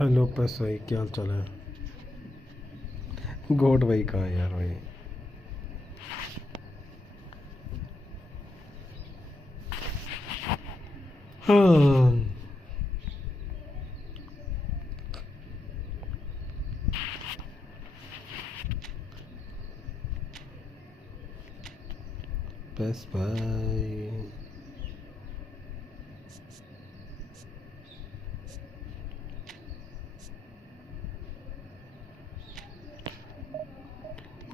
Hello पैसा भाई, क्या हाल चाल है? गोट भाई कहाँ है यार भाई? हाँ पैस भाई,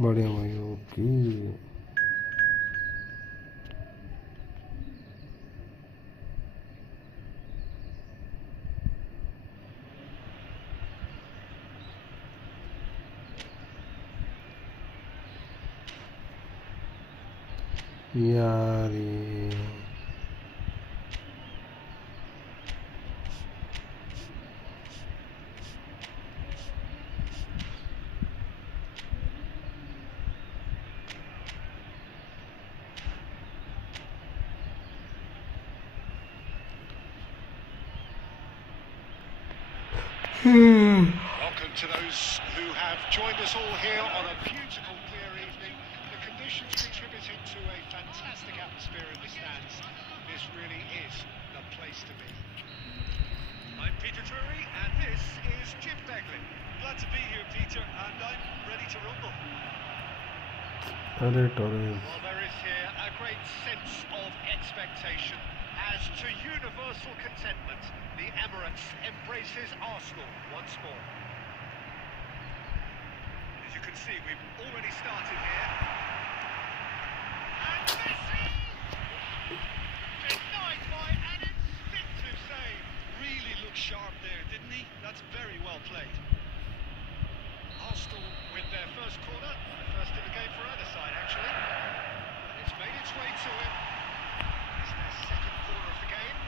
बढ़िया भाई। ओके यार ये Welcome to those who have joined us all here on a beautiful, clear evening. The conditions contributing to a fantastic atmosphere in the stands. This really is the place to be. I'm Peter Drury, and this is Jim Beglin. Glad to be here, Peter, and I'm ready to rumble. अरे Torrens Well, there is here a great sense of expectation. As to universal contentment, the Emirates embraces Arsenal once more. As you can see, we've already started here. And Messi! Denied by an instinctive save. Really looked sharp there, didn't he? That's very well played. Arsenal with their first corner, the first in the game for either side, actually. And it's made its way to him. It's their second corner of the game.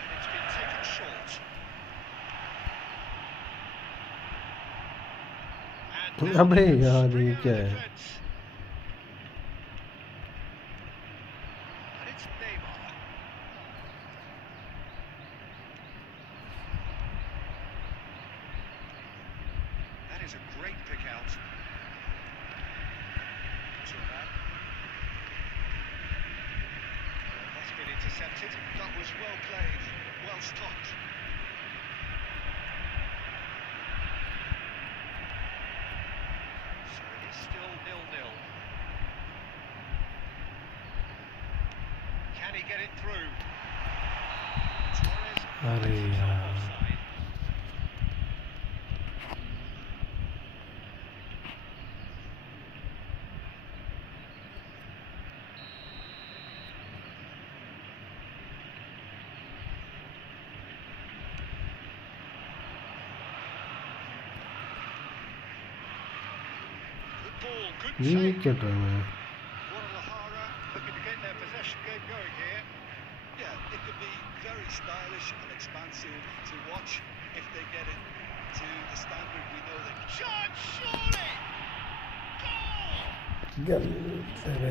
And it's been taken short. And now अबे they can यार string ये out क्या a है? defence. And it's Neymar. That is a great pick out. That's been intercepted. That was well played, well stopped. So it is still 0-0. Can he get it through? Torres. अरे यार Offside. Good ball, good ये take. क्या drama है? Guadalajara looking to get their possession game going here. Yeah, it could be very stylish and expansive to watch if they get it to the standard we know they can. Shot, surely! Goal! गलत है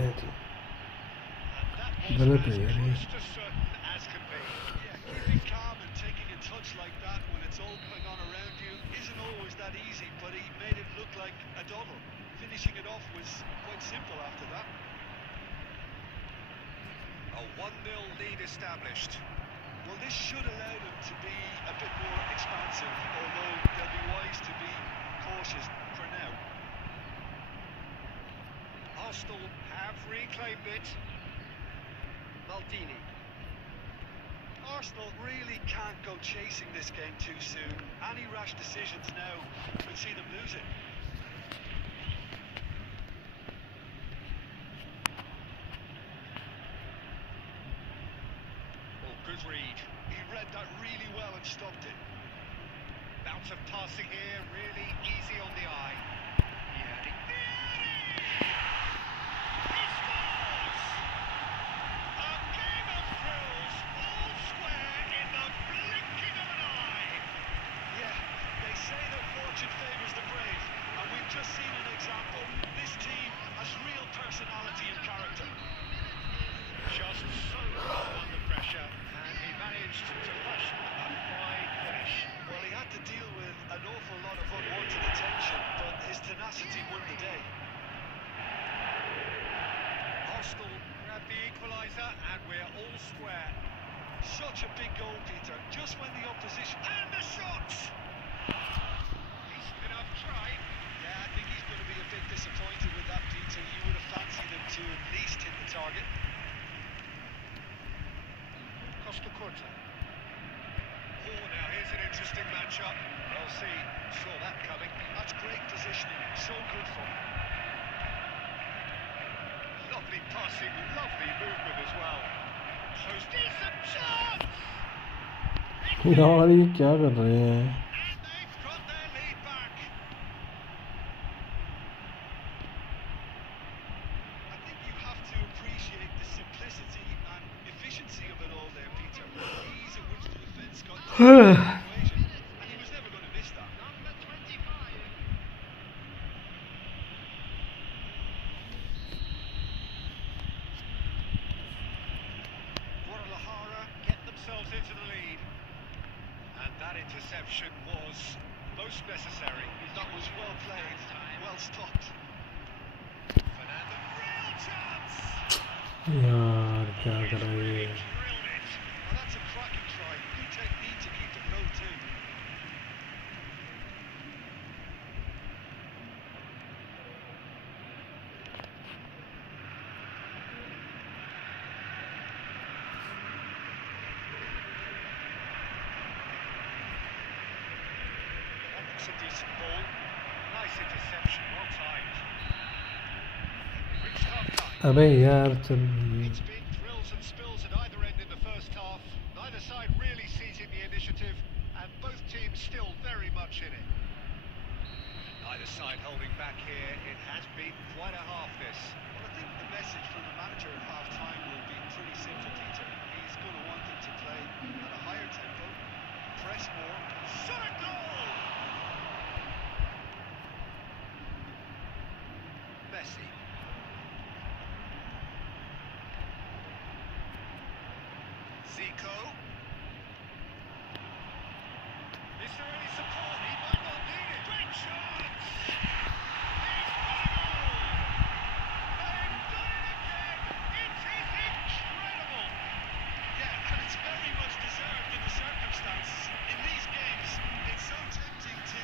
And that गलत was है as यार ये। close to certain as can be. Yeah, keeping calm and taking a touch like that when it's all going on around you isn't always that easy, but he made it look like a doddle. Finishing it off was quite simple after that. A 1-0 lead established. Well, this should allow them to be a bit more expansive, although they'll be wise to be cautious for now. Arsenal have reclaimed it. Maldini. Arsenal really can't go chasing this game too soon. Any rash decisions now could see them lose it. Oh, good read. He read that really well and stopped it. Bounce of passing here, really easy on the eye. He scores! A game of thrills, all square in the blinking of an eye. Yeah, they say that fortune favours the brave, and we've just seen an example. This team has real personality and character. Just so low on the counter, and we're all square. Such a big goal, Peter. Just when the opposition... And the shot! Decent enough try. Yeah, I think he's going to be a bit disappointed with that, Peter. You would have fancied him to at least hit the target. Costa. Oh, now here's an interesting matchup. Well, see, saw that coming. That's great positioning. So good for him. Lovely passing, lovely movement as well. Shows decent chance! यार ये क्या कर रहे हैं? And they've got their lead back. I think you have to appreciate the simplicity and efficiency of it all there, Peter. The ease at which the defence got into the equation, and he was never going to miss that. Number 25. Guadalajara get themselves into the lead. And that interception was most necessary. That was well played, well stopped. Fernando, real chance! यार क्या कर रहे हैं? Drilled it. Well, that's a cracking try. Good technique to keep it low too. That's a decent ball. Nice interception, well timed. Reached half-time. अबे यार चल. It's been drills and spills at either end in the first half. Neither side really seizing the initiative, and both teams still very much in it. Neither side holding back here. It has been quite a half, this. Well, I think the message from the manager at half-time will be pretty simple, Peter. He's going to want them to play at a higher tempo, press more. Shot a goal! Messi. Zico. Is there any support? He might not need it. Great shot! He's got a goal! They've done it again! It is incredible! Yeah, and it's very much deserved in the circumstances. In these games, it's so tempting to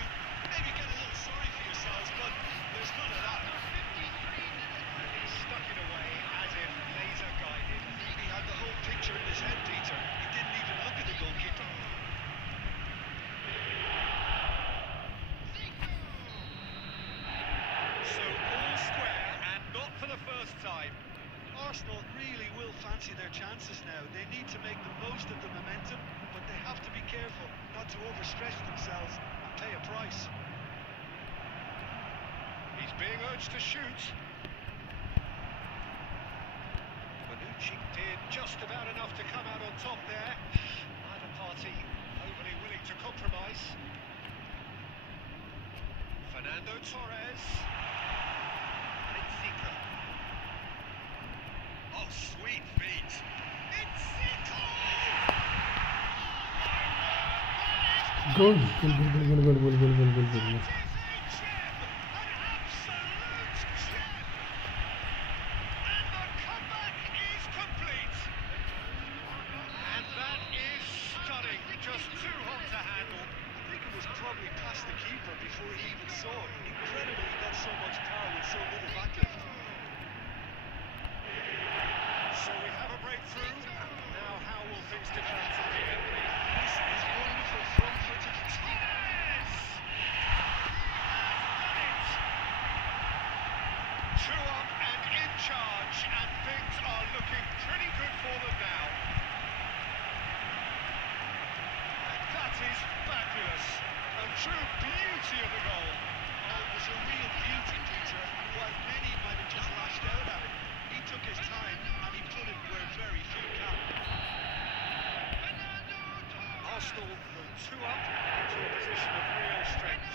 maybe get a little sorry for yourselves, but there's none of that. And he stuck it away as if laser guided. He had the whole picture in his head, Peter. He didn't even look at the goalkeeper. So all square, and not for the first time. Arsenal really will fancy their chances now. They need to make the most of the momentum, but they have to be careful not to overstretch themselves and pay a price. He's being urged to shoot. Bonucci did just about enough to come out on top there. Neither party overly willing to compromise. Fernando Torres. And it's Zico. Oh, sweet feet. It's Zico! Goal, goal. Probably past the keeper before he even saw it. Incredible he got so much power with so little backlift. So we have a breakthrough. Now how will things develop from here? This is wonderful front-footed. Yes! Two up and in charge, and things are looking pretty good for them now. And that is fabulous. A true beauty of a goal. Oh, it was a real beauty, Peter. And while many might have just lashed out at him, he took his time and he put it where very few can. Arsenal move two up into a position of real strength.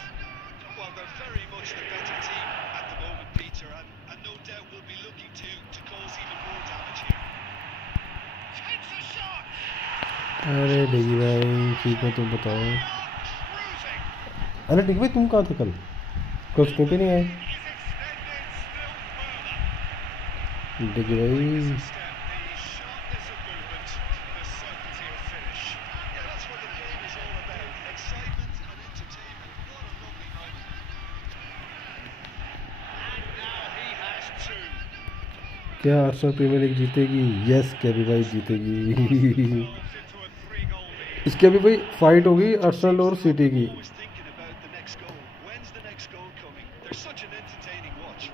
Well, they're very much the better team at the moment, Peter, and no doubt will be looking to cause even more damage here. Takes a shot! अरे डिगी भाई ठीक है तुम बताओ. Cruising! अरे डिगी भाई तुम कहाँ थे कल? कहीं पे नहीं आए? Is extended still further. डिगी भाई. The shot क्या आर्सेनल प्रीमियर लीग जीतेगी? यस केबी भाई जीतेगी। Themselves into a three-goal lead. इसके अभी भाई फाइट होगी आर्सेनल और सिटी की। Always thinking about the next goal. When's the next goal coming? They're such an entertaining watch.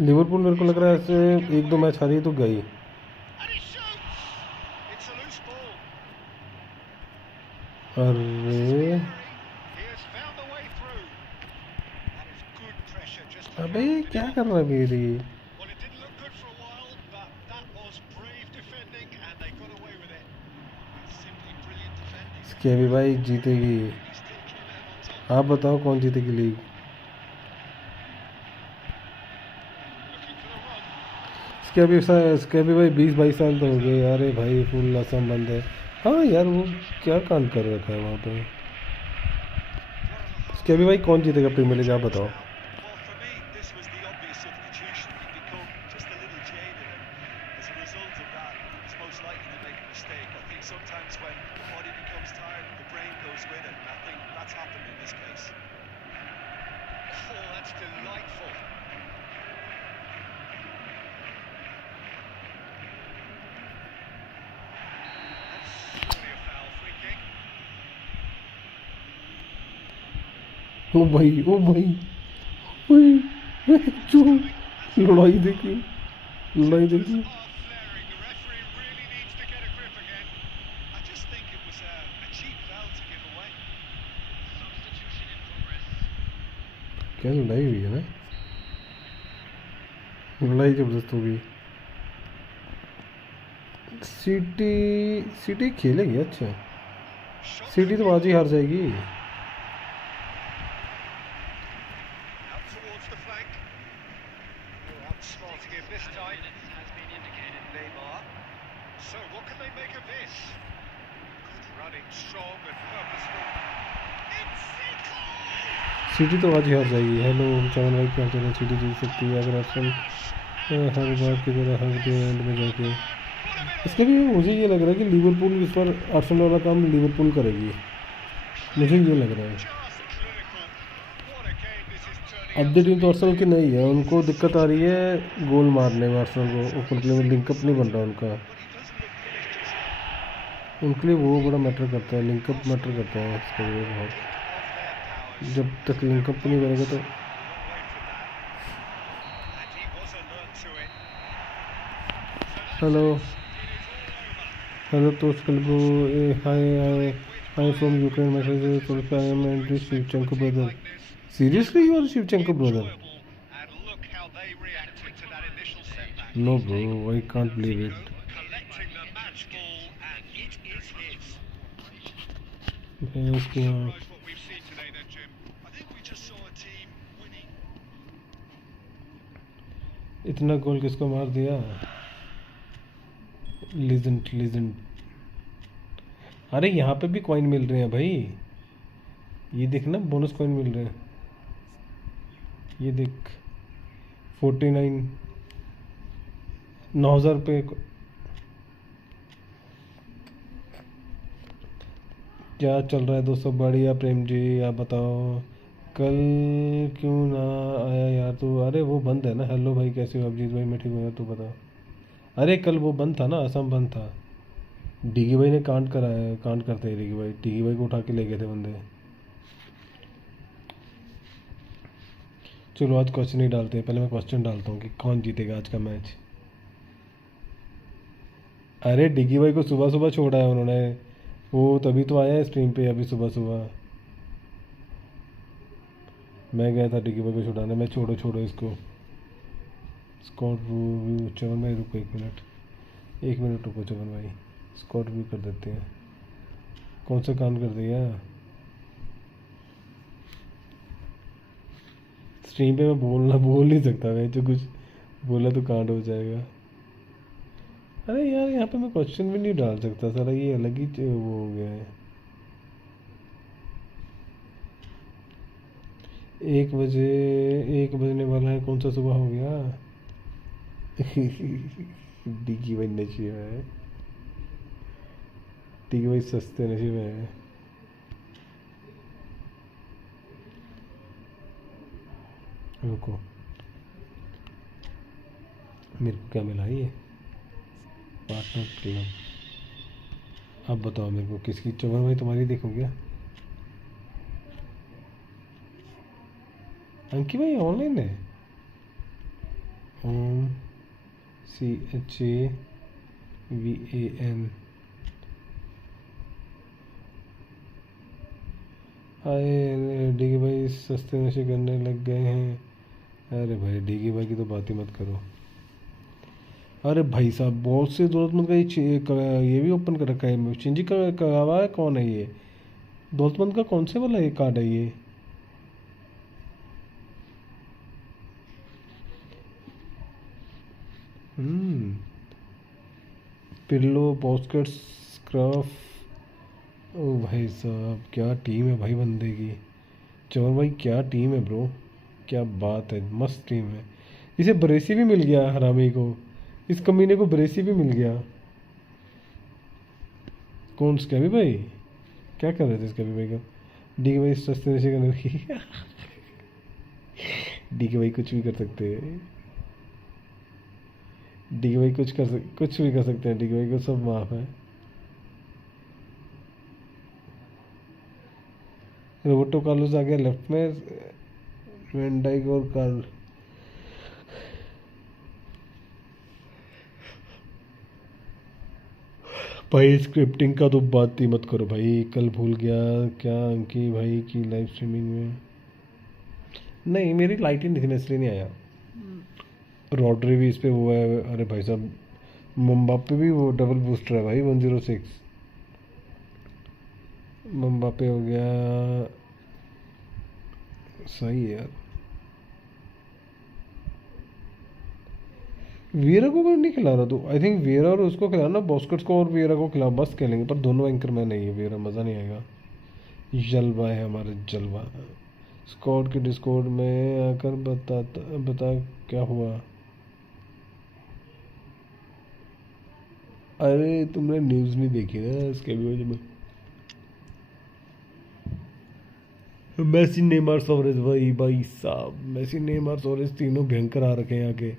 Liverpool मेरे को लग रहा है ऐसे 1-2 मैच हारी तो गई। And he shoots! It's a loose ball. अरे He has found a way through. That is good pressure just to अबे counter क्या it कर off. रहा है मेरी? Well, it didn't look good for a while, but that was brave defending and they got away with it. It's simply brilliant defending. इसके अभी भाई जीतेगी। He still came out on top. आप बताओ कौन जीतेगी league? Looking for the run. इसके अभी भाई 20-22 साल तो हो गए। अरे भाई फुल असम बंद है। हाँ यार वो क्या कांड कर रखा है वहाँ पे? इसके अभी भाई कौन जीतेगा प्रीमियर लीग आप बताओ? Well, for me, this was the obvious substitution. He'd become just a little jaded, and as a result of that, he's most likely to make a mistake. I think sometimes when the body becomes tired, the brain goes with it, and I think that's happened in this case. Oh, that's delightful. That's surely a foul free kick. ओ भाई ओए, जो लड़ाई देखी। Are flaring. The referee really needs to get a grip again. I just think it was a cheap foul to give away. Substitution in progress. क्या लड़ाई हुई है ना? लड़ाई जबरदस्त हो गई। सिटी खेलेगी अच्छा। सिटी तो आज ही हार जाएगी। Out towards the flank. Oh, outsmarting him this time. Has been indicated. Neymar. So what can they make of this? Good running, strong and purposeful. It's a goal! City तो आज ही हार जाएगी। हेलो चमन भाई क्या चल रहा है? सिटी जीत सकती है अगर आर्सेनल हर बार की तरह हर एंड में जाके। इसके भी मुझे ये लग रहा है कि लिवरपूल इस बार आर्सेनल वाला काम लिवरपूल करेगी। मुझे ये लग रहा है। Just clinical. What a game this is turning अब out दी to टीम तो be. आर्सेनल की नहीं है। उनको दिक्कत आ रही है गोल मारने में। आर्सेनल को ओपन प्ले में लिंकअप नहीं बन रहा उनका। But he doesn't look finished just yet. उनके लिए वो बड़ा मैटर करता है। लिंकअप मैटर करता है इसके लिए बहुत। Of their powers. जब तक लिंकअप नहीं बनेगा तो A long way from that. And he was alert to it. So that hello it is all over. Hello तो bro hi from Ukraine message I am and Shevchenko brother. Like this. Seriously you are Shevchenko brother? Enjoyable. And look how they reacted to that initial setback. No bro I can't believe it. Collecting the match ball, and it is his. इसकी Summarize what we've seen today then, Jim. I think we just saw a team winning. इतना गोल किसको मार दिया? Legend. अरे यहाँ पे भी coin मिल रहे हैं भाई। ये देख ना बोनस कॉइन मिल रहे हैं। ये देख 49 9,000 रुपये। क्या चल रहा है दोस्तों? बढ़िया प्रेम जी आप बताओ कल क्यों ना आया यार तू? अरे वो बंद है ना। हेलो भाई कैसे हो अभिजीत भाई? मैं ठीक हूँ यार तू बता। अरे कल वो बंद था ना असम बंद था। डीगी भाई ने कांड कराया। कांड करते हैं डीगी भाई को उठा के ले गए थे बंदे। चलो आज क्वेश्चन ही डालते हैं। पहले मैं क्वेश्चन डालता हूँ कि कौन जीतेगा आज का मैच। अरे डिगी भाई को सुबह सुबह छोड़ा है उन्होंने। वो तभी तो आया है स्ट्रीम पे अभी सुबह सुबह। मैं गया था डिगी भाई को छुड़ाने। मैं छोड़ो इसको। स्कॉट व्यू चवन भाई रुको 1 मिनट रुको चवन भाई। स्कॉट व्यू कर देते हैं। कौन सा कांड कर दिया? स्ट्रीम पे मैं बोल नहीं सकता। मैं जो कुछ बोला तो कांड हो जाएगा। अरे यार यहाँ पे मैं क्वेश्चन भी नहीं डाल सकता। सारा ये अलग ही वो हो गया है। 1 बजने वाला है। कौन सा सुबह हो गया? डिगी भाई नशे में है। डिगी भाई सस्ते नशे में है। रुको मेरे को क्या मिला ये पार्टनर क्लब। अब बताओ मेरे को किसकी, चमन भाई तुम्हारी देखो क्या। अंकी भाई ऑनलाइन है। ओम CHAVAN। हाय डीगी भाई सस्ते नशे करने लग गए हैं। अरे भाई डीगी भाई की तो बात ही मत करो। अरे भाई साहब बहुत से दौलतमंद का ये भी ओपन कर रखा है चिंजी का करवा है। कौन है ये दौलतमंद का, कौन से वाला ये कार्ड है ये। Pillow basket scruff. ओ भाई साहब क्या टीम है भाई बंदे की। चमन भाई क्या टीम है ब्रो, क्या बात है, मस्त टीम है। इसे ब्रेसी भी मिल गया हरामी को, इस कमीने को ब्रेसी भी मिल गया। कौन स्कैबी भाई, क्या कर रहे थे स्कैबी भाई का। डी के भाई सस्ते नशे करने की डी के भाई कुछ भी कर सकते हैं। डी के भाई कुछ भी कर सकते हैं। डी के भाई को सब माफ है। रोबोटो कार्लोस आ गया लेफ्ट में, वेंडाइक और कार्ल। भाई स्क्रिप्टिंग का तो बात ही मत करो भाई, कल भूल गया क्या अंकी भाई की लाइव स्ट्रीमिंग में। नहीं मेरी लाइट ही नहीं थी इसलिए नहीं आया। रॉड्री भी इस पे वो है। अरे भाई साहब मुम्बापे भी वो डबल बूस्टर है भाई 106। मुम्बापे हो गया, सही है यार। वीरा को नहीं खिला रहा तू। आई थिंक वीरा और उसको खिलाना, बॉस्केट्स को और वीरा को खिला, बस खेलेंगे पर दोनों एंकर मैन नहीं है। वीरा मज़ा नहीं आएगा। जलवा है हमारे जलवा। स्क्वाड के डिस्कॉर्ड में आकर बता क्या हुआ। अरे तुमने न्यूज़ नहीं देखी ना इसके भी वजह में। मेसी नेमार सोरेस भाई भाई साहब, मेसी नेमार सोरेस तीनों भयंकर आ रखे हैं आगे।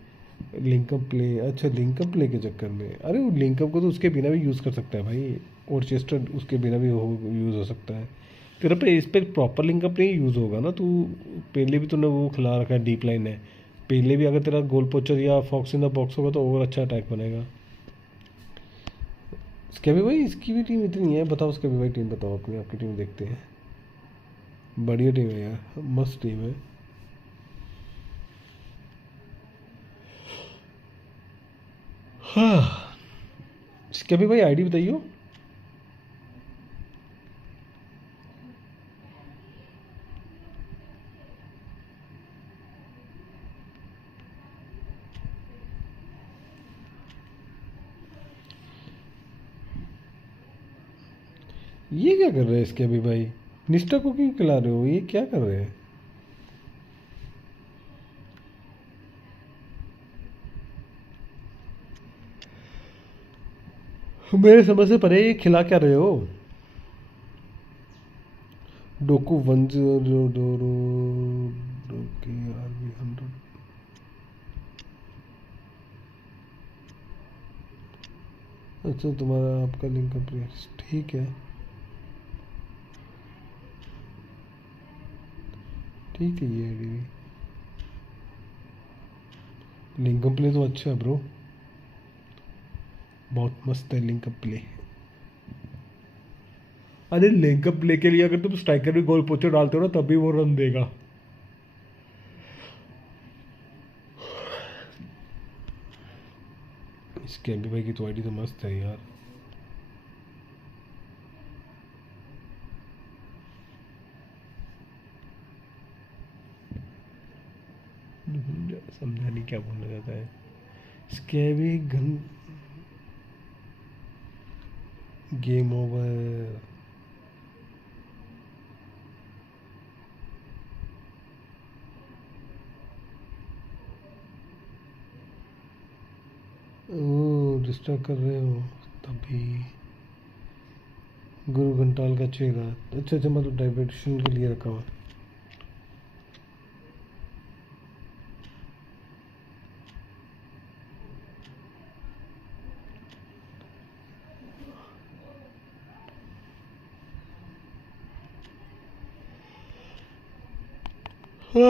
लिंकअप प्ले, अच्छा लिंकअप प्ले के चक्कर में। अरे वो लिंकअप को तो उसके बिना भी यूज़ कर सकता है भाई, और चेस्टर उसके बिना भी यूज़ हो सकता है। तेरा पे इस पर प्रॉपर लिंकअप नहीं यूज़ होगा ना। तू पहले भी तूने वो खिला रखा है डीप लाइन है। पहले भी अगर तेरा गोल पोचर या फॉक्स इन द बॉक्स होगा तो और अच्छा अटैक बनेगा। इसके भी भाई इसकी भी टीम इतनी है, बताओ उसके भी भाई टीम बताओ अपनी, आपकी टीम देखते हैं। बढ़िया टीम है यार, मस्त टीम है। हाँ इसके भी भाई आईडी बताइयो। ये क्या कर रहे हैं इसके भी भाई, निष्ठा को क्यों खिला रहे हो, ये क्या कर रहे हैं। मेरे समझ से परे ये खिला क्या रहे हो। डोकू 100 आरबी 100। अच्छा तुम्हारा आपका लिंक कंप्लीट, ठीक है ठीक है। ये आईडी लिंक प्ले तो अच्छा है ब्रो, बहुत मस्त है लिंक प्ले। अरे लिंक प्ले के लिए अगर तुम स्ट्राइकर भी गोल पोचर डालते हो ना तभी वो रन देगा। इसके एमपी भाई की तो आईडी तो मस्त है यार। समझा नहीं क्या बोलना चाहता है। इसके भी घन गेम ओवर। ओ डिस्टर्ब कर रहे हो तभी। गुरु घंटाल का चेहरा, अच्छा अच्छा मतलब डाइवर्शन के लिए रखा हुआ। देखिए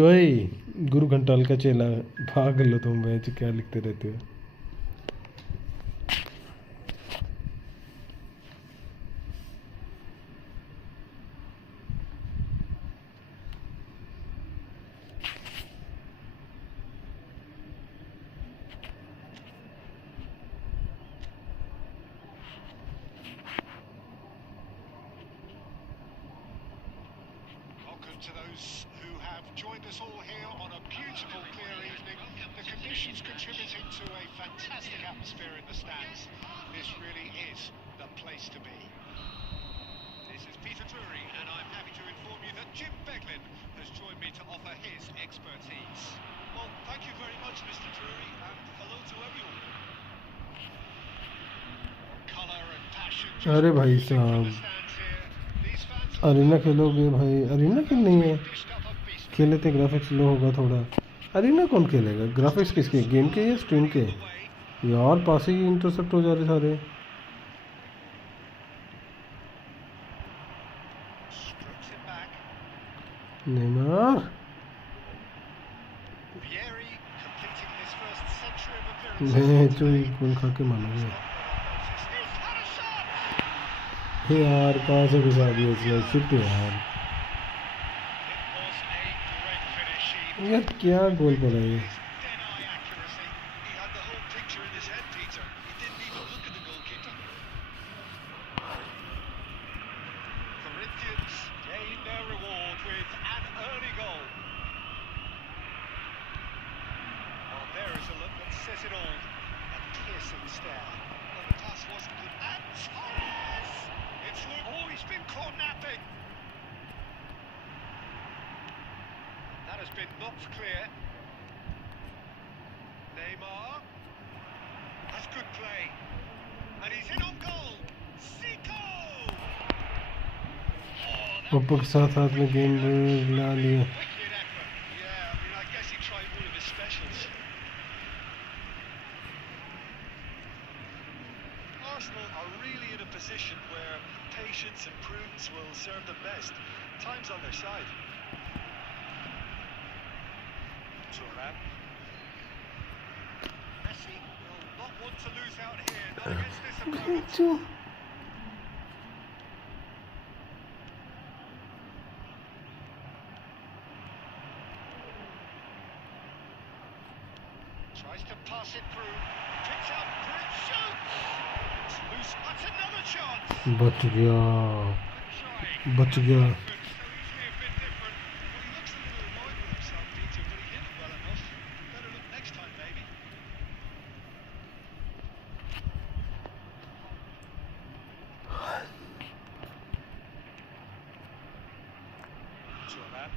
भाई, गुरु घंटाल का चेला, भाग लो तुम भाई, क्या लिखते रहते हो। Welcome to those who have joined us all here on a beautiful, clear evening. The conditions contributing to a fantastic atmosphere in the stands. This really is the place to be. This is Peter Drury, and I'm happy to inform you that Jim Beglin has joined me to offer his expertise. Well, thank you very much, Mr. Drury, and hello to everyone. Colour and passion अरे just भाई oozing from साहब, the stands here. These fans arena खेलोगे भाई? Arena खेल नहीं है, dished up a beastly खेले तो ग्राफिक्स लो होगा थोड़ा। अरीना कौन खेलेगा? ग्राफिक्स किसके, गेम के या स्ट्रीम के? यार पास ही इंटरसेप्ट हो जा रहे सारे। strokes it back. Neymar Vieri completing his first century of appearances. मैं तो कौन खा के मानूंगा। He's had a shot! यार कहाँ से घुसा दिया इसने, शिट यार। It was a great finish. He यार क्या गोल पड़ा ये। his dead-eye accuracy. He had the whole picture in his head, Peter. He didn't even look at the goalkeeper. Corinthians gain their reward with an early goal. Well, there is a look that says it all. A piercing stare. Well, the pass wasn't good. And Torres! It's looked, oh, he's been caught napping. That has been knocked clear. Neymar. That's good play. And he's in on goal. Zico! Oh, that ऊपर के साथ साथ में game ला लिया। wicked effort. Yeah, I mean, I guess he tried one of his specials. Arsenal are really in a position where patience and prudence will serve them best. Time's on their side. Thuram. Messi will not want to lose out here, not against this opponent. Tries to pass it through. Picks up, Brits shoots. It's loose. That's another chance. बच गया, Trying. बच गया। Could so easily have been different. Well, he looks a little annoyed with himself, Peter, but he hit it well enough. Better look next time, maybe. Thuram.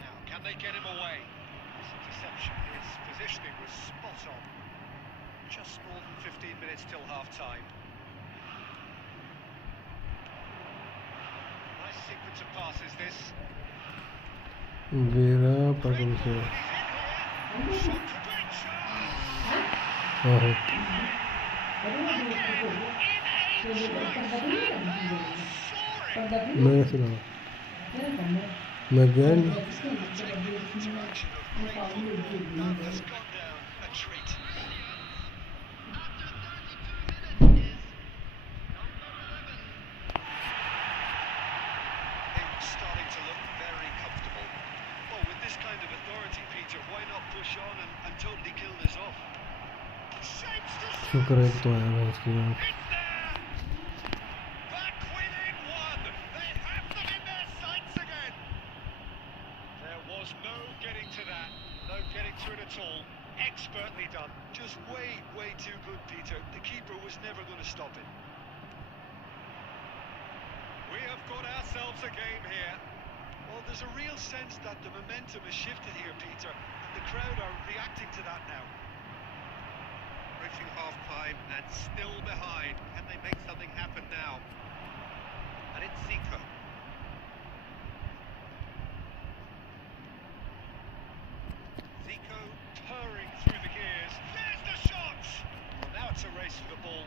Now, can they get him away? His interception, his positioning was spot on. Just more than 15 minutes till half-time. Nice sequence of passes, this. Vera पकड़ के। He's in here. Shot to great chance. हाँ मैं सुना, मैं गया नहीं। Interaction of great football. That has gone down a treat. It's starting to look very comfortable. Well, with this kind of authority, Peter, why not push on and totally kill this off? Shapes to shoot. शुक्र है कि तो आया मैं इसके बाद। It's there. Back within one. They have them in their sights again. There was no getting to that. No getting to it at all. Expertly done. Just way too good, Peter. The keeper was never going to stop it. We have got ourselves a game here. Well, there's a real sense that the momentum has shifted here, Peter, and the crowd are reacting to that now. Reaching half-time and still behind. Can they make something happen now? And it's Zico. Zico purring through the gears. There's the shot! Well, now it's a race for the ball.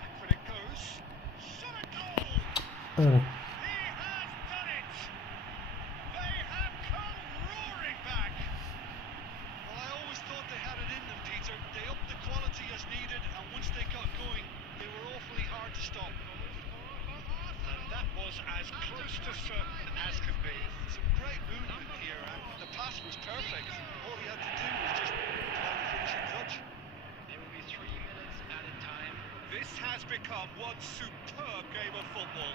Back when it goes. Shot a goal! अरे He has done it! They have come roaring back! Well, I always thought they had it in them, Peter. They upped the quality as needed, and once they got going, they were awfully hard to stop. And that was as close to certain as could be. Some great movement here, and the pass was perfect. All he had to do was just apply the finishing touch. There will be 3 minutes added time. This has become one superb game of football.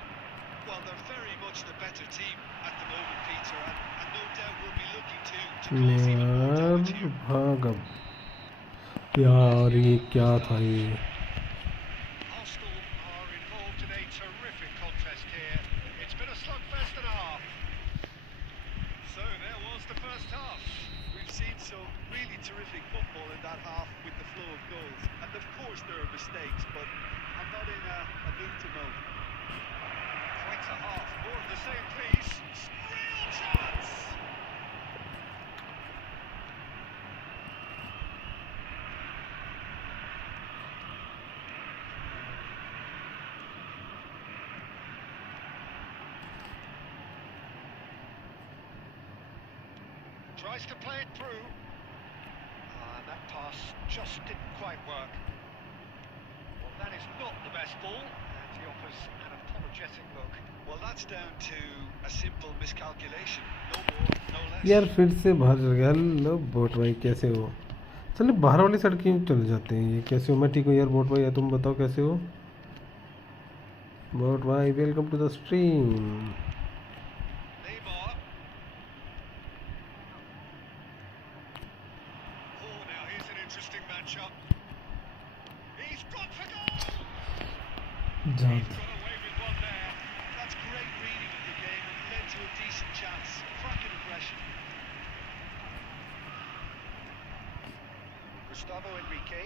Well, they're very much the better team at the moment, Peter, and no doubt we'll be looking to cause even more damage here. भाग अब यार ये क्या था ये Arsenal are involved in a terrific contest here. It's been a slugfest and a half. So there was the first half. We've seen some really terrific football in that half with the flow of goals. And of course there are mistakes, but I'm not in a mood to moan. Quite a half. More of the same, please. Real chance! Tries to play it through. That pass just didn't quite work. Well, that is not the best ball, and he offers an apologetic look. Well, that's down to a simple miscalculation. No more, no less. यार फिर से बाहर चल गया लो boat भाई कैसे हो चलो बाहर वाली साइड क्यों चले जाते हैं ये कैसे हो मैं ठीक हूँ यार बोट भाई तुम बताओ कैसे हो बोट भाई welcome to the stream Neymar. Oh, now here's an interesting matchup. He's gone for goal! जात Got away with one there. That's great reading of the game and led to a decent chance. Cracking aggression. Gustavo Enrique.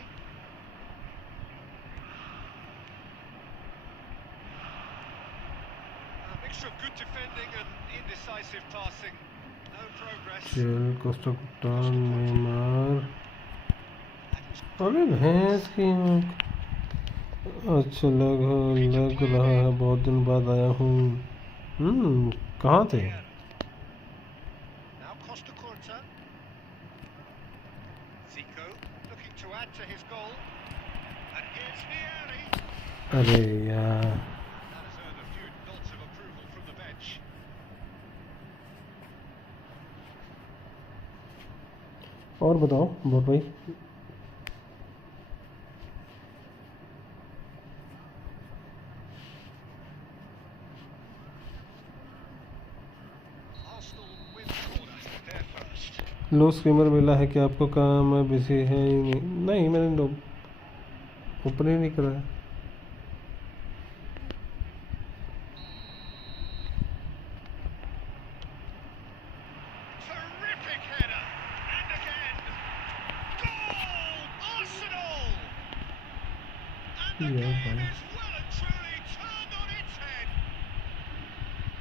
A mixture of good defending and indecisive passing. No progress. चल Costa कुटान Neymar अबे भैंस की आँख अच्छा लग रहा है बहुत दिन बाद आया हूँ कहाँ थे Now Costa Curta. Zico looking to add to his goal. And here's Vieri. अरे यार That has earned a few nods of approval from the bench. और बताओ बोट भाई Arsenal win the corner. They're first. Low screamer मिला है कि आपको काम है बिजी है ही नहीं मैंने ओपन ही नहीं करा है Terrific header. And again. Goal! Arsenal! And the Yeah, game fine. is well and truly turned on its head.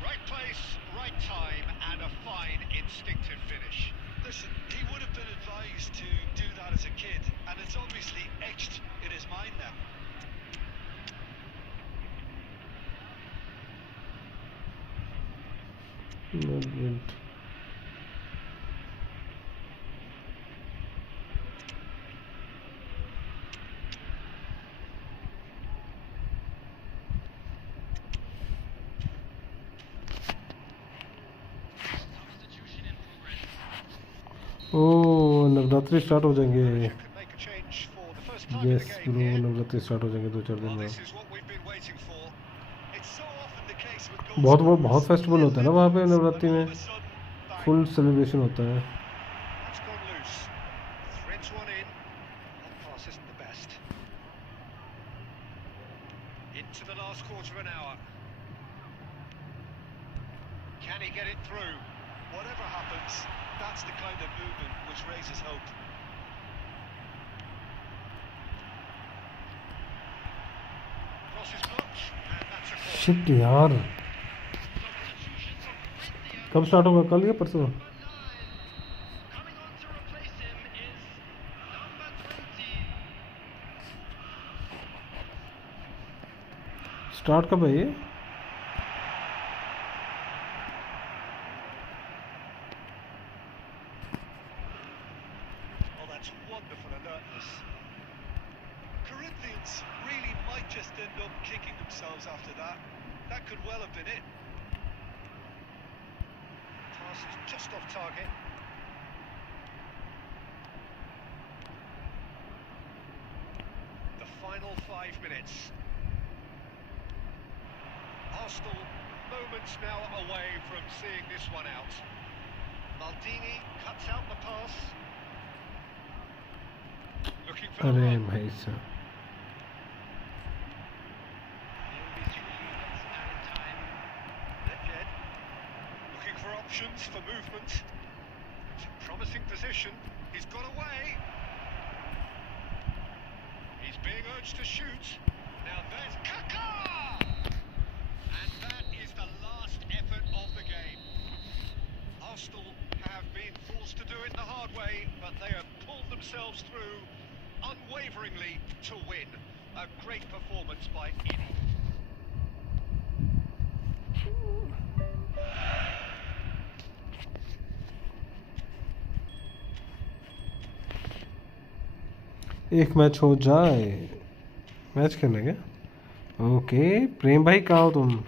Right place, right time, and a fine instinctive finish. Listen, he would have been advised to do that as a kid, and it's obviously etched in his mind now. Not good. Substitution in progress. Oh Navratri start हो जाएंगे Could make a change for the first time in yes the bro game here. Navratri start हो जाएंगे 2-4 दिन Well, में this is what we've been waiting for. It's so often the case with goal बहुत scorers. बहुत festival होता है ना वहाँ पे नवरात्रि And all में of a sudden, bang. Full celebration होता है That's gone loose. Threads one in. That pass isn't the best. Into the last quarter of an hour. Can he get it through? Whatever happens, that's the kind of movement which raises hope. Cross is blocked, and that's a corner. Shit यार कब start होगा कल या परसों Coming on to replace him is number 20. Start कब है ये That's wonderful alertness. Corinthians really might just end up kicking themselves after that. That could well have been it. Pass is just off target. The final 5 minutes. Arsenal moments now away from seeing this one out. Maldini cuts out the pass. Looking for the अरे run. भाई साहब Only 3 minutes added time. Nedved looking for options for movement. It's a promising position. He's got away. He's being urged to shoot. Now there's Kaká! And that is the last effort of the game. Arsenal have been forced to do it the hard way, but they have pulled themselves through unwaveringly to win. A great performance by Ini. एक match हो जाए match खेलने क्या okay प्रेम भाई कहाँ हो तुम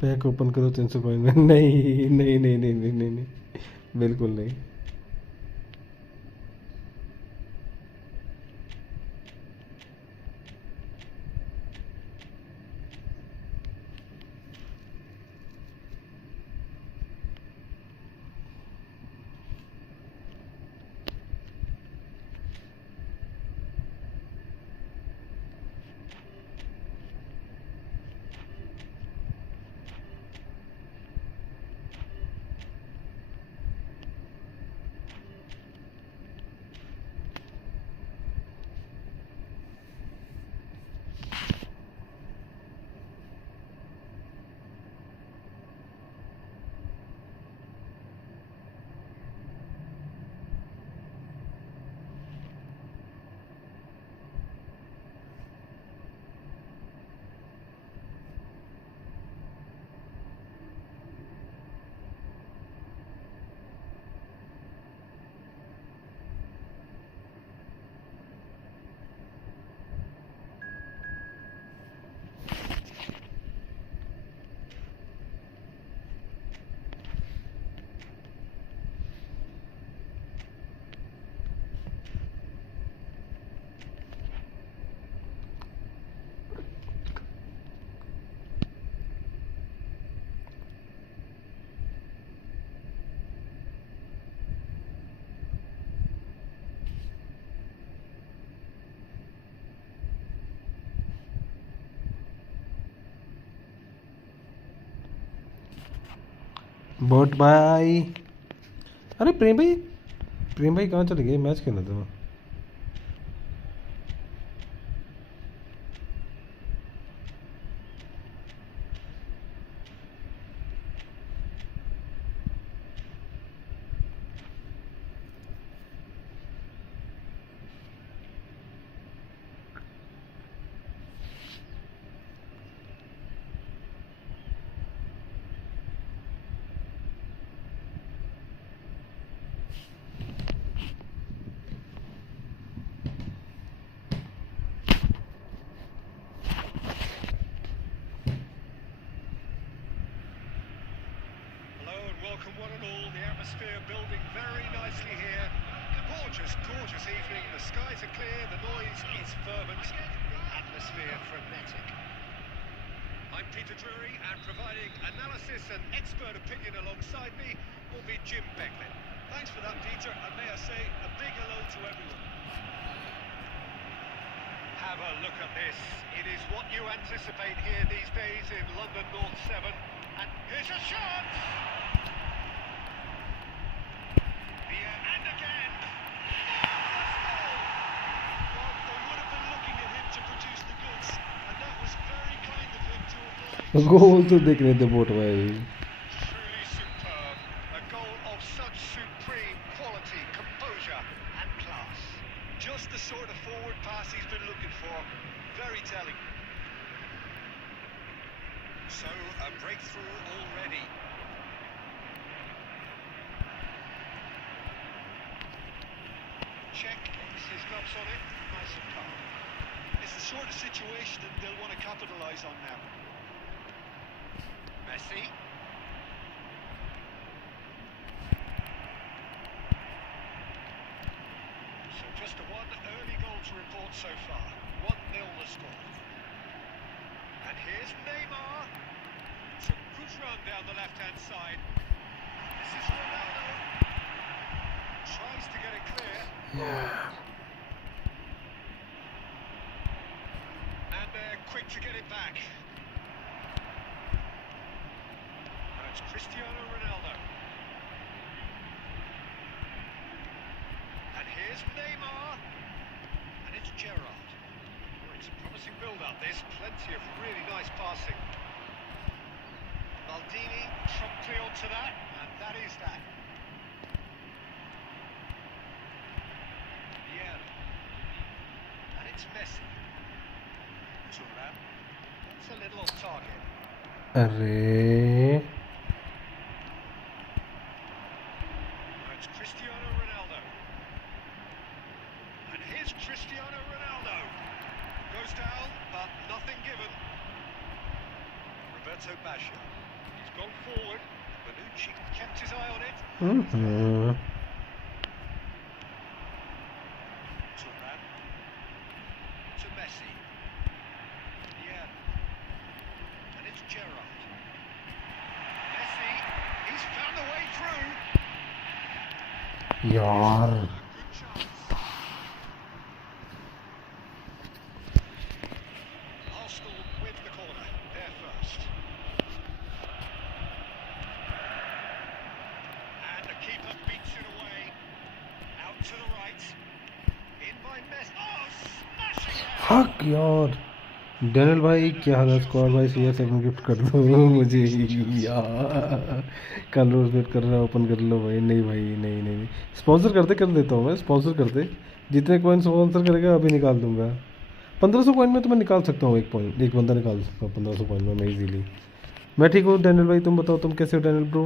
pack open करो 300 कॉइन में नहीं नहीं नहीं नहीं नहीं नहीं नहीं बिल्कुल नहीं बॉट भाई अरे प्रेम भाई कहाँ चले गए मैच खेलना था welcome one and all. The atmosphere building very nicely here. Gorgeous, gorgeous evening. The skies are clear, the noise is fervent, the atmosphere frenetic. I'm Peter Drury, and providing analysis and expert opinion alongside me will be Jim Beglin. Thanks for that, Peter, and may I say a big hello to everyone. Have a look at this. It is what you anticipate here these days in London North 7. And here's a shot! And again! Well, they would have been looking at him to produce the goods, and that was very kind of him to oblige. गोल तो देख रहे थे boat भाई. Truly superb. A goal of such supreme quality, composure and class. Just the sort of forward pass he's been looking for. Very telling. So, a breakthrough already. Check, gets his gloves on it, nice and calm. It's the sort of situation that they'll want to capitalise on now. Messi. So just one early goal to report so far. 1-0 the score. And here's Neymar. It's a good run down the left-hand side. This is Ronaldo. Tries to get it clear. And they're quick to get it back. And it's Cristiano Ronaldo. And here's Neymar. And it's Gerrard. Oh, it's a promising build-up. There's plenty of really nice passing. Maldini promptly onto that, and that is that. Yeah. And it's Messi. Thuram. That's a little off target. अरे And it's Cristiano Ronaldo. And here's Cristiano Ronaldo. Goes down, but nothing given. Roberto Baggio. He's gone forward. Bonucci kept his eye on it. Hmm. Thuram. To Messi. Yeah. And it's Gerrard. Messi. He's found a way through. यार Good chance. Arsenal with the corner. There first. And the keeper beats it away. Out to the right. In by Messi. Oh, smashing it! हक यार. Daniel भाई क्या हाल है. Squad भाई CR7 gift कर दो मुझे यार. कल रोज वेट कर रहा है. ओपन कर लो भाई. नहीं भाई नहीं नहीं स्पॉन्सर करते कर देता हूँ मैं. स्पॉन्सर करते जितने कॉइन स्पॉन्सर करेगा अभी निकाल दूंगा. 1500 कॉइन में तो मैं निकाल सकता हूँ. एक बंदा निकाल सकता हूँ 1500 कॉइन में मैं इजीली. मैं ठीक हूँ डेनियल भाई. तुम बताओ तुम कैसे हो Daniel bro.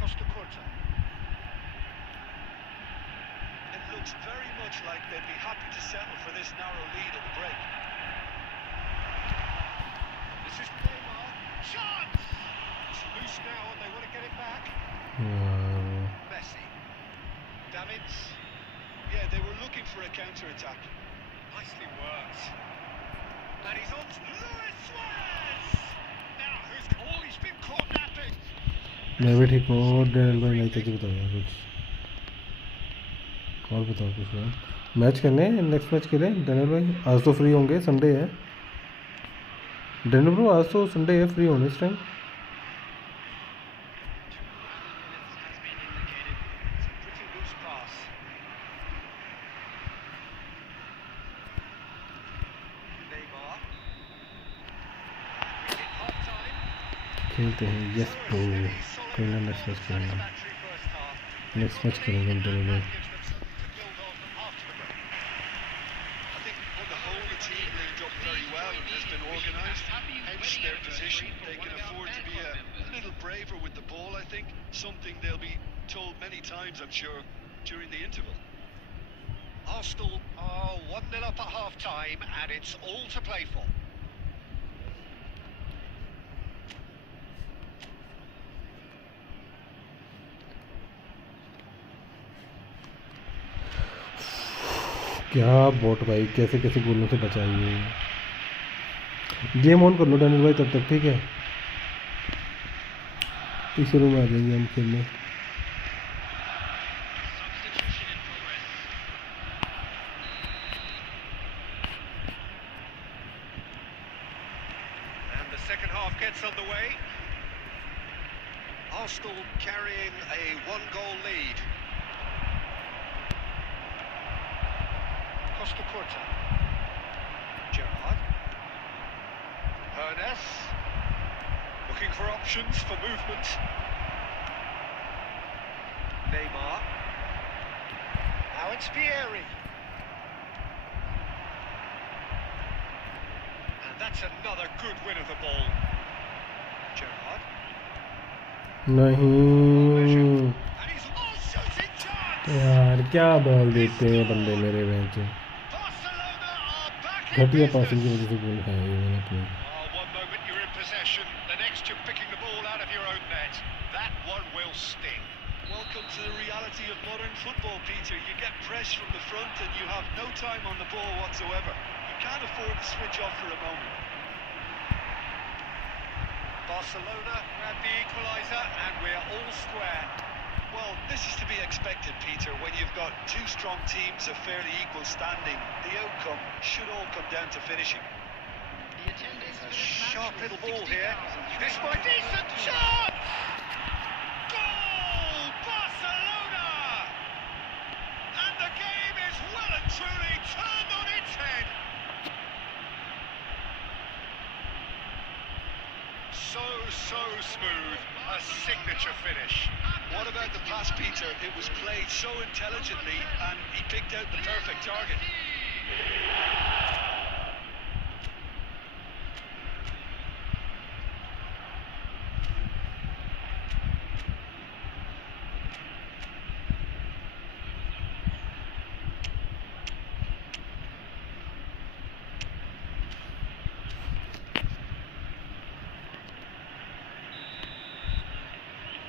Costa Curta. It looks very much like they'd be happy to settle for this narrow lead at the break. This is Neymar. Chance! It's loose now and they want to get it back. यार Messi. Davids. Yeah, they were looking for a counter-attack. Nicely worked. And he's on to Luis Suarez! Now, who's... Oh, he's been caught napping! मैं भी ठीक हूँ. Daniel भाई नहीं चाहिए बताओ यार कुछ. और बताओ कुछ यार. मैच करने नेक्स्ट मैच के लिए डेनियल भाई. आज तो फ्री होंगे. संडे है डेनियल ब्रो. आज तो संडे है. फ्री होने इस time. Has been indicated. It's a pretty loose pass. Neymar. We hit half-time. खेलते हैं. Yes bro. कोई ना नेक्स्ट मैच करेंगे. नेक्स्ट मैच करेंगे डेनियल भाई. I think on the whole the team linked up very well and has been organised, hence their position. They can afford to be a little braver with the ball, I think. Something they'll be told many times, I'm sure, during the interval. Arsenal are 1-0 up at half-time, and it's all to play for. क्या boat भाई, कैसे कैसे गोलों से बचाइए। Game on कर लो Daniel भाई तब तक, ठीक है? इस रूम में आ जाएंगे हम खेलने। Substitution in progress. And the second half gets underway. Arsenal carrying a one-goal lead. Costa Curta. Gerrard. Hernes. Looking for options for movement. Neymar. Now it's Vieri. And that's another good win of the ball. Gerrard. नहीं And he's all shooting chance. यार, क्या ball देते हैं बंदे मेरे bench. Barcelona are back in घटिया business. Passing की वजह से गोल खाया ये मैंने अपने। One moment you're in possession, the next you're picking the ball out of your own net. That one will sting. Welcome to the reality of modern football, Peter. You get press from the front and you have no time on the ball whatsoever. You can't afford to switch off for a moment. Barcelona grab the equaliser and we're all square. Well, this is to be expected, Peter. When you've got two strong teams of fairly equal standing, the outcome should all come down to finishing. The attendance for A this match sharp was little ball here. 60,300. This by decent chance! Goal! Barcelona! And the game is well and truly turned on its head. So smooth. A signature finish. What about the pass, Peter? It was played so intelligently and he picked out the perfect target.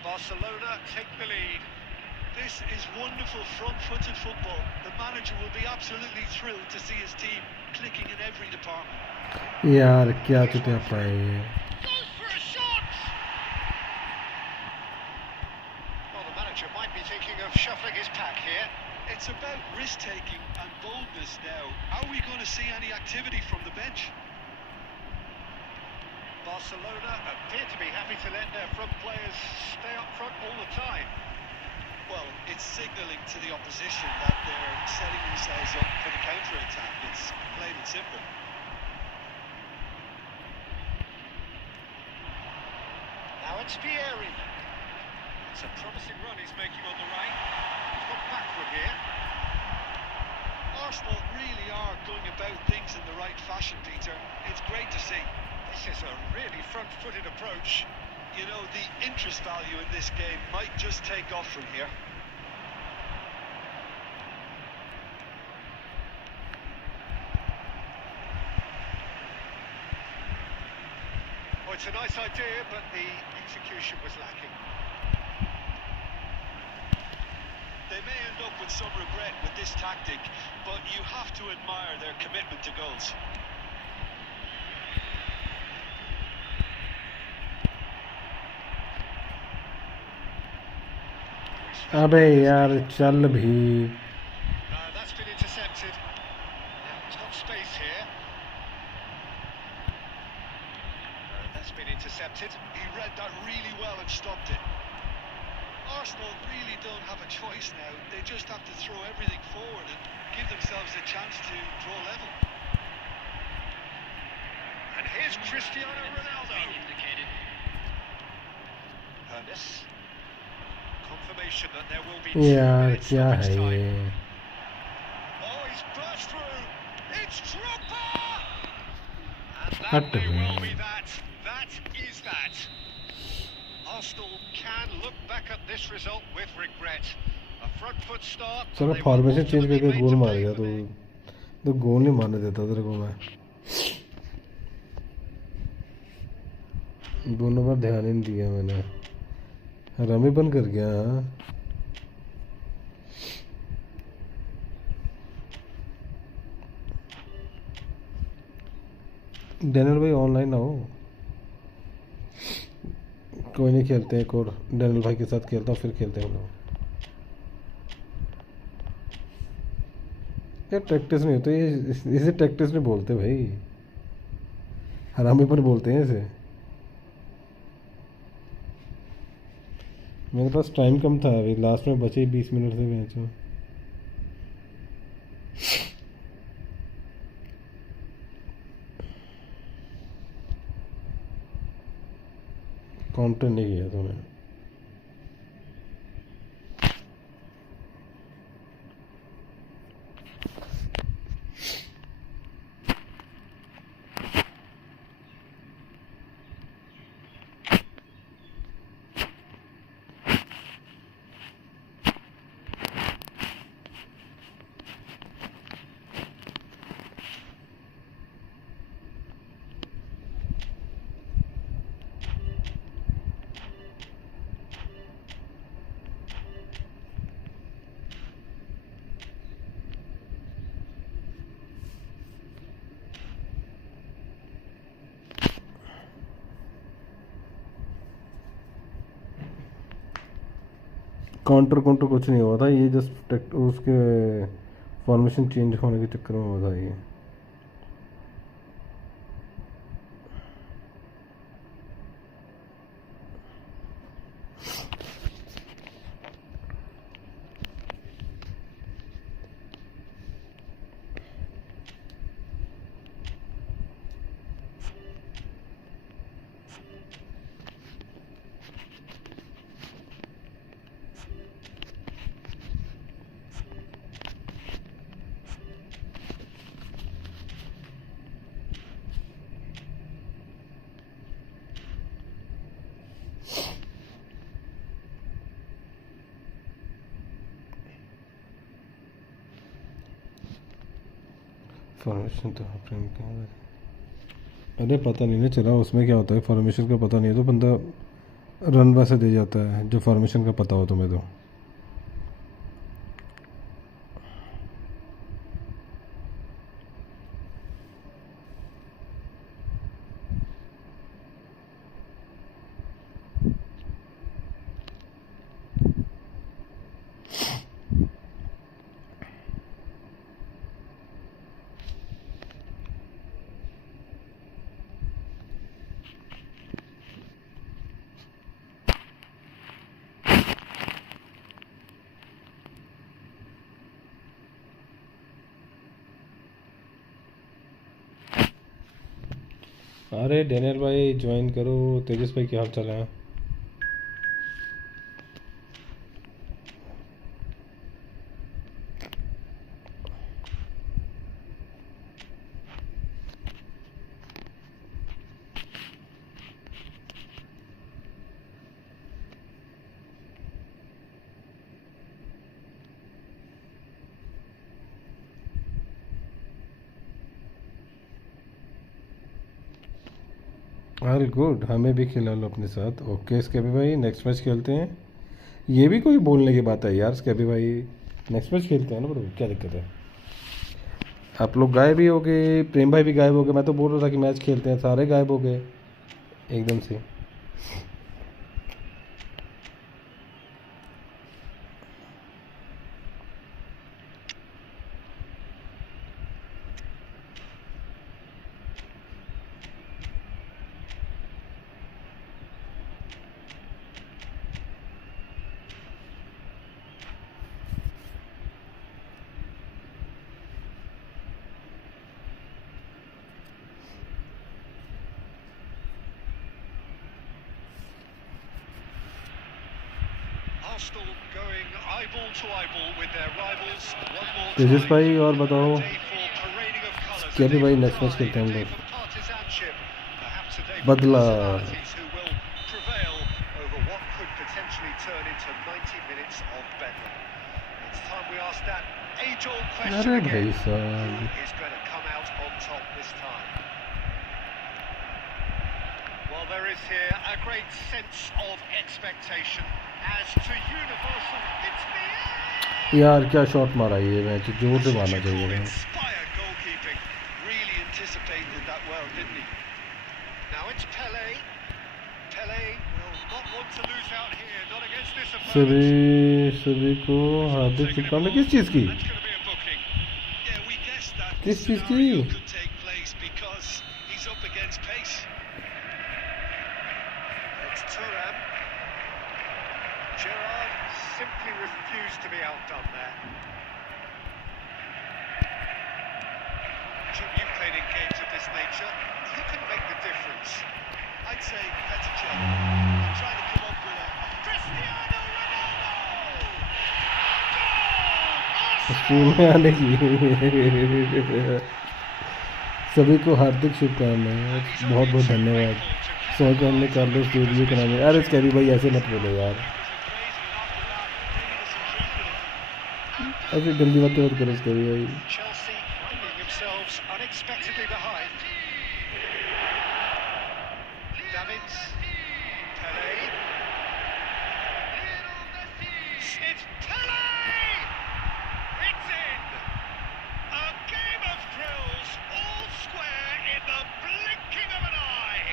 Barcelona take the lead. This is wonderful front-footed football. The manager will be absolutely thrilled to see his team clicking in every department. यार क्या चुतिया पाए ये। Goes for a shot! Well, the manager might be thinking of shuffling his pack here. It's about risk-taking and boldness now. Are we going to see any activity from the bench? Barcelona appear to be happy to let their front players stay up front all the time. Well, it's signalling to the opposition that they're setting themselves up for the counter-attack. It's plain and simple. Now it's Vieri. It's a promising run he's making on the right. He's got backward here. Arsenal really are going about things in the right fashion, Peter. It's great to see. This is a really front-footed approach. You know, the interest value in this game might just take off from here. Well, it's a nice idea, but the execution was lacking. They may end up with some regret with this tactic, but you have to admire their commitment to goals. अबे यार चल भी। That's been intercepted. Now, top space here. That's been intercepted. He read that really well and stopped it. Arsenal really don't have a choice now. They just have to throw everything forward and give themselves a chance to draw level. And here's Cristiano Ronaldo. Indicated. Hernes. Confirmation that there will be यार 2 minutes क्या stoppage है time. ये। Oh, he's burst through. It's Drogba! And that हट may well गए। be that. That is that. Arsenal can look back at this result with regret. A front foot start. चलो but they were formation change ultimately करके made goal to pay मारेगा for तो their तो गोल नहीं मारने देता तेरे को मैं। दोनों बार ध्यान ही नहीं दिया मैंने। रमी बंद कर गया। डैनियल भाई ऑनलाइन आओ। कोई नहीं, खेलते हैं एक और। डैनियल भाई के साथ खेलता हूँ, फिर खेलते हैं हम लोग। यार प्रैक्टिस नहीं होती, इसे प्रैक्टिस नहीं बोलते भाई, हरामीपन बोलते हैं इसे। मेरे पास टाइम कम था, अभी लास्ट में बचे 20 मिनट से मैच में। काउंटर नहीं किया तूने। काउंटर काउंटर कुछ नहीं हुआ था, ये जस्ट उसके फॉर्मेशन चेंज होने के चक्कर में हुआ था ये। फॉर्मेशन तो अरे पता नहीं ना चला उसमें क्या होता है, फॉर्मेशन का पता नहीं है तो बंदा रन वैसे दे जाता है, जो फॉर्मेशन का पता हो तुम्हें तो। अरे डैनियल भाई ज्वाइन करो। तेजस भाई क्या हाल चाल है? ऑल गुड, हमें भी खिला लो अपने साथ। ओके स्कैबी भाई, नेक्स्ट मैच खेलते हैं। ये भी कोई बोलने की बात है यार स्कैबी भाई, नेक्स्ट मैच खेलते हैं ना ब्रो, क्या दिक्कत है? आप लोग गायब ही हो गए, प्रेम भाई भी गायब हो गए। मैं तो बोल रहा था कि मैच खेलते हैं, सारे गायब हो गए एकदम से। Arsenal going eyeball to eyeball with their rivals one more Tejas time. भाई और बताओ। A day for parading of colours, a स्कैबी day भाई for नेक्स्ट मैच pride, खेलते हैं a हम day लोग। for partisanship, perhaps a day for बदला। personalities who will prevail over what could potentially turn into 90 minutes of bedlam. It's time we asked that age-old question अरे again. भाई Who साहब is going to come out on top this time? Well, there is here a great sense of expectation as to universal. It's the air! यार क्या shot मारा ये match जोर से That's what मारना you चाहिए call था inspired goalkeeping. Really anticipated that well, didn't he? Now it's Pele. Pele will not want to lose out here, not against this सभी opponent. सभी को हार्दिक शुभकामनाएं किस चीज़ की That's going to be a booking. Yeah, we guessed that किस चीज़ scenario की could take place because he's up against pace. It's Thuram. Gerrard simply refused to be outdone there. Jim, you've played in games of this nature. Who can make the difference? I'd say Petr. I'm trying to come up with a Cristiano Ronaldo! School में आने की सभी को हार्दिक शुभकामनाएं बहुत बहुत धन्यवाद सोचकर हमने कार्लोस दे दिए कराने अरे कैरी भाई ऐसे मत बोलो यार ऐसे गंदी बातें मत करो कैरी भाई Chelsea finding themselves unexpectedly behind. Davids, Pele. It's Pele! It's in! A game of thrills, all square in the blinking of an eye.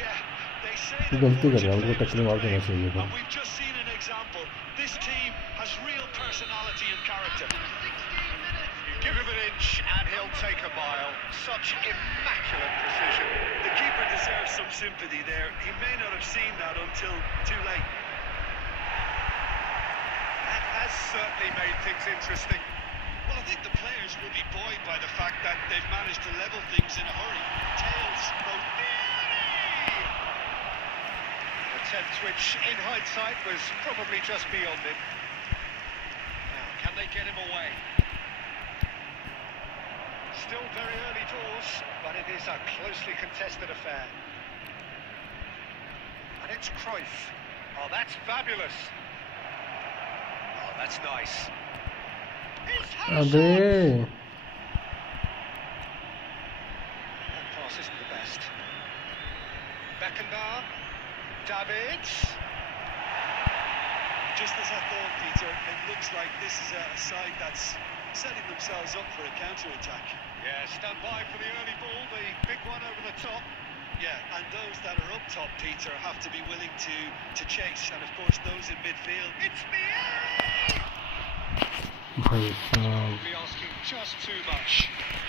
yeah. They say that गलती कर रहा हूँ fortune उनको favours टक्कर the मार देना brave, चाहिए था and we've just seen an example. This team has real personality and character. You give him an inch and he'll take a mile. Such immaculate precision. The keeper deserves some sympathy there. He may not have seen that until too late. That has certainly made things interesting. Well, I think the players will be buoyed by the fact that they've managed to level things in a hurry. Tails both. An attempt which, in hindsight, was probably just beyond him. Now, can they get him away? Still very early doors, but it is a closely contested affair. And it's Cruyff. Oh, that's fabulous. Oh, that's nice. He's had a shot. अबे That pass isn't the best. Beckenbauer. Davids. Just as I thought, Peter, it looks like this is a side that's setting themselves up for a counter-attack. Yeah, stand by for the early ball, the big one over the top. Yeah, and those that are up top, Peter, have to be willing to chase. And, of course, those in midfield. It's the भाई साहब Be asking just too much.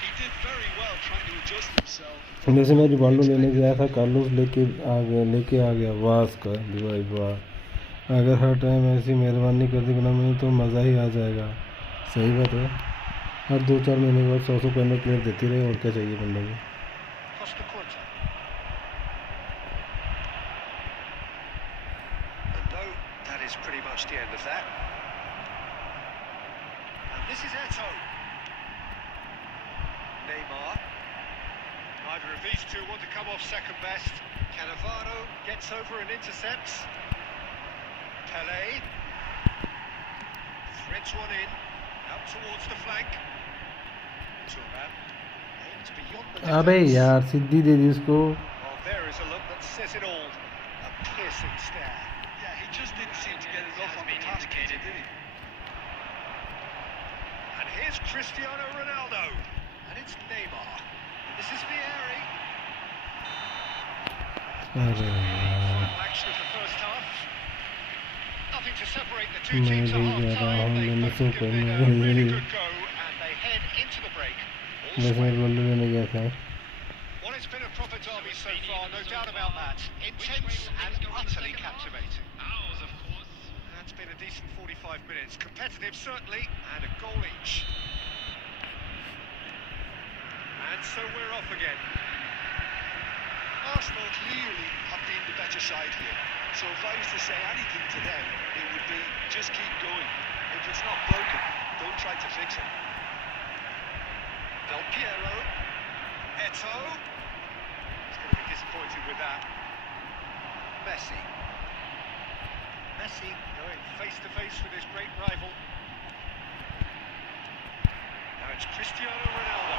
He did very well trying to adjust himself. जैसे मैं Rivaldo लेने गया था Carlos लेके आ गया वास का भाई वाह अगर हर टाइम ऐसी मेहरबानी कर दी बना मुझे तो मज़ा ही आ जाएगा सही बात है हर 2-4 महीने के बाद 100 कॉर्नर प्लेयर देती रहे और क्या चाहिए बंदे को Costa Curta. And no, that is pretty much the end of that. And this is Eto'o. Neymar. Neither of these two want to come off second best. Cannavaro gets over and intercepts. Pele. Threads one in. Out towards the flank. Thuram. Aimed beyond the अबे defence. यार सिद्धि दे दी इसको Well, there is a look that says it all. A piercing stare. Yeah, he just didn't seem to get enough on the pass, Peter, did he? And here's Cristiano Ronaldo. And it's Neymar. And this is Vieri. अरे यार Final action of the first half. Nothing to separate the two मैं teams at भी half कह रहा हूँ time. मैंने They've so both given it a करना really है good go. And they head into the break. All वैसे मैं square. रिवाल्डो लेने गया था Well, it's been a proper derby so far, no doubt about that. Intense and utterly captivating. Ours, of course. That's been a decent 45 minutes. Competitive, certainly, and a goal each. And so we're off again. Arsenal clearly have been the better side here. So if I was to say anything to them, it would be just keep going. If it's not broken, don't try to fix it. Del Piero. Eto'o. He's going to be disappointed with that. Messi. Messi going face to face with his great rival. It's Cristiano Ronaldo.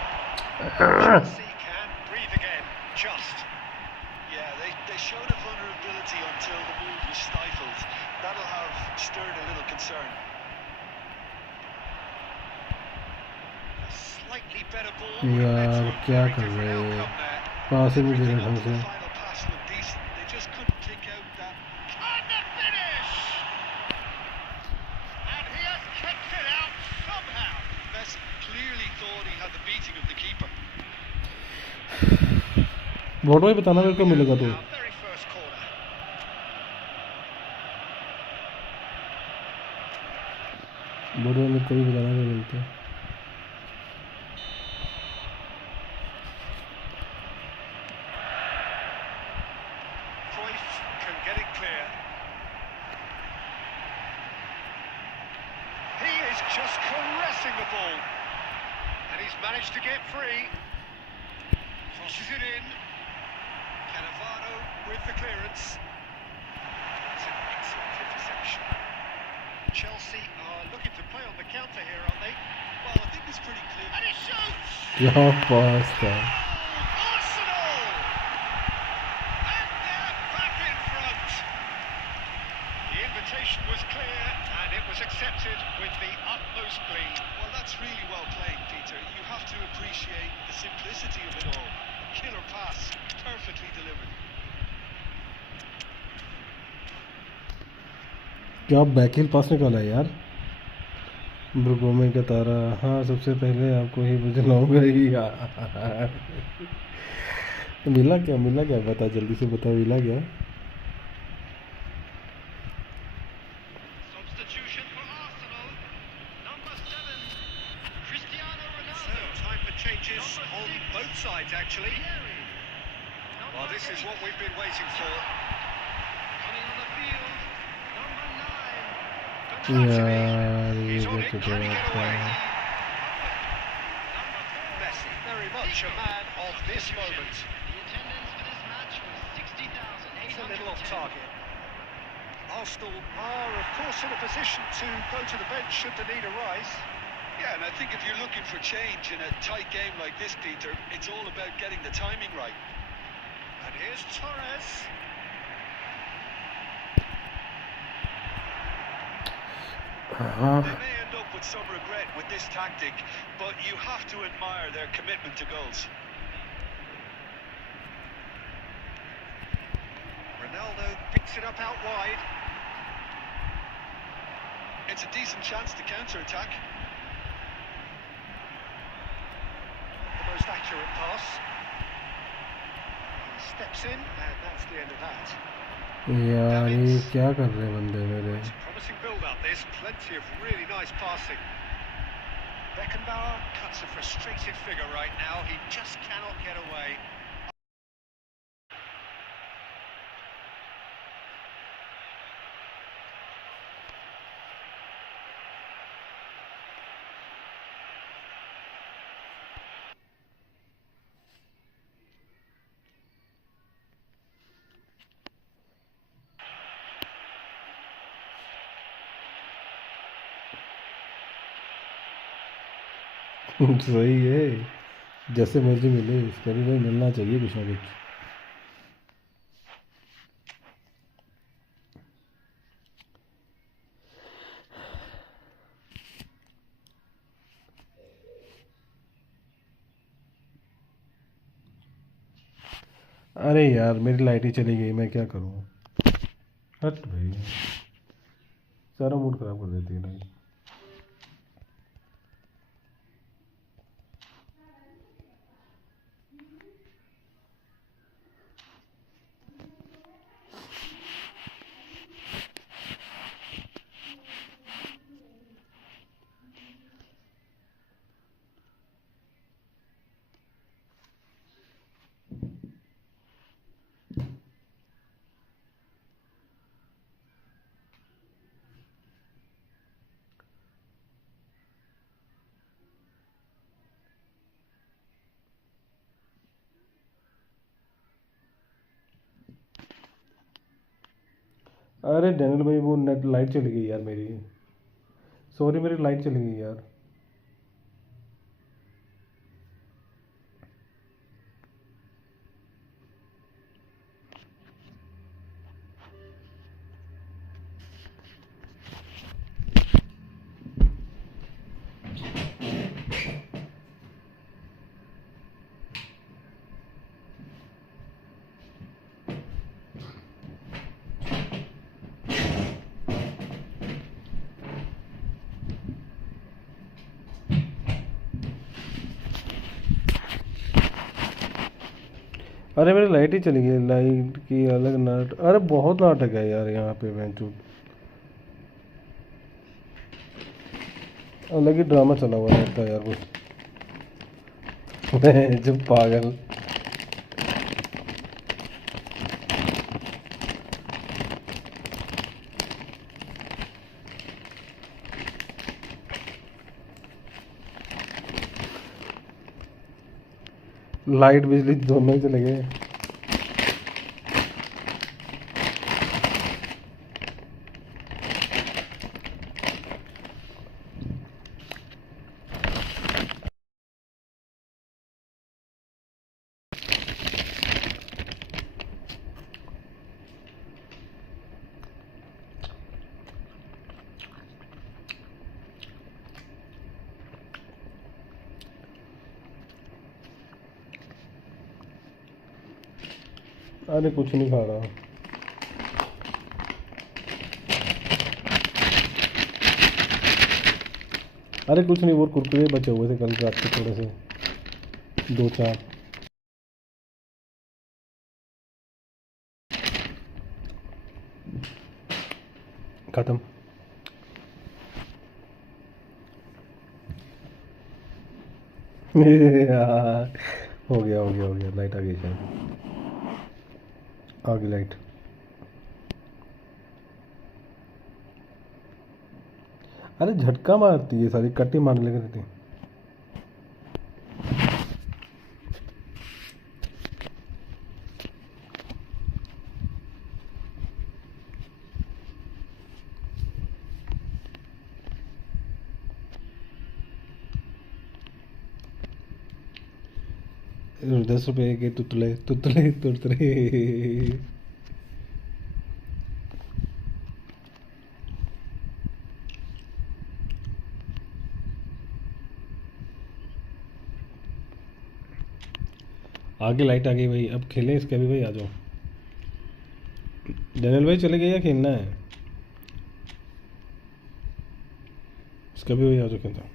Chelsea can breathe again, just. Yeah, they showed a vulnerability until the move was stifled. That'll have stirred a little concern. A slightly better ball. यार क्या कर रहे हैं, पास ही नहीं दे रहे ढंग से। Final pass looked decent. They just couldn't pick out that. And the finish! And he has kicked it out somehow. Messi clearly thought he had the beating of the keeper. Photo ही बताना मेरे को मिलेगा तो। Our very first corner. Photo मेरे को भी बताना मेरे मिलते। Cruyff can get it clear. He is just caressing the ball. And he's managed to get free. Crosses it in. Cannavaro with the clearance. It's an excellent interception. Chelsea are looking to play on the counter here, aren't they? Well, I think it's pretty clear. And it shoots! क्या पास था। Arsenal! And they're back in front. The invitation was clear and it was accepted with the utmost glee. Well, that's really well played, Peter. You have to appreciate the simplicity of it all. A killer pass, perfectly delivered. क्या बैकहिल पास निकाला है यार, ब्रुगोमे का तारा। हाँ, सबसे पहले आपको ही बुझलाऊंगा ही यार। मिला क्या बता, जल्दी से बता, मिला क्या? Substitution for Arsenal. Number 7, Cristiano So, Ronaldo. time for changes on both sides, actually. Thierry. Well, this is what we've been waiting for. Coming on the field. Number 9. यार ये He's on क्या it, चल can he रहा get था? away? Number 4. Messi, very much a man of this moment. The attendance for this match was It's a little off 60,810. target. Arsenal are, of course, in a position to go to the bench should the need arise. Yeah, and I think if you're looking for change in a tight game like this, Peter, it's all about getting the timing right. And here's Torres. हाँ, They may end up with some regret with this tactic, but you have to admire their commitment to goals. Ronaldo picks it up out wide. It's a decent chance to counter-attack. The most accurate pass. He steps in, and that's the end of that. यार ये क्या कर रहे हैं बंदे मेरे? It's a promising build-up. There's plenty of really nice passing. Beckenbauer cuts a frustrated figure right now. He just cannot get away. सही है, जैसे मर्जी मिले, इसका भी भाई मिलना चाहिए कुछ ना कुछ। अरे यार मेरी लाइट ही चली गई, मैं क्या करूँ? हट भाई, सारा मूड खराब कर देती है लाइट। अरे डैनियल भाई, वो नेट लाइट चली गई यार मेरी। सॉरी, मेरी लाइट चली गई यार। अरे मेरी लाइट ही चली गई, लाइट की अलग नाटक, अरे बहुत नाटक है यार यहाँ पे बेंचू, अलग ही ड्रामा चला हुआ है इसका यार कुछ जो पागल। लाइट बिजली दोनों ही चले गए। अरे कुछ नहीं खा रहा। अरे कुछ नहीं, वो कुरकुरे बचे हुए थे कल रात के थोड़े से, दो चार। खत्म। यार, हो गया हो गया हो गया, लाइट आ गई शायद, आ गई लाइट। अरे झटका मारती है सारी, कट्टी मारने लगे रहती। ₹10 के तुतले तुतले तुतले। आगे लाइट आ गई भाई, अब खेलें इसका भी भाई, आ जाओ। डैनियल भाई चले गए या खेलना है? इसका भी भाई आ जाओ खेलता।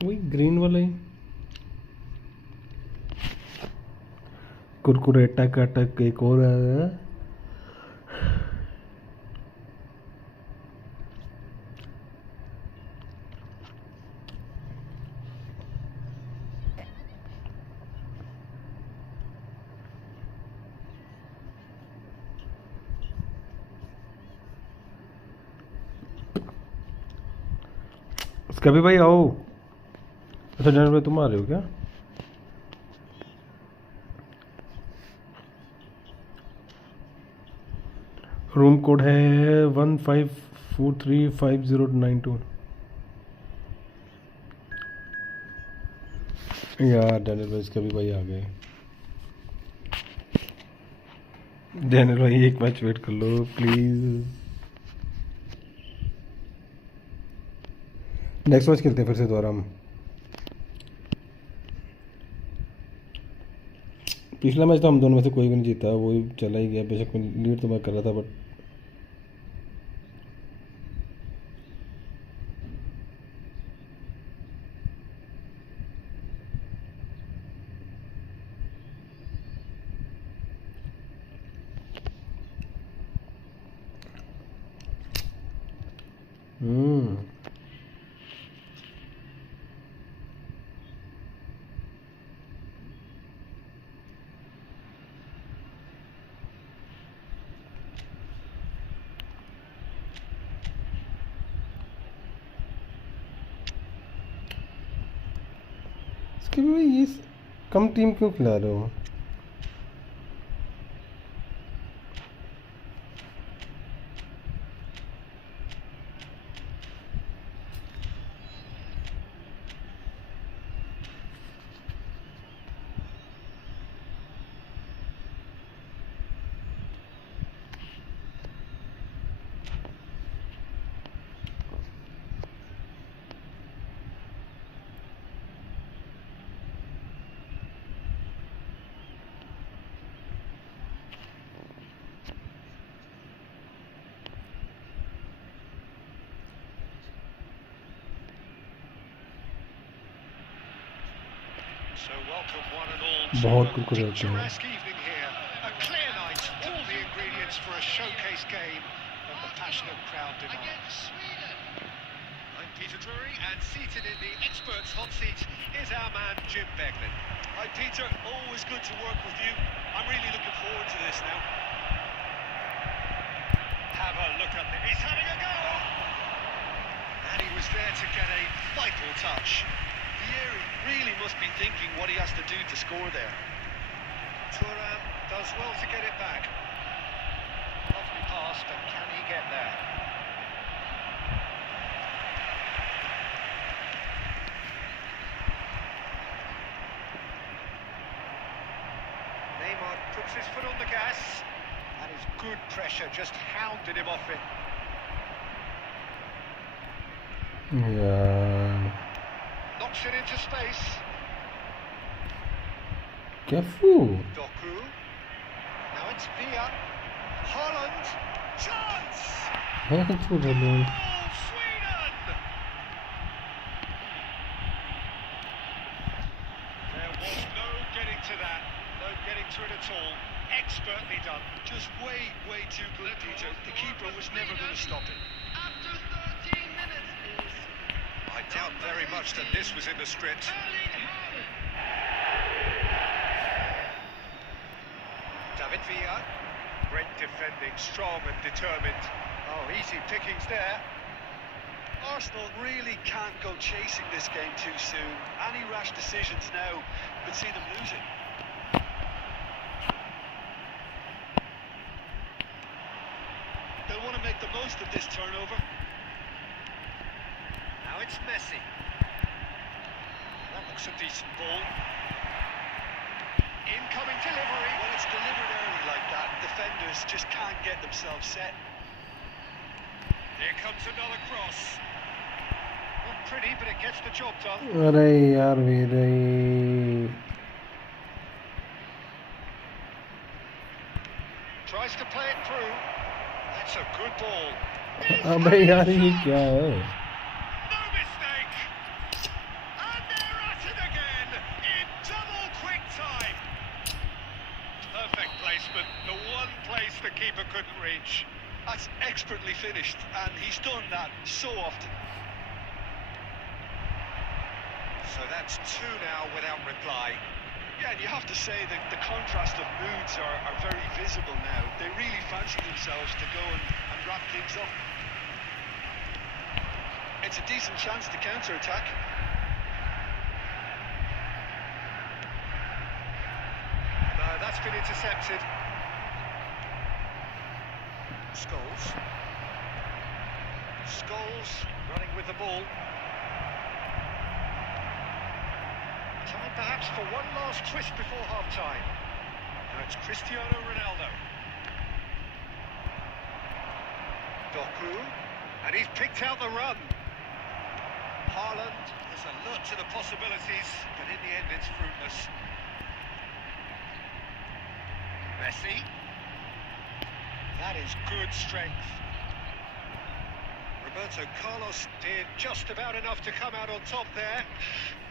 वही ग्रीन वाला ही, कुरकुरे टक टक एक और है। इसका भी भाई आओ। अच्छा डैनियल भाई तुम आ रहे हो क्या? रूम कोड है 15435092। यार डैनियल भाई इसका भी भाई आ गए। डैनियल भाई एक मैच वेट कर लो प्लीज, नेक्स्ट मैच खेलते हैं फिर से दोबारा हम। पिछला मैच तो हम दोनों में से कोई भी नहीं जीता, वो ही चला ही गया, बेशक मैं लीड तो मैं कर रहा था बट। हम्म। इसके भी भाई ये कम टीम क्यों खिला रहे हो? So welcome one and all to बहुत a कुरकुरे होते हैं। picturesque evening here. A clear night, all the ingredients for a showcase game that the passionate crowd demands. I'm Peter Drury, and seated in the experts' hot seat is our man Jim Beglin. Hi Peter, always good to work with you. I'm really looking forward to this now. Have a look at this. He's having a go! And he was there to get a vital touch. Vieri really must be thinking what he has to do to score there. Thuram does well to get it back. Lovely pass, but can he get there? Neymar puts his foot on the gas. That is good pressure, just hounded him off it. यार Knocks it into space. कैफू Doku. Now it's Villa. Holland. Chance! है कुछ रहे Oh, Sweden! There was no getting to that. No getting to it at all. Expertly done. Just way too good, Peter. The keeper was never going to stop it. After 13 minutes is I doubt very much that this was in the script. Erling Haaland. David Villa. Great defending, strong and determined. Oh, easy pickings there. Arsenal really can't go chasing this game too soon. Any rash decisions now could see them losing. They'll want to make the most of this turnover. Now it's Messi. That looks a decent ball. Incoming delivery. When it's delivered early like that, defenders just can't get themselves set. Here comes another cross. Not pretty, but it gets the job done. अरे यार वीरे Tries to play it through. That's a good ball. अबे यार ये क्या है No mistake. And they're at it again in double quick time. Perfect placement. The one place the keeper couldn't reach. That's expertly finished, and he's done that so often. So that's two now without reply. Yeah, and you have to say that the contrast of moods are very visible now. They really fancy themselves to go and wrap things up. It's a decent chance to counter-attack. No, that's been intercepted. Scholes running with the ball. Time perhaps for one last twist before half-time. Now it's Cristiano Ronaldo. Doku, and he's picked out the run. Haaland is alert to the possibilities, but in the end it's fruitless. Messi. That is good strength. Roberto Carlos did just about enough to come out on top there.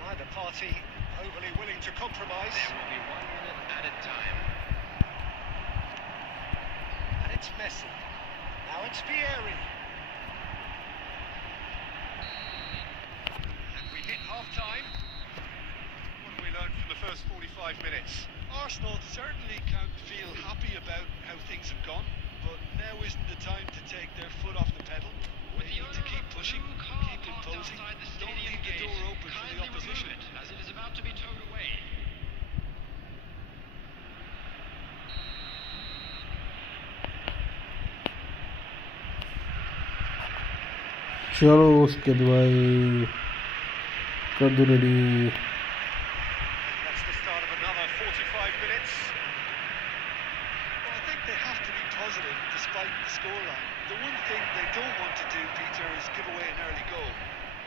Neither party overly willing to compromise. There will be 1 minute added time. And it's Messi. Now it's Vieri. And we hit half-time. What have we learned from the first 45 minutes? Arsenal certainly can't feel happy about how things have gone, but now isn't the time to take their foot off the pedal. With They the need owner to keep of pushing, blue car keep parked imposing, outside the don't stadium leave the gate, door open for the kindly opposition. remove it, as it is about to be towed away. चलो उसके भाई कर दो ready That's the start of another 45 minutes. Well, I think they have to be positive despite the scoreline. The one thing they don't want to do, Peter, is give away an early goal.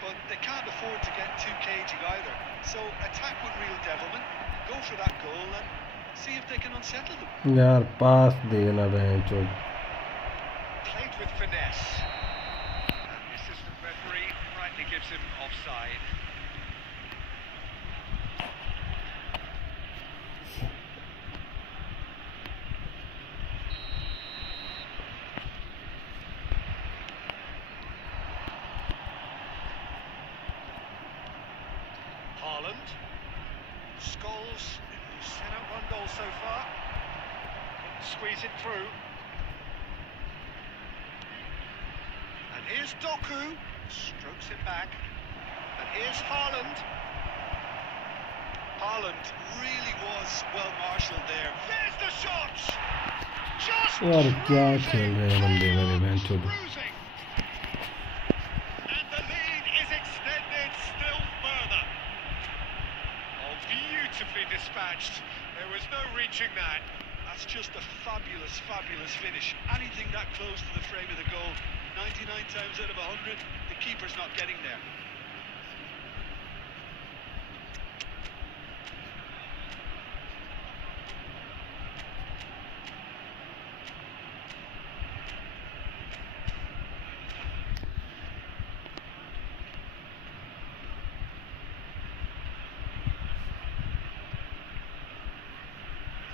But they can't afford to get too cagey either. So attack with real devilment, go for that goal and see if they can unsettle them. यार पास देना बेंचो Played with finesse. And the assistant referee rightly gives him offside. Scholes, who's sent out one goal so far. Squeeze it through. And here's Doku, strokes it back. And here's Haaland. Haaland really was well marshalled there. There's the shot! Just यार क्या खेल रहे हैं बंदे मेरे cruising. बेंचोद And the lead is extended still further. Oh, beautifully dispatched. There was no reaching that. That's just a fabulous, fabulous finish. Anything that close to the frame of the goal, 99 times out of 100, the keeper's not getting there.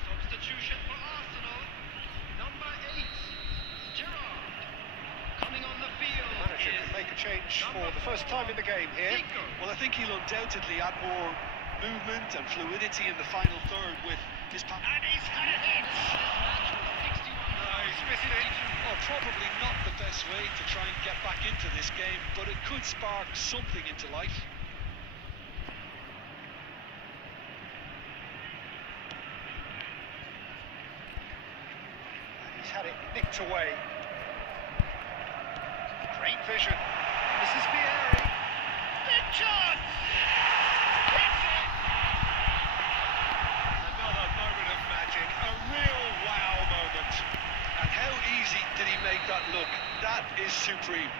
Substitution for Arsenal. Number 8, Gerrard. Coming on the field Manager is can make a change for the first time in the game here. Zico. Well, I think he'll undoubtedly add more movement and fluidity in the final third with his pass. And he's had it hit. He's missed it. Well, probably not the best way to try and get back into this game, but it could spark something into life. He's had it nicked away. Great vision. This is Vieri. Big chance! Hits it! Another moment of magic. A real wow moment. And how easy did he make that look? That is supreme.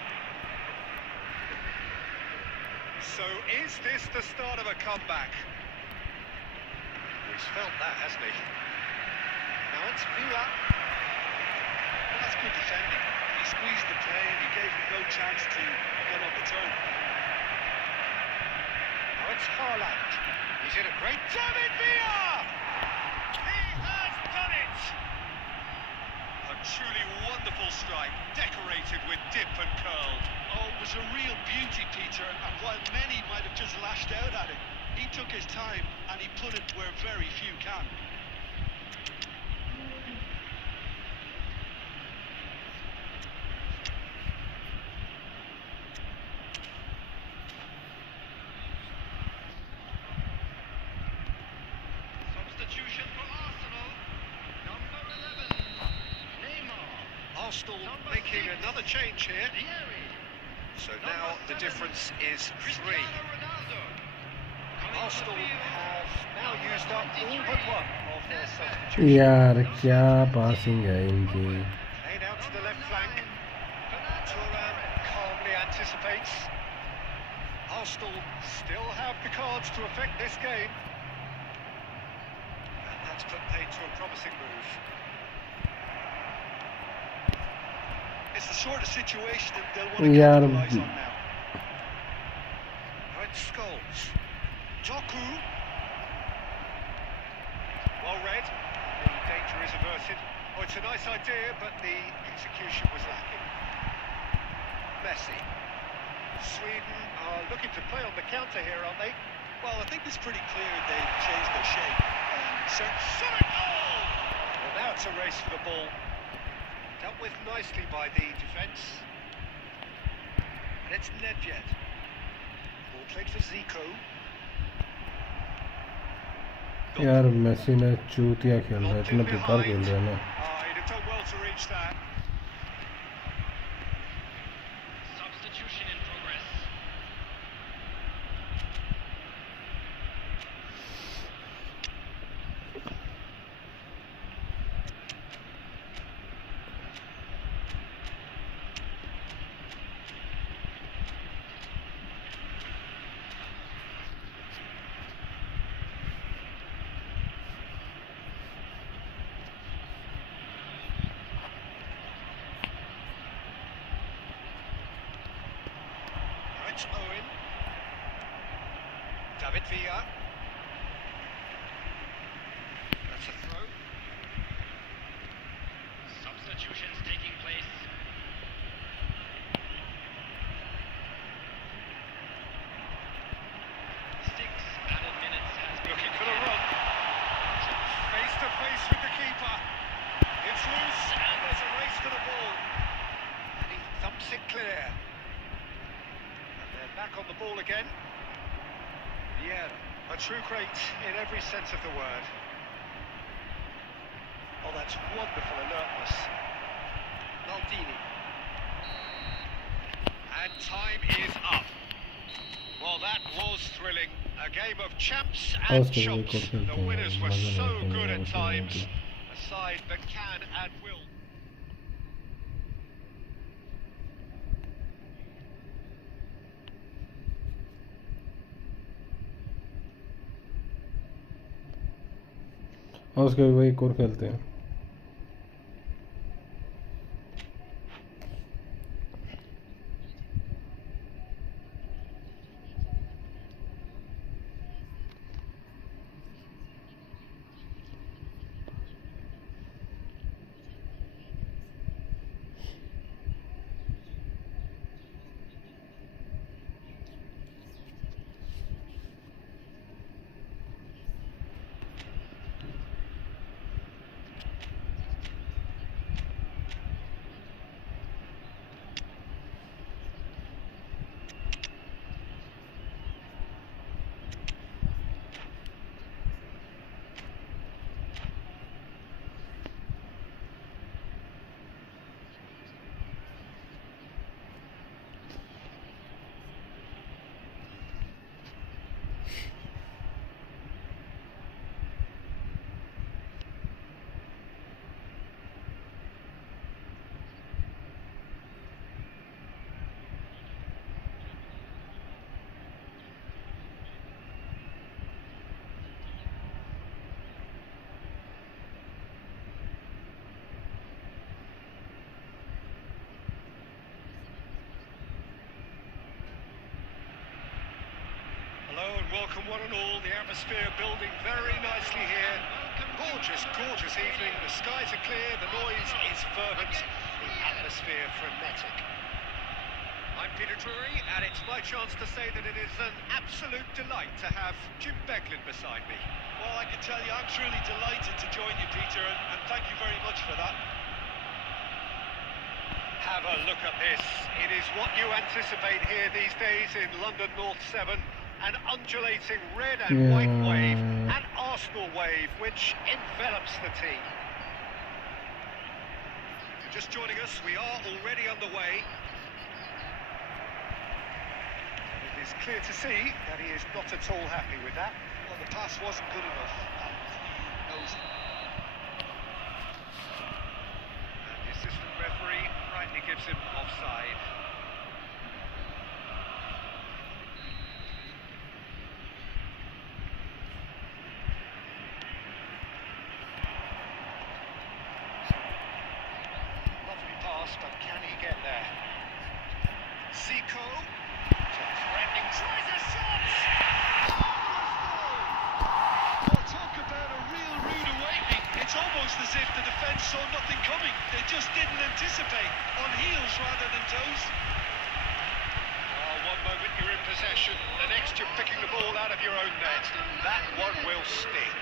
So is this the start of a comeback? He's felt that, hasn't he? Now it's Villa. Well, that's good defending. He squeezed the play and he gave him no chance to get on the turn. Now it's Haaland. He's in a great David Villa! He has done it! A truly wonderful strike, decorated with dip and curl. Oh, it was a real beauty, Peter, and while many might have just lashed out at it, he took his time and he put it where very few can. Substitution for Arsenal. Number 11, Neymar. Arsenal Number making 6, another change here. Vieri. So now the difference is 3. Cristiano Ronaldo. Coming on the Arsenal field, have now used up all 23, but one of their substitutions. यार क्या passing है इनकी Played out to the left flank. Thuram calmly anticipates. Arsenal still have the cards to affect this game. And that's put paid to a promising move. It's the sort of situation that they'll want to यार capitalise on now. Now it's Scholes. Doku. Well read. The danger is averted. Oh, it's a nice idea, but the execution was lacking. Messi. Sweden are looking to play on the counter here, aren't they? Well, I think it's pretty clear they've changed their shape. Shot it! Oh! Well, now it's a race for the ball. Dealt with nicely by the defence. And it's Nedved. Ball played for Zico. यार Messi ने चूतिया खेल रहा है इतना बेकार खेल रहा है ना He'd have done well to reach that. Substitution in progress. It's Owen. David Villa. That's a throw. Substitutions taking place. 6 added minutes has been Looking for the again. Yeah, a true great in every sense of the word. Oh, that's wonderful alertness. Maldini. And time is up. Well, that was thrilling. A game of champs and उसके लिए chumps. Code खेलते The हैं winners were मजा so नहीं good आएगा at उसके times. लिए A side that can and will. और उसके वही कोड खेलते हैं Hello and welcome one and all. The atmosphere building very nicely here. Gorgeous, gorgeous evening. The skies are clear, the noise is fervent, the atmosphere frenetic. I'm Peter Drury, and it's my chance to say that it is an absolute delight to have Jim Beglin beside me. Well, I can tell you, I'm truly delighted to join you, Peter, and thank you very much for that. Have a look at this. It is what you anticipate here these days in London North 7. An undulating red and white wave, an Arsenal wave which envelops the team. If you're just joining us, we are already underway. And it is clear to see that he is not at all happy with that. Well, the pass wasn't good enough, and he knows it. And the assistant referee rightly gives him offside. But can he get there? Zico. Redding tries a shot! Well, talk about a real rude awakening. It's almost as if the defence saw nothing coming. They just didn't anticipate. On heels rather than toes. Well, one moment you're in possession, the next you're picking the ball out of your own net. That one will sting.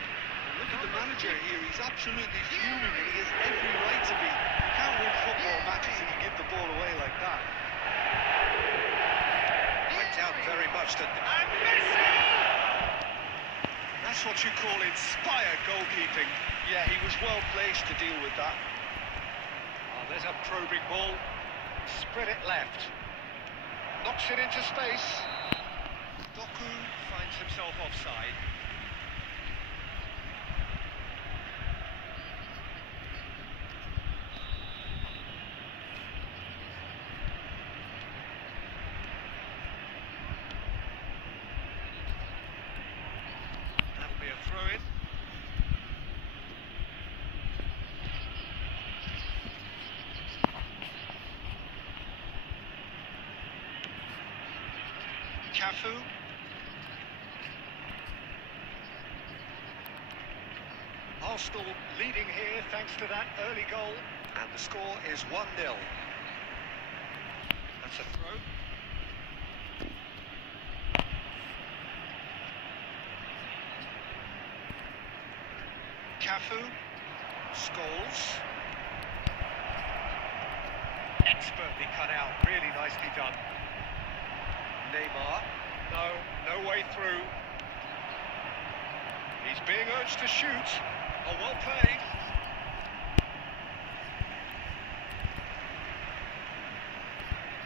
Look at the manager here. He's absolutely fuming, and he has every right to be. You can't win football matches if you give the ball away like that. Went out very much to... And Messi! That's what you call inspired goalkeeping. Yeah, he was well placed to deal with that. Oh, there's a probing ball. Spread it left. Knocks it into space. Doku finds himself offside. Throw in. Cafu. Arsenal leading here thanks to that early goal, and the score is 1-0. That's a throw. Cafu, Scholes, expertly cut out, really nicely done. Neymar, No way through. He's being urged to shoot. Oh, well played.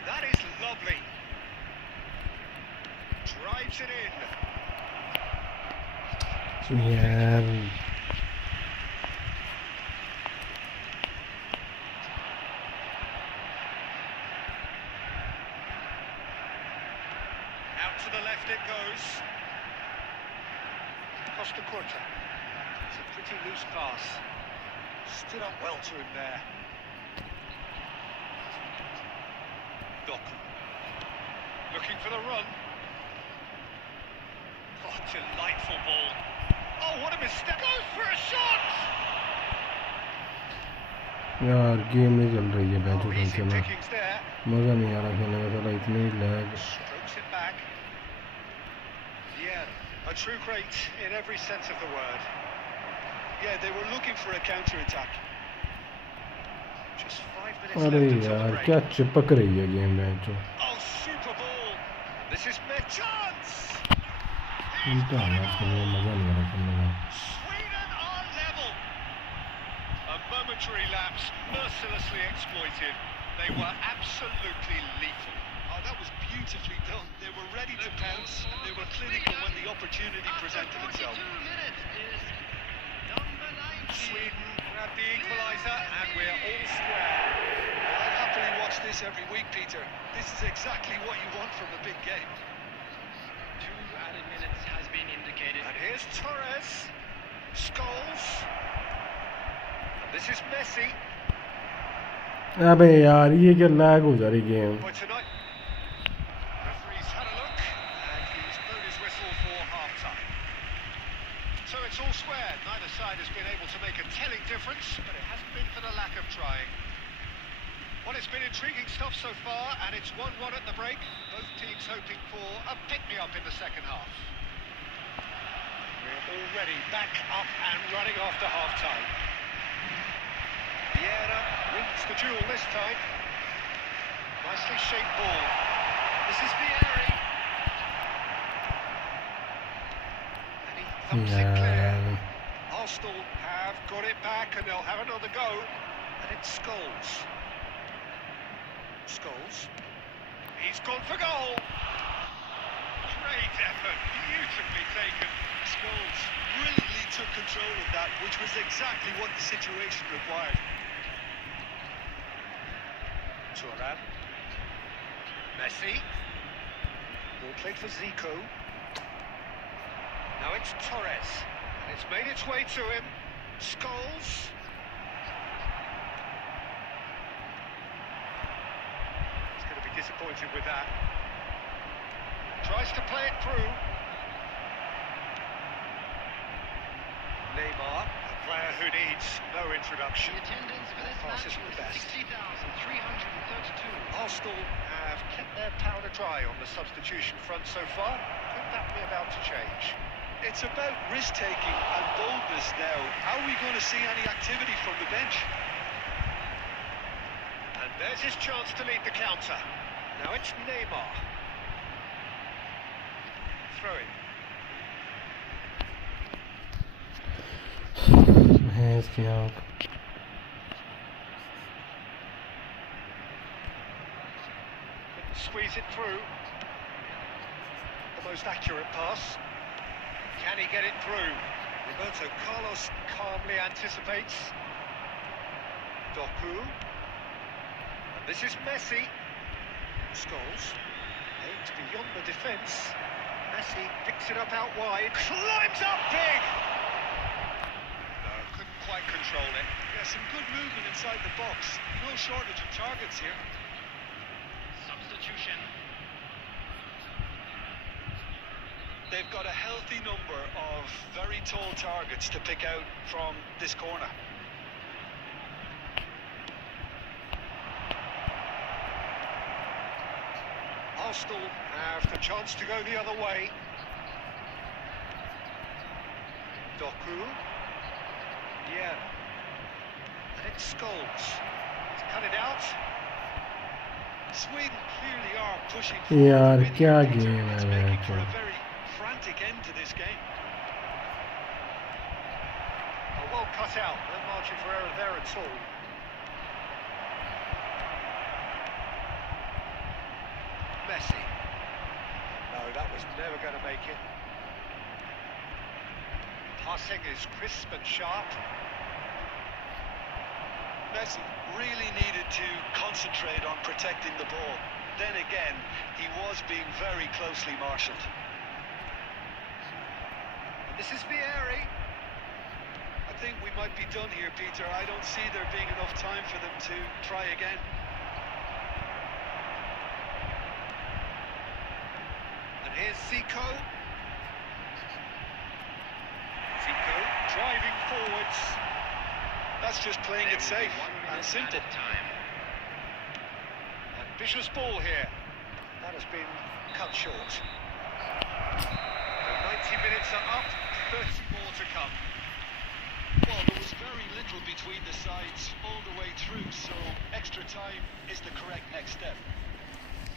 That is lovely. Drives it in. यार Out to the left it goes. Costa Corta. It's a pretty loose pass. Stood up well to him there. Doku. Looking for the run. Oh, delightful ball. Oh, what a mistake. Goes for a shot! यार game नहीं चल रही है Oh, बैचो ढंग easy से ना pickings there. मज़ा नहीं आ रहा खेलने का साला इतनी lag Strokes it back. Yeah, a true great in every sense of the word. Yeah, they were looking for a counter-attack. Just 5 minutes अरे left until the यार break. क्या चिपक रही है game बैचो Oh, super ball. This is mid chance. उल्टा यार खेलने में मज़ा नहीं आ रहा खेलने का Sweden are level. A momentary lapse, mercilessly exploited. They were absolutely lethal. Oh, that was beautifully done. They were ready to pounce, and they were clinical when the opportunity presented itself. 42 minutes is number 90. Sweden grab the equaliser, and we're all square. I'd happily watch this every week, Peter. This is exactly what you want from a big game. 2 added minutes has been indicated. And here's Torres. Scholes. And this is Messi. अबे यार ये क्या lag हो जा रही game But tonight, referee's had a look, and he's blown his whistle for half-time. So it's all square. Neither side has been able to make a telling difference, but it hasn't been for the lack of trying. Well, it's been intriguing stuff so far, and it's 1-1 at the break. Both teams hoping for a pick-me-up in the second half. We're already back up and running after half-time. Vieira wins the duel this time. Nicely shaped ball. This is Vieira. And he thumps it clear. यार Arsenal have got it back and they'll have another go. And it's Scholes. Scholes. He's gone for goal. Great effort. Beautifully taken. Scholes brilliantly took control of that, which was exactly what the situation required. Thuram. Messi. Ball played for Zico. Now it's Torres. And it's made its way to him. Scholes. He's going to be disappointed with that. Tries to play it through. Neymar, a player who needs no introduction. The attendance for this Pass match isn't was the best. 60,332. Arsenal have kept their powder dry on the substitution front so far. Could that be about to change? It's about risk-taking and boldness now. How are we going to see any activity from the bench? And there's his chance to lead the counter. Now it's Neymar. Throw in. है इसकी आँख Couldn't squeeze it through. The most accurate pass. Can he get it through? Roberto Carlos calmly anticipates. Doku. And this is Messi. Scholes. Aims beyond the defence. Messi picks it up out wide. Climbs up big! No, couldn't quite control it. Yeah, some good movement inside the box. No shortage of targets here. Substitution. They've got a healthy number of very tall targets to pick out from this corner. Arsenal have the chance to go the other way. Doku. Yeah. And it's Scholes. He's cut it out. Sweden clearly are pushing यार forward. क्या Peter, game है it's match making for a very frantic end to this game. Oh, well cut out. No margin for error there at all. Messi. No, that was never going to make it. Passing is crisp and sharp. Messi really needed to concentrate on protecting the ball. Then again, he was being very closely marshalled. This is Vieri. I think we might be done here, Peter. I don't see there being enough time for them to try again. And here's Zico. Zico driving forwards. That's just playing it safe and simple. Ambitious ball here. That has been cut short. The 90 minutes are up, 30 more to come. Well, there was very little between the sides all the way through, so extra time is the correct next step.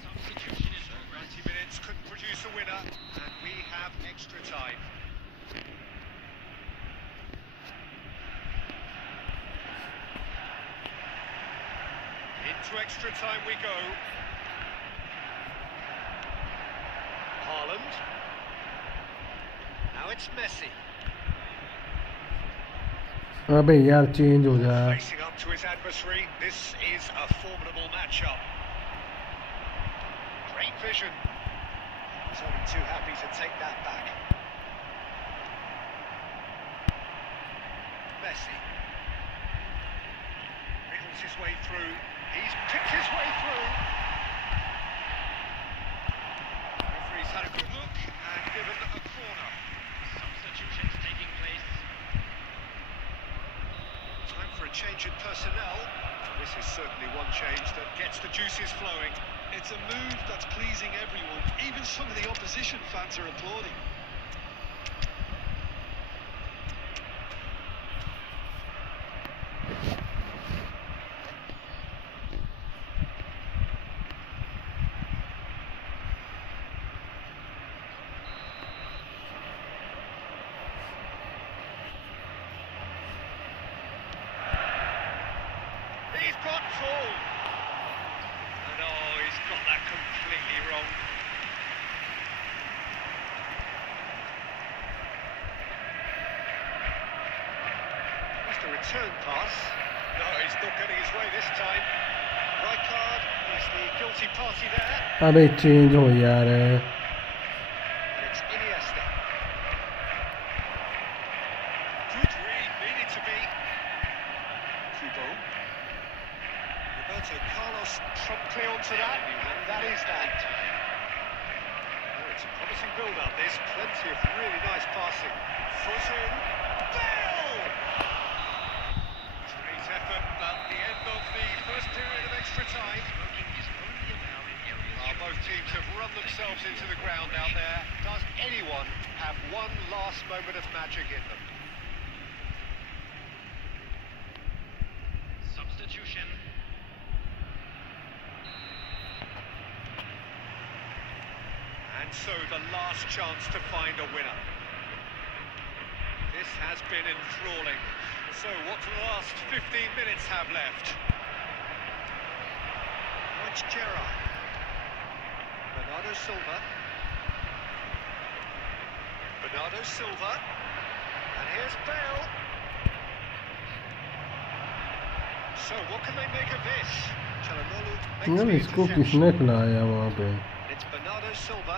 Substitution is 90 minutes couldn't produce a winner, and we have extra time. Into extra time we go. Haaland. Now it's Messi. अबे यार change हो जा Facing up to his adversary, this is a formidable matchup. Great vision. He's only too happy to take that back. Messi. Wriggles his way through. He's picked his way through. Referee's had a good look and given a corner. substitutions taking place. Time for a change in personnel. This is certainly one change that gets the juices flowing. It's a move that's pleasing everyone. Even some of the opposition fans are applauding. He's got full. And oh, he's got that completely wrong. That's the return pass. No, he's not getting his way this time. Right card is the guilty party there. अबे change हो यार And it's Iniesta. Good read, needed to be. Kubo. Roberto Carlos promptly onto that, and that is that. Oh, it's a promising build-up. There's plenty of really nice passing. Foot in. Bale! Great effort, but the end of the first period of extra time. Smoking is only allowed in areas. Both teams have run themselves into the ground out there. Does anyone have one last moment of magic in them? Substitution. And so the last chance to find a winner. This has been enthralling. So what do the last 15 minutes have left? Watch Gerrard. Bernardo Silva. Bernardo Silva. And here's Bale. So what can they make of this? Çalhanoğlu makes यार the इसको interception. किसने खिलाया वहाँ पे It's Bernardo Silva,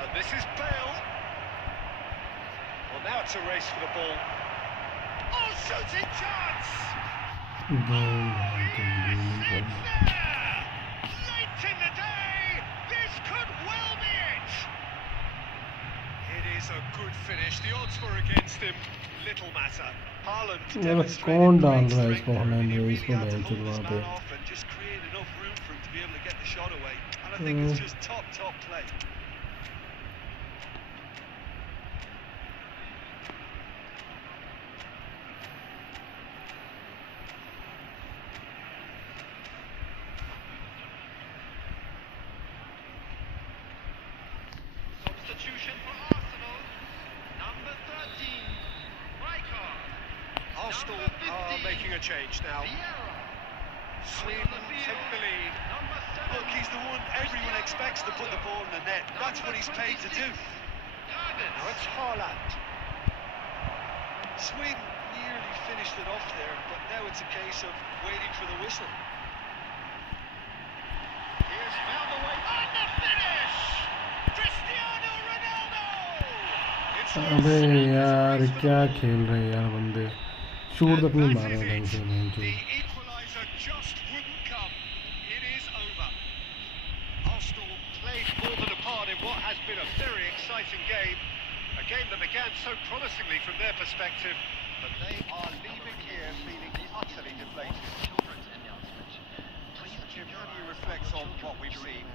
and this is Bale. Well, now it's a race for the ball. Oh, shooting chance! Oh, yes, it's there! Late in the day, this could well be it! It is a good finish. The odds were against him. Little matter. Haaland यार demonstrated कौन डाल great रहा है strength इसको there. Holland He में really इसको had to match hold this वहाँ पे man off and just create enough room for him to be able to get the shot away. And I think it's just top play. substitution for Arsenal. Number 13, Rijkaard. Arsenal Number are 15, making a change now. Vieira. Sweden take the lead. Number 7, Look, he's the one everyone expects to put the ball in the net. That's what he's paid to do. Now it's Haaland. Sweden nearly finished it off there, but now it's a case of waiting for the whistle. Here's found the way. And the finish! Cristiano Ronaldo! It's अबे यार क्या खेल रहे हैं यार बंदे, shoot तक नहीं मार रहे ढंग से The equaliser just wouldn't come. It is over. Arsenal played more than a part in what has been a very exciting game. A game that began so promisingly from their perspective, but they are leaving here feeling utterly deflated. Jim, how do you reflect on what we've seen?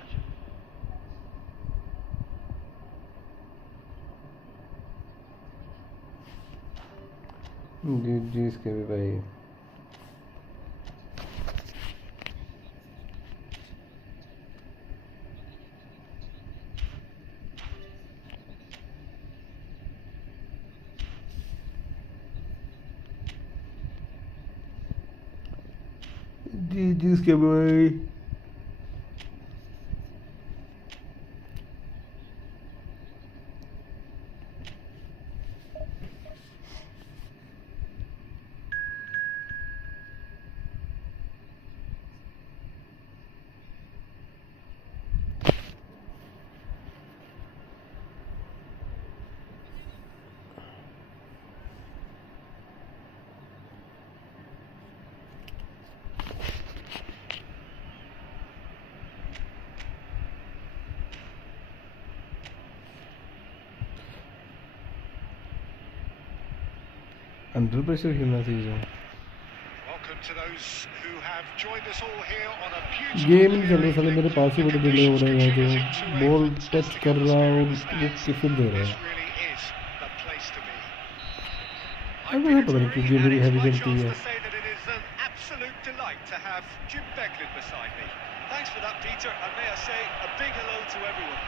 जी इसके भी भाई जी इसके भाई under pressure खेलना चाहिए। Welcome to those who have joined us all here on a beautiful game नहीं चल रहा साले, मेरे पास ही बड़े डिले हो रहे हैं, जो बॉल टच कर रहा है और वो किसे दे रहा है। अब मुझे पता नहीं क्यों मेरी हैवी चलती है। Thanks for that, Peter, and may I say a big hello to everyone.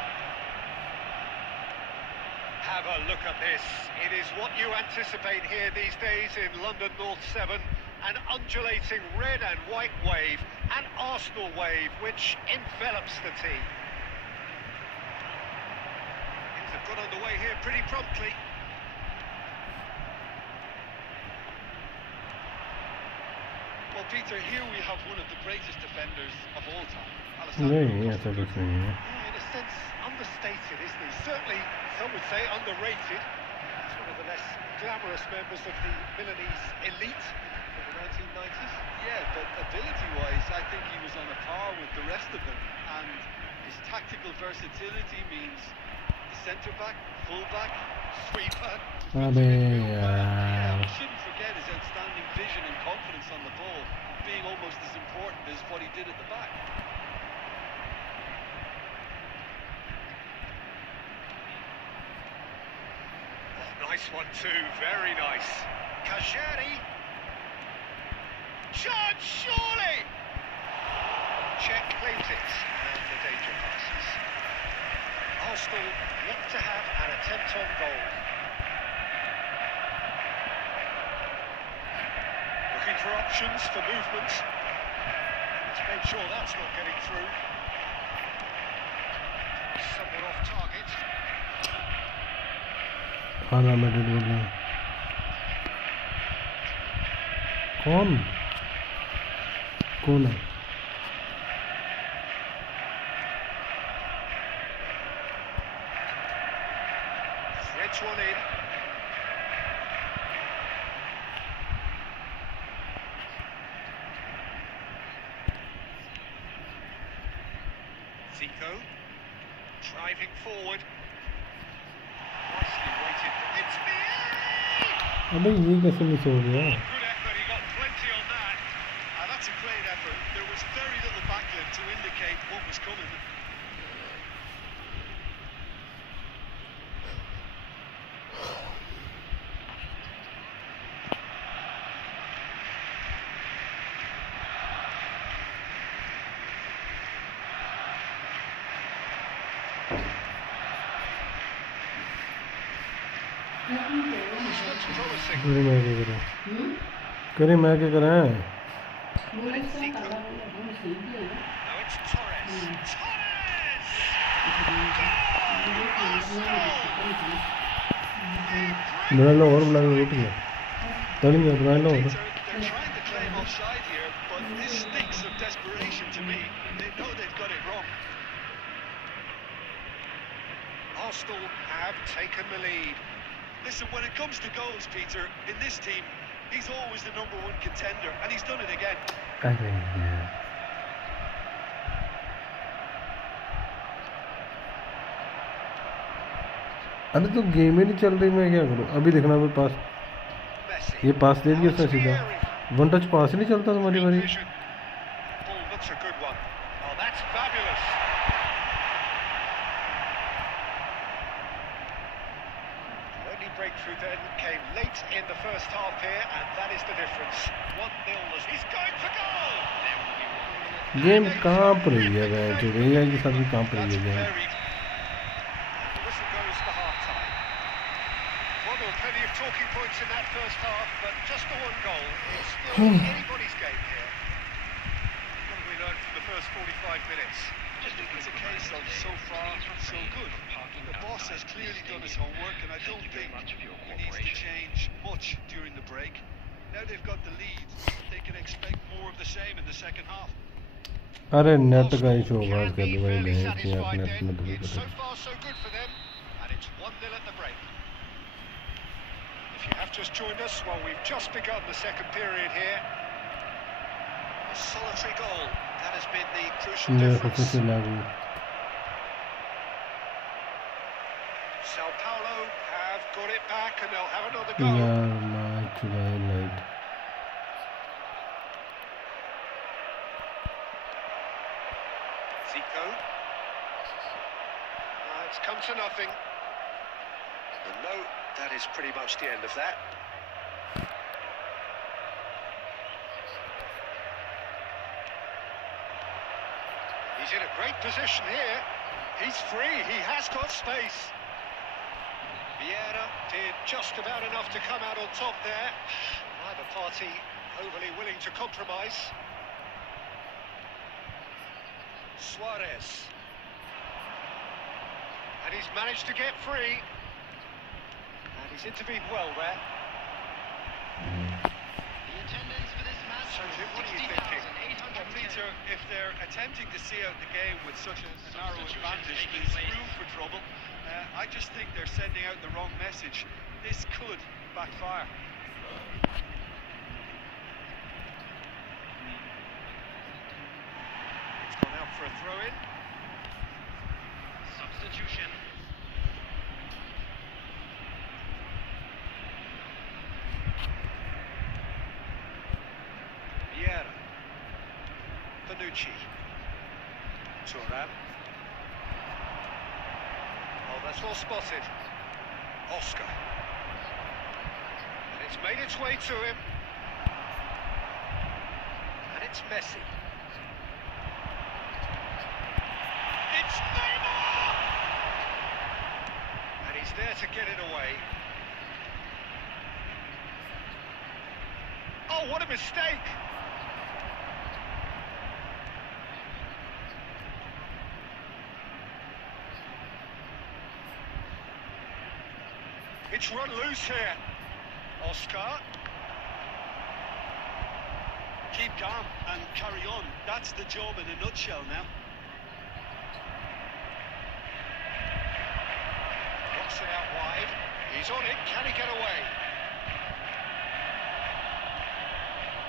Have a look at this. It is what you anticipate here these days in London North 7. An undulating red and white wave, an Arsenal wave which envelops the team. Things have got underway here pretty promptly. Well, Peter, here we have one of the greatest defenders of all time. नहीं ऐसा कुछ नहीं है। In a sense, understated, isn't he? Certainly, some would say underrated. He's one of the less glamorous members of the Milanese elite of the 1990s. Yeah, but ability-wise, I think he was on a par with the rest of them. And his tactical versatility means the centre-back, full-back, sweeper. अबे Yeah, यार we shouldn't forget his outstanding vision and confidence on the ball, being almost as important as what he did at the back. Nice one too, very nice. Kajeri. Chance, surely! Check claims it, and the danger passes. Arsenal yet to have an attempt on goal. Looking for options for movement. Let's make sure that's not getting through. Somewhat off target. हाँ ना मैं बोल रहा हूँ कौन है Threads one in. Zico driving forward. Nicely weighted. It's Vieri! अबे ये कैसे मिस हो गया। Good effort, he got plenty on that. That's a great effort. There was very little backlift to indicate what was coming. This looks promising. करी मैं क्या करूँ करी मैं क्या करें Now it's Torres. Torres! बुला लो और बुला लो रोटी में तली में बुला लो और They're trying to claim offside here, but this stinks of desperation to me. They know they've got it wrong. Arsenal have taken the lead. Listen, when it comes to goals, Peter, in this team, he's always the #1 contender, and he's done it again. अरे यार अरे तो game ही नहीं चल रही मैं क्या करूँ अभी देखना मैं पास Messi. ये पास दे Now दिया it's उसने सीधा Vieri. वन टच पास ही नहीं चलता तुम्हारी बारी Vision. Ball looks a good one. Oh, that's fabulous. The only breakthrough then came late in the first half here, and that is the difference. 1-0 as he's going for goal. There will be 1 minute. Game कांप रही है मैं जो AI के साथ भी कांप रही That's है game very And the whistle goes for half-time. Well, there were plenty of talking points in that first half, but just the one goal. It's still anybody's game here. What have we learned from the first 45 minutes? I think it's a case of so far, so good. The boss has clearly done his homework, and I don't think he needs to change much during the break. Now they've got the lead, they can expect more of the same in the second half. अरे net का issue Arsenal होगा can इसका be तो भाई fairly मैं कि आप satisfied net में then. तो It's so पता far so good for them, and it's 1-0 at the break. If you have just joined us, well, we've just begun the second period here. A solitary goal, that has been the crucial मेरे को difference. कुछ लागू Sao Paulo have got it back, and they'll have another goal. यार मैं चुराई light Zico. It's come to nothing. And no, that is pretty much the end of that. He's in a great position here. He's free, he has got space. Vieira did just about enough to come out on top there. Neither party overly willing to compromise. Suarez. And he's managed to get free. And he's intervened well there. The attendance for this match So, what are you thinking? 60,810. Peter, if they're attempting to see out the game with such a narrow advantage, there's room for trouble. I just think they're sending out the wrong message. This could backfire. It's gone out for a throw-in. Substitution. Vieira. Panucci. Thuram. Oh, that's well spotted. Oscar. And it's made its way to him. And it's Messi. It's Neymar! And he's there to get it away. Oh, what a mistake! It's run loose here. Oscar. Keep calm and carry on. That's the job in a nutshell now. Knocks it out wide. He's on it. Can he get away?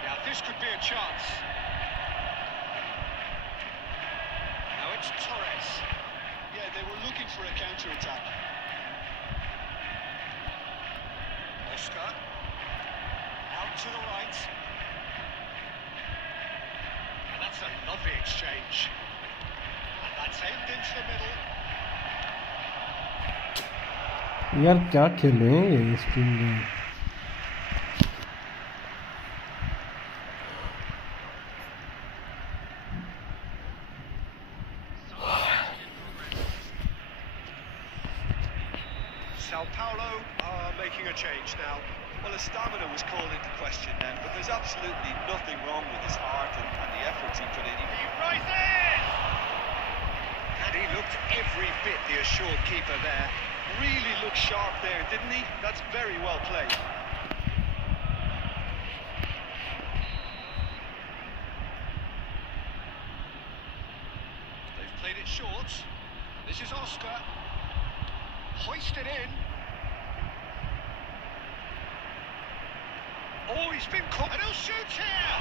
Now this could be a chance. Now it's Torres. Yeah, they were looking for a counter-attack. Oscar. Out to the right. And that's a lovely exchange. And that's aimed into the middle. यार क्या खेले हैं ये इस team में Sao Paulo follow are making a change now. Well, his stamina was called into question then, but there's absolutely nothing wrong with his heart and the efforts he put in. He rises! And he looked every bit the assured keeper there. Really looked sharp there, didn't he? That's very well played. They've played it short. This is Oscar. Hoisted in. Oh, he's been caught. And he'll shoot here!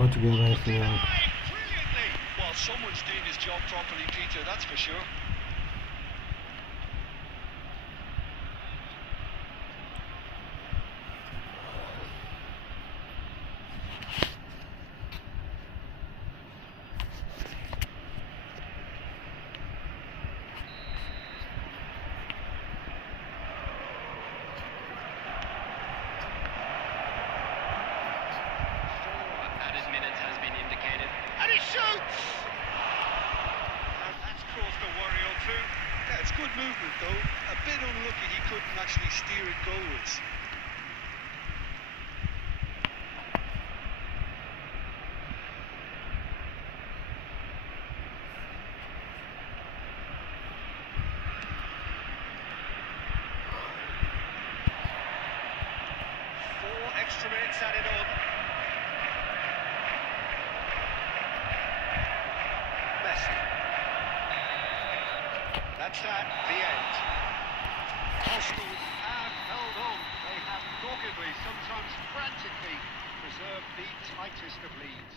बच गया था इसलिए Denied brilliantly. Well, someone's doing his job properly, Peter, that's for sure. Added minutes has been indicated. And he shoots! And that's caused a worry or two. Yeah, it's good movement though. A bit unlucky he couldn't actually steer it goalwards. Four extra minutes added on. Messi. That's that, the end. Arsenal have held on. They have doggedly, sometimes frantically, preserved the tightest of leads.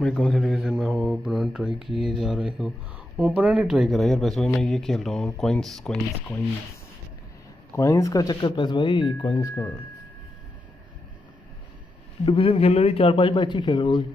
भाई कौन सी division में हो, opener try किए जा रहे हो? Opener नहीं try करा यार पैसे भाई, मैं ये खेल रहा हूँ कॉइन्स कॉइन्स कॉइन्स कॉइन्स का चक्कर पैसे भाई, कॉइन्स का डिवीज़न खेल रही 4-5 मैच ही खेल रहा हूँ।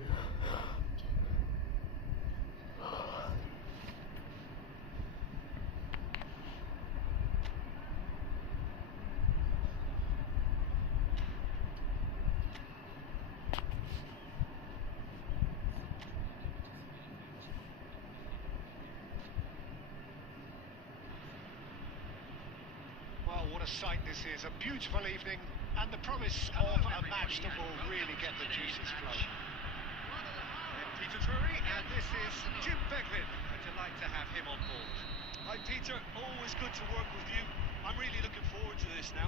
Well, what a sight this is. A beautiful evening and the promise of a match that will really get the juices flowing. Peter Drury, and this is Jim Beglin. A delight to have him on board. Hi Peter, always good to work with you. I'm really looking forward to this now.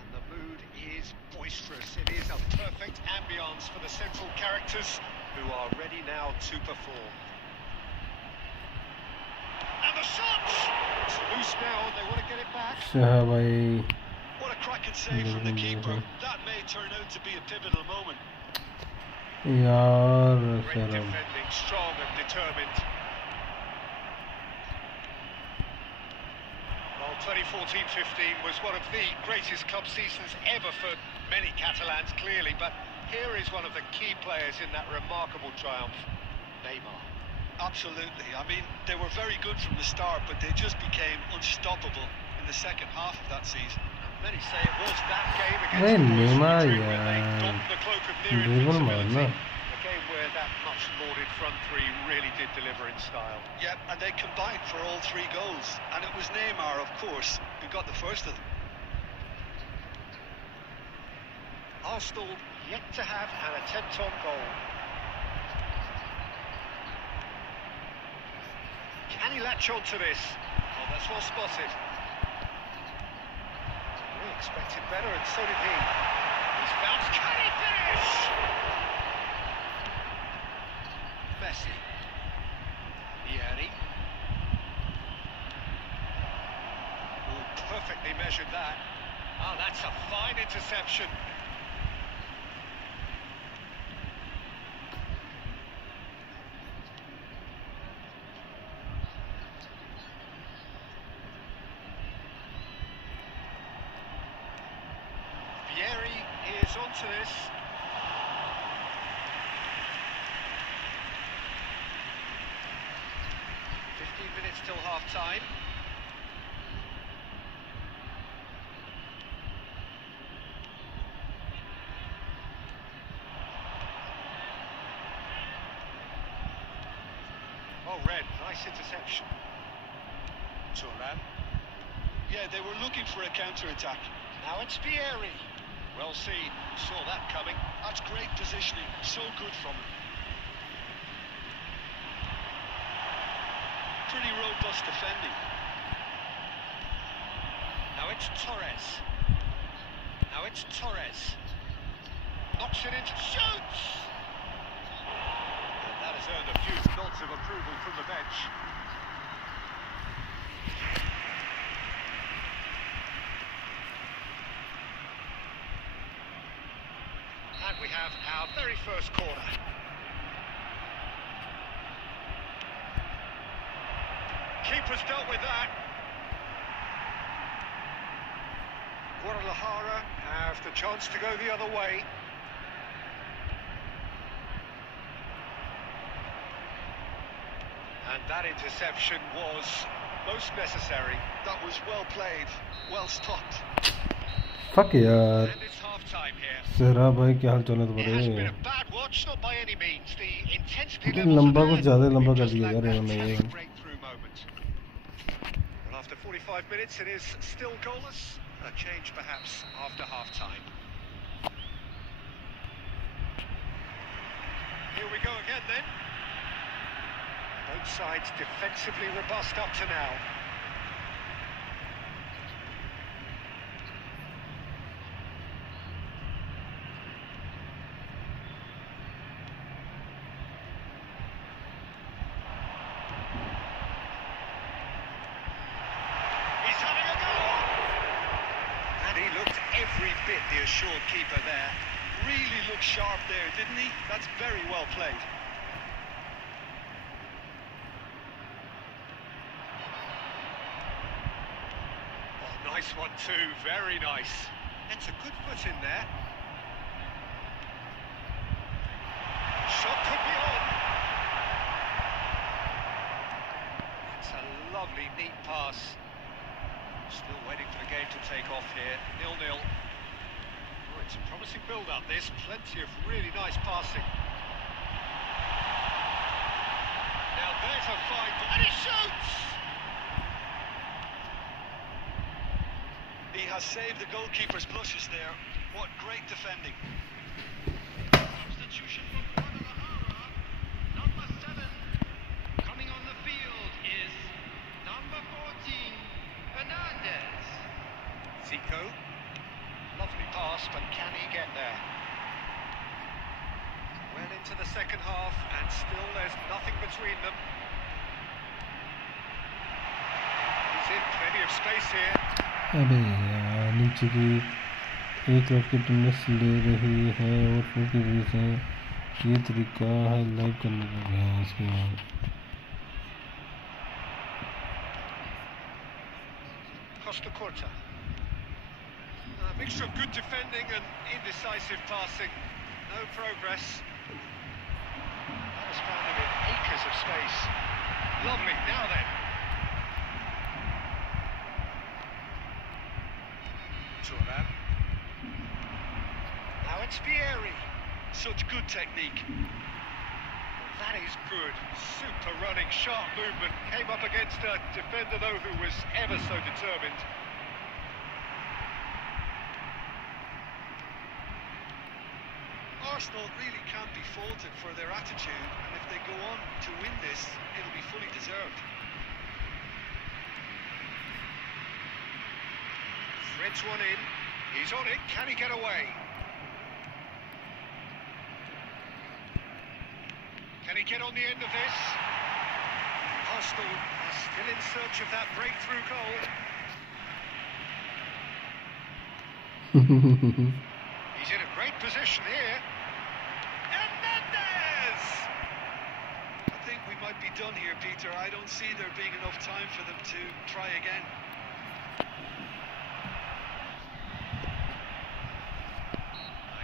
And the mood is boisterous. It is a perfect ambience for the central characters who are ready now to perform. And the shots! It's loose now, they want to get it back. Shah भाई What a cracking save from the keeper. That may turn out to be a pivotal moment. यार Great शर्म। defending, strong and determined. Well, 2014-15 was one of the greatest club seasons ever for many Catalans, clearly, but here is one of the key players in that remarkable triumph, Neymar. Absolutely. I mean, they were very good from the start, but they just became unstoppable in the second half of that season. Many say it was that game अरे against Neymar Madrid when they यार donned the cloak of near dribble मारना। invincibility. A game where that much lauded front three really did deliver in style. Yep, and they combined for all three goals. And it was Neymar, of course, who got the first of them. Arsenal yet to have an attempt on goal. Can he latch on to this? Oh, that's well spotted. We expected better, and so did he. He's bounced. Can he finish? Messi. measured that. Oh, that's a fine interception. Vieri is onto this. Minutes till half-time. Oh, Red, nice interception. Turan. Yeah, they were looking for a counter-attack. Now it's Vieri. Well seen, saw that coming. That's great positioning, so good from him. Pretty robust defending. Now it's Torres. Now it's Torres. Knocks it into shoots! And that has earned a few nods of approval from the bench. And we have our very first corner. Keeper's dealt with that. Guadalajara have the chance to go the other way. And that interception was most necessary. That was well played, well stopped. Fuck यार And it's half-time here. सहरा भाई क्या हाल चाल है It hasn't been तुम्हारे? a bad watch, not by any means. The intensity ये levels लंबा are कुछ there. ज़्यादा लंबा We've कर just दिया lacked यार that इन्होंने ये. technical breakthrough moment. Well, after 45 minutes, it is still goalless. A change, perhaps, after half-time. Here we go again, then. Both sides defensively robust up to now. He's having a go! And he looked every bit the assured keeper there. Really looked sharp there, didn't he? That's very well played. Oh, nice one too, very nice. That's a good foot in there. Shot could be on. It's a lovely, neat pass. Still waiting for the game to take off here. 0-0. Oh, it's a promising build-up, this. Plenty of really nice passing. Now there's a fight, and he shoots! He has saved the goalkeeper's blushes there. What great defending. Substitution for Guadalajara. Number 7 coming on the field is number 14, Hernandez. Zico. Lovely pass, but can he get there? Well into the second half, and still there's nothing between them. He's in plenty of space here. अबे यार नीचे की एक लड़की tennis ले रही है और फिर की वजह से ये तरीका है लाइव करने का गया है इसके बाद. Costa Corta. A mixture of good defending and indecisive passing. No progress. That has found him in acres of space. Lovely, now then. Turan. Now it's Vieri. Such good technique. That is good. Super running, sharp movement. Came up against a defender, though, who was ever so determined. Arsenal really can't be faulted for their attitude, and if they go on to win this, it'll be fully deserved. Threads one in. He's on it. Can he get away? Can he get on the end of this? Arsenal are still in search of that breakthrough goal. He's in a great position here. Hernandez! I think we might be done here, Peter. I don't see there being enough time for them to try again.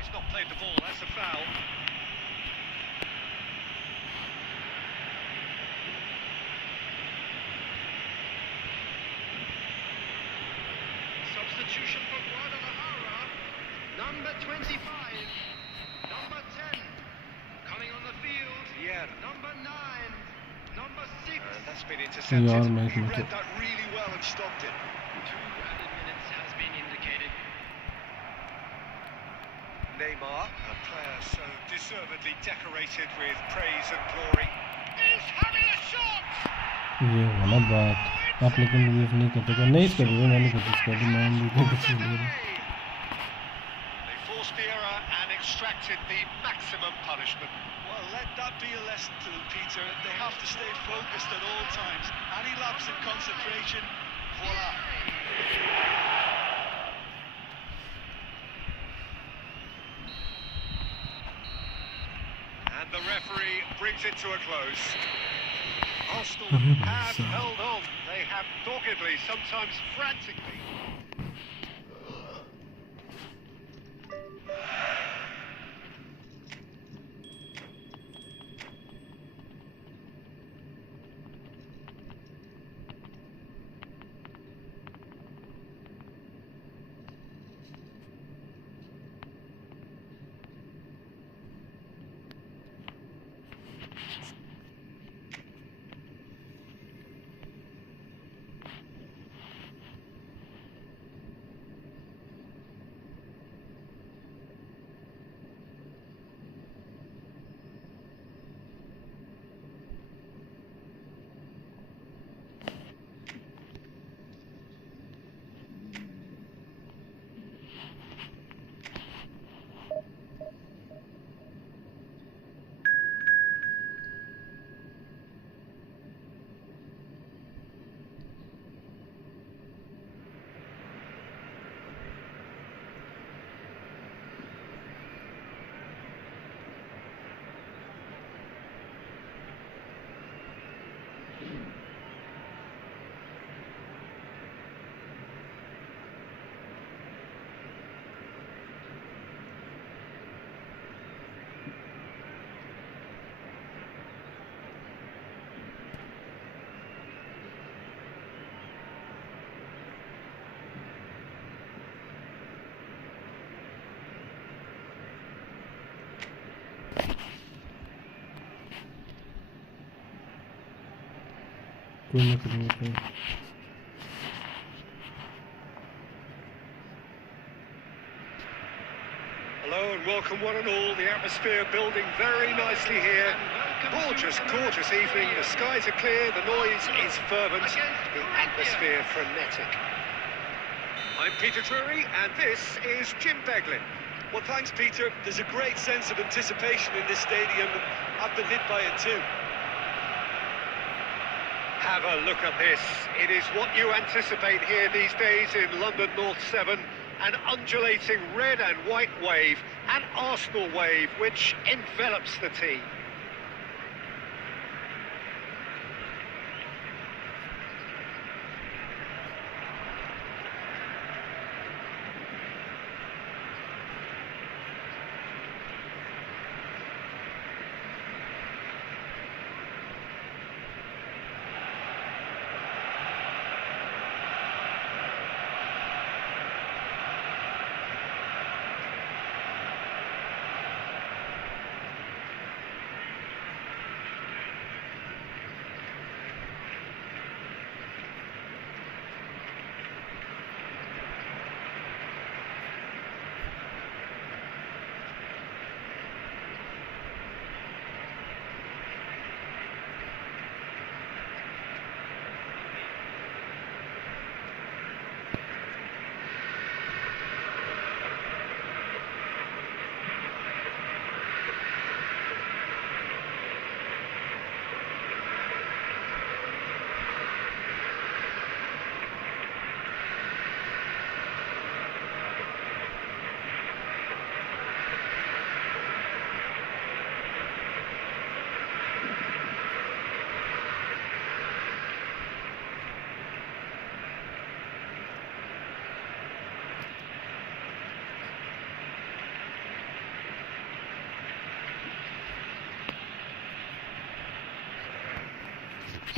He's not played the ball, that's a foul. Substitution for Guadalajara. Number 25. Number 10. Coming on the field. Yeah. Number 9. Number 6. That's been intercepted. यार He मैं read that really well and stopped it. 2 added minutes has been indicated. Neymar, a player so deservedly decorated with praise and glory, is having a shot! ये वाला बात आप लेकिन relief नहीं करते क्या नहीं इसका भी मैं नहीं करता इसका भी नाम भी नहीं कुछ नहीं They forced the error and extracted the maximum punishment. Well, let that be a lesson to them, Peter. They have to stay focused at all times. Any lapse in concentration, voila. And the referee brings it to a close. Arsenal अरे भाई have साहब। held on. They have doggedly, sometimes frantically. कोई ना करेंगे Hello and welcome one and all. The atmosphere building very nicely here. Gorgeous, gorgeous evening. The skies are clear, the noise is fervent, the atmosphere frenetic. I'm Peter Drury and this is Jim Beglin. Well, thanks, Peter. There's a great sense of anticipation in this stadium, and I've been hit by it too. Have a look at this. It is what you anticipate here these days in London North 7. An undulating red and white wave, an Arsenal wave which envelops the team.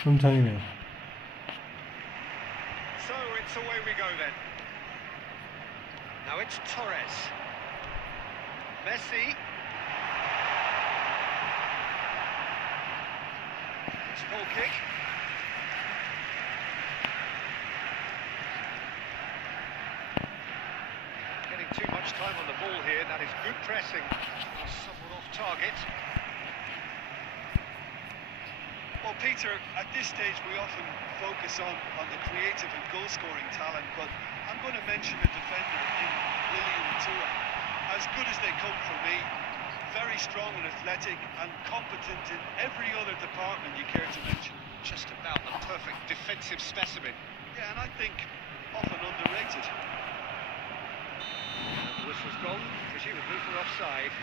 समझा ही नहीं. So it's away we go then. Now it's Torres. Messi. It's a goal kick. Getting too much time on the ball here. That is good pressing. Somewhat off target. Well, Peter, at this stage we often focus on the creative and goal-scoring talent, but I'm going to mention a defender in Lilian Tua. As good as they come for me, very strong and athletic and competent in every other department you care to mention. Just about the perfect defensive specimen. Yeah, and I think often underrated. And the whistle's gone, presumably for offside.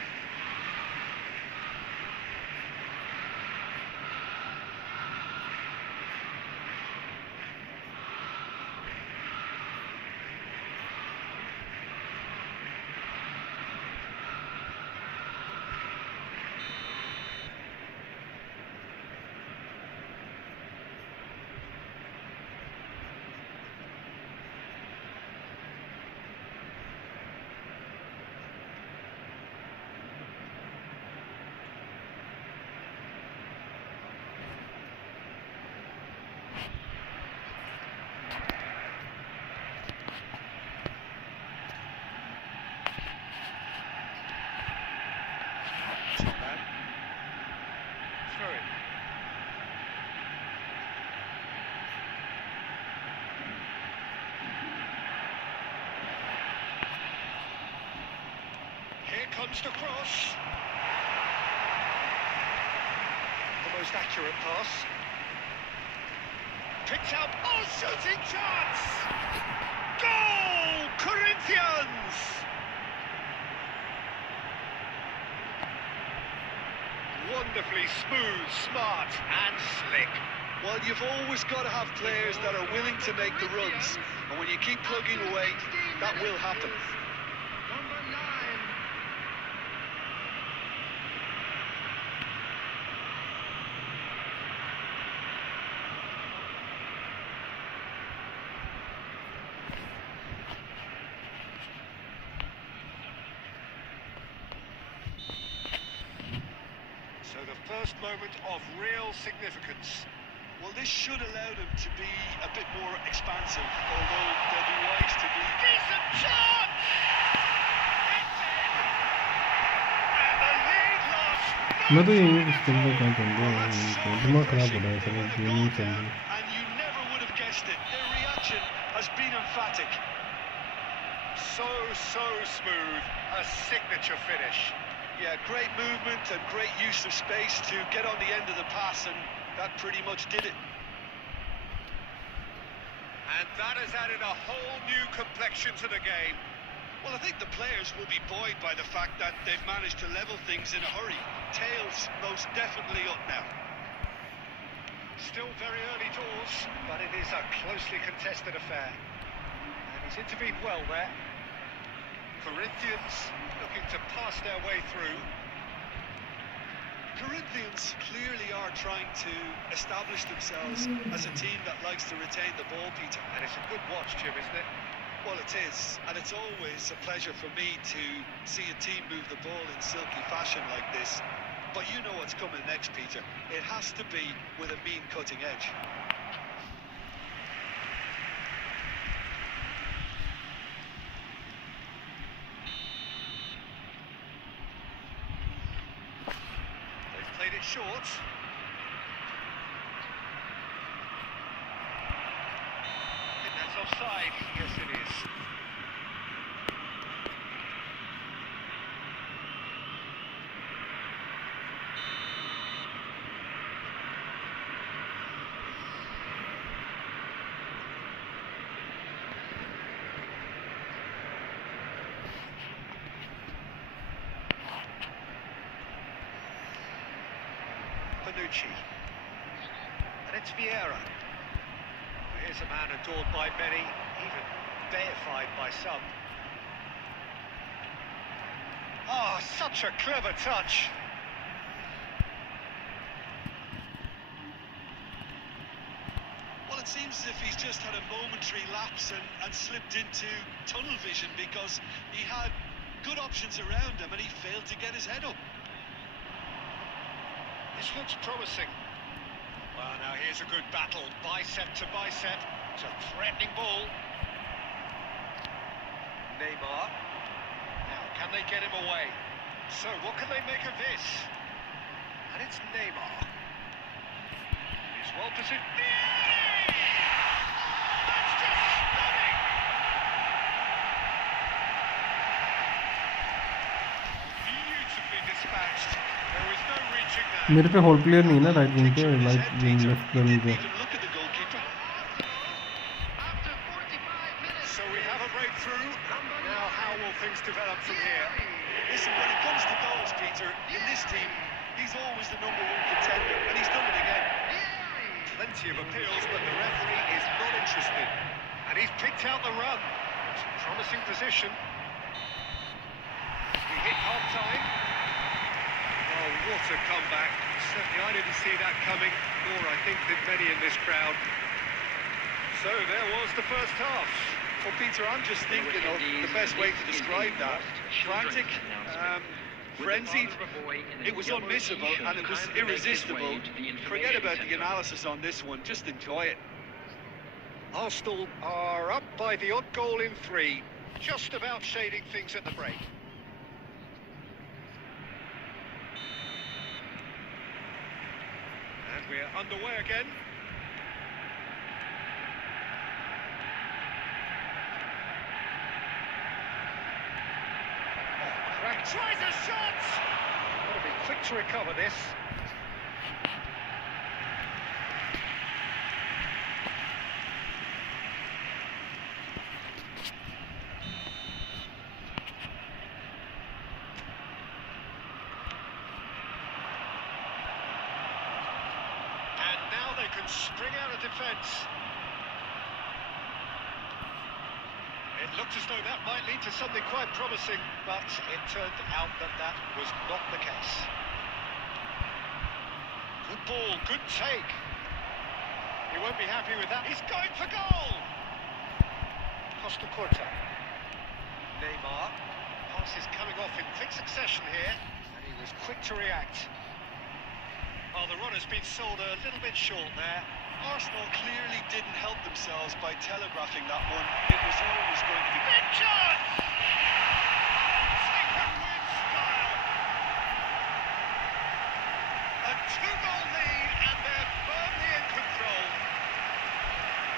Here comes the cross. The most accurate pass. Picked up. Oh, shooting chance! Goal! Corinthians! Wonderfully smooth, smart and slick. Well, you've always got to have players that are willing to make the runs, and when you keep plugging away, that will happen. Number 9. So the first moment of real significance. Well, this should allow them to be a bit more expansive, although they'll be wise to be... Decent chance! It's in! And the lead lost! मैं तो यही skill में काम करूँगा. दिमाग खराब हो रहा है सर. गेमिंग चल रही है. And you never would have guessed it. Their reaction has been emphatic. So smooth. A signature finish. Yeah, great movement and great use of space to get on the end of the pass, and that pretty much did it. And that has added a whole new complexion to the game. Well, I think the players will be buoyed by the fact that they've managed to level things in a hurry. Tails most definitely up now. Still very early doors, but it is a closely contested affair. And he's intervened well there. Corinthians looking to pass their way through. Corinthians clearly are trying to establish themselves as a team that likes to retain the ball, Peter. And it's a good watch, Jim, isn't it? Well, it is, and it's always a pleasure for me to see a team move the ball in silky fashion like this. But you know what's coming next, Peter. It has to be with a mean cutting edge. They've played it short. I think that's offside. Yes, it is. And it's Vieira. Here's a man adored by many, even deified by some. Oh, such a clever touch. it seems as if he's just had a momentary lapse and slipped into tunnel vision, because he had good options around him and he failed to get his head up. This looks promising. Well, now here's a good battle, bicep to bicep. It's a threatening ball. Neymar. Now, can they get him away? So, what can they make of this? And it's Neymar. He's well positioned. That's just stunning! Beautifully dispatched. There was no reaching that. मेरे पे hold player नहीं है ना right wing पे, right wing left wing पे. Even look at the goalkeeper. After 45 minutes. So we have a breakthrough. Now, how will things develop from here? Listen, when it comes to goals, Peter, in this team, he's always the #1 contender, and he's done it again. Plenty of appeals, but the referee is not interested. And he's picked out the run. It's a promising position. We hit half-time. Oh, what a comeback. Certainly I didn't see that coming, nor I think that many in this crowd. So there was the first half. Well, Peter, I'm just thinking of the best way to describe that. Frantic, frenzied. It was unmissable and it was irresistible. Forget about the analysis on this one, just enjoy it. Arsenal are up by the odd goal in 3, just about shading things at the break. And we're underway again. Crack tries a shot! Got to be quick to recover this. And now they can spring out of defence. It looked as though that might lead to something quite promising, but it turned out that that was not the case. Good ball, good take. He won't be happy with that. He's going for goal! Costa Curta. Neymar. Pass is coming off in quick succession here, and he was quick to react. Oh, the run has been sold a little bit short there. Arsenal clearly didn't help themselves by telegraphing that one. It was always going to be... Big chance! Taken with style. A 2-goal lead, and they're firmly in control.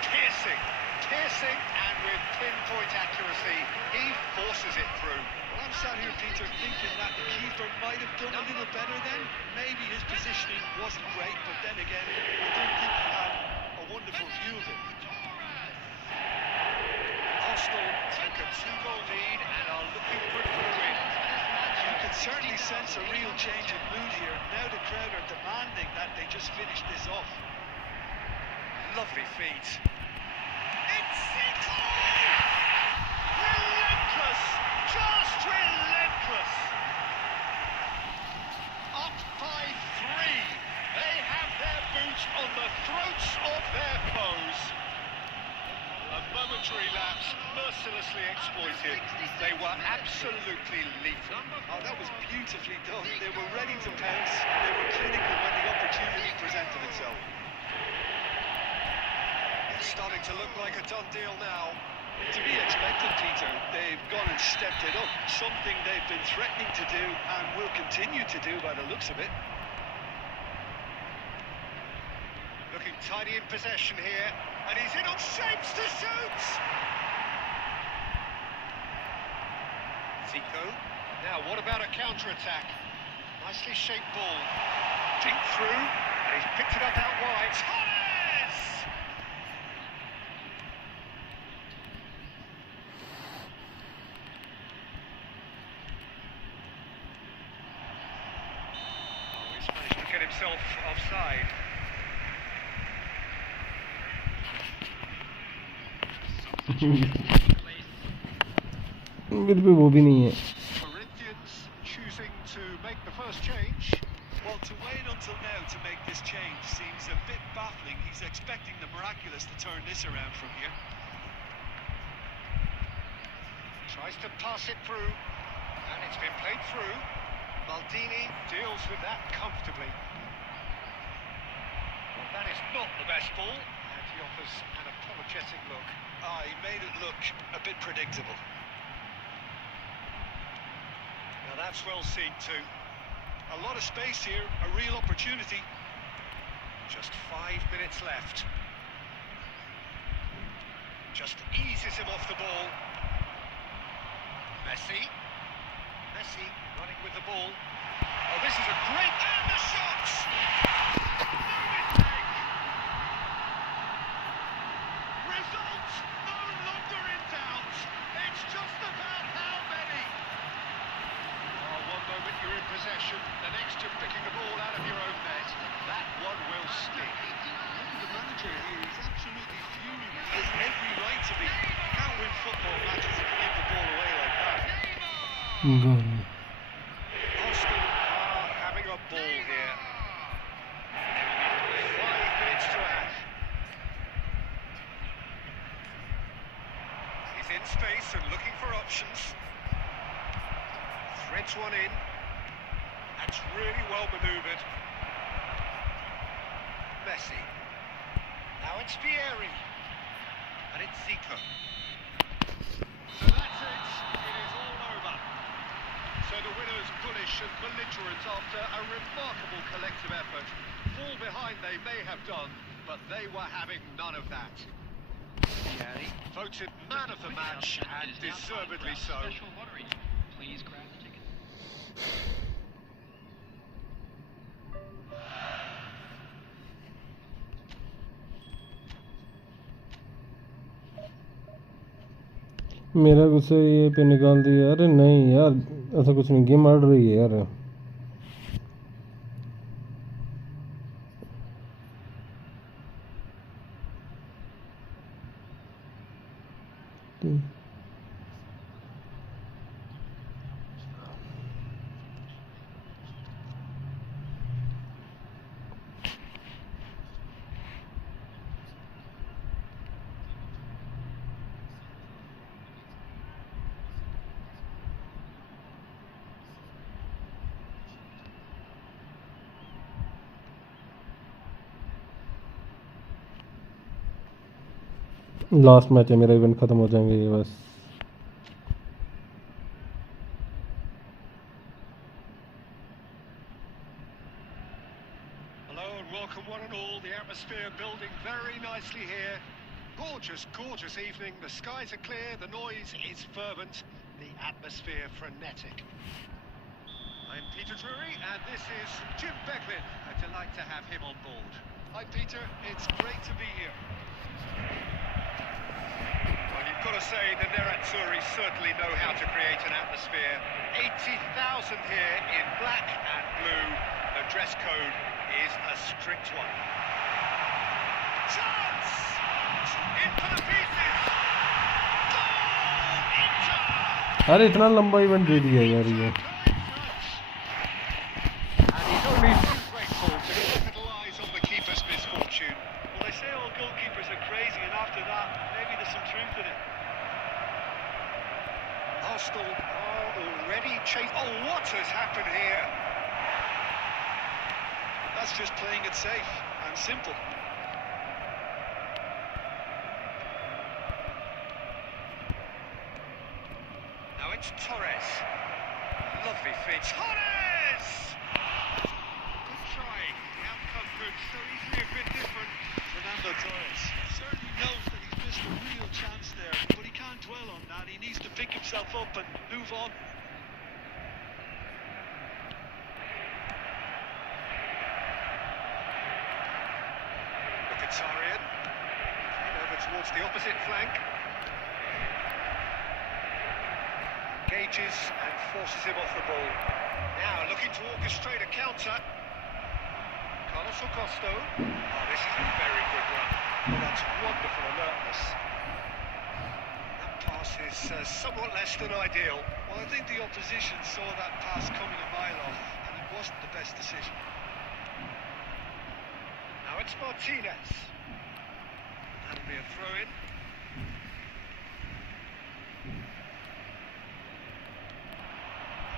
Piercing, and with pinpoint accuracy, he forces it through. Well, I'm sat here, Peter, thinking that the keeper might have done a little better then. Maybe his positioning wasn't great, but then again, I don't think he had a wonderful view of it. Arsenal take a 2-goal lead and are looking good for a win. You can certainly sense a real change in mood here. Now the crowd are demanding that they just finish this off. Lovely feet. It's Zico! Relentless! Just relentless! Up by 3. They have their boots on the throats of their foes. A momentary lapse, mercilessly exploited. They were absolutely lethal. Oh, that was beautifully done. They were ready to pounce. They were clinical when the opportunity presented itself. It's starting to look like a done deal now. To be expected, Peter. They've gone and stepped it up. Something they've been threatening to do and will continue to do by the looks of it. Looking tidy in possession here, and he's in on shapes to shoot! Zico. Now, what about a counter-attack? Nicely shaped ball. Deep through, and he's picked it up out wide. Torres! Oh, he's managed to get himself offside. मेरे पे वो भी नहीं है. Corinthians choosing to make the first change. Well, to wait until now to make this change seems a bit baffling. He's expecting the miraculous to turn this around from here. Tries to pass it through, and it's been played through. Maldini deals with that comfortably. Well, that is not the best ball, and he offers an apologetic look. He made it look a bit predictable. Now that's well seen too. A lot of space here, a real opportunity. Just 5 minutes left. Just eases him off the ball. Messi running with the ball. Oh, this is a great... And the shots! No mistake! Results no longer in doubt. It's just about how many. Oh, one moment you're in possession, the next you're picking the ball out of your own net. That one will stick. The manager here is absolutely fuming. He has every right to be. You can't win football matches if you give the ball away like that. Goal. Arsenal are having a ball here. 5 minutes to add. He's in space and looking for options. Threads one in. That's really well manoeuvred. Messi. Now it's Vieri. And it's Zico. So that's it. It is all over. So the winners bullish and belligerent after a remarkable collective effort. Fall behind they may have done, but they were having none of that. Vieri voted man of the match, and deservedly so. Please grab the ticket. मेरा गुस्सा ये पे निकाल दिया। अरे नहीं यार, ऐसा कुछ नहीं, गेम आड़ रही है यार। लास्ट मैच है मेरा, इवेंट ख़त्म हो जाएंगे ये बस। Hello and welcome one and all. The atmosphere building very nicely here. Gorgeous, gorgeous evening. The skies are clear, the noise is fervent, the atmosphere frenetic. I'm Peter Drury and this is Jim Becklin. A delight to have him on board. Hi Peter, it's great to be here. Well, you've got to say the Nerazzurri certainly know how to create an atmosphere. 80,000 here in black and blue. The dress code is a strict one. Chance! In for the pieces! Goal! Inter! अरे इतना लंबा event दे दिया यार ये। And he's only too grateful to capitalise on the keeper's misfortune. Well, they say all goalkeepers are crazy, and after that, maybe there's some truth in it. Arsenal are already chasing. Oh, what has happened here? That's just playing it safe and simple. Now it's Torres. Lovely fit. Torres! Good try. The outcome could so easily have been different. Fernando Torres certainly knows that he's missed a real chance there, but he can't dwell on that. He needs to pick himself up and move on. Mkhitaryan. Over towards the opposite flank. Engages and forces him off the ball. Now looking to orchestrate a counter. Carlos Augusto. Oh, this is a very good run. Oh, that's wonderful alertness. That pass is somewhat less than ideal. Well, I think the opposition saw that pass coming a mile off, and it wasn't the best decision. it's Martinez. That'll be a throw-in.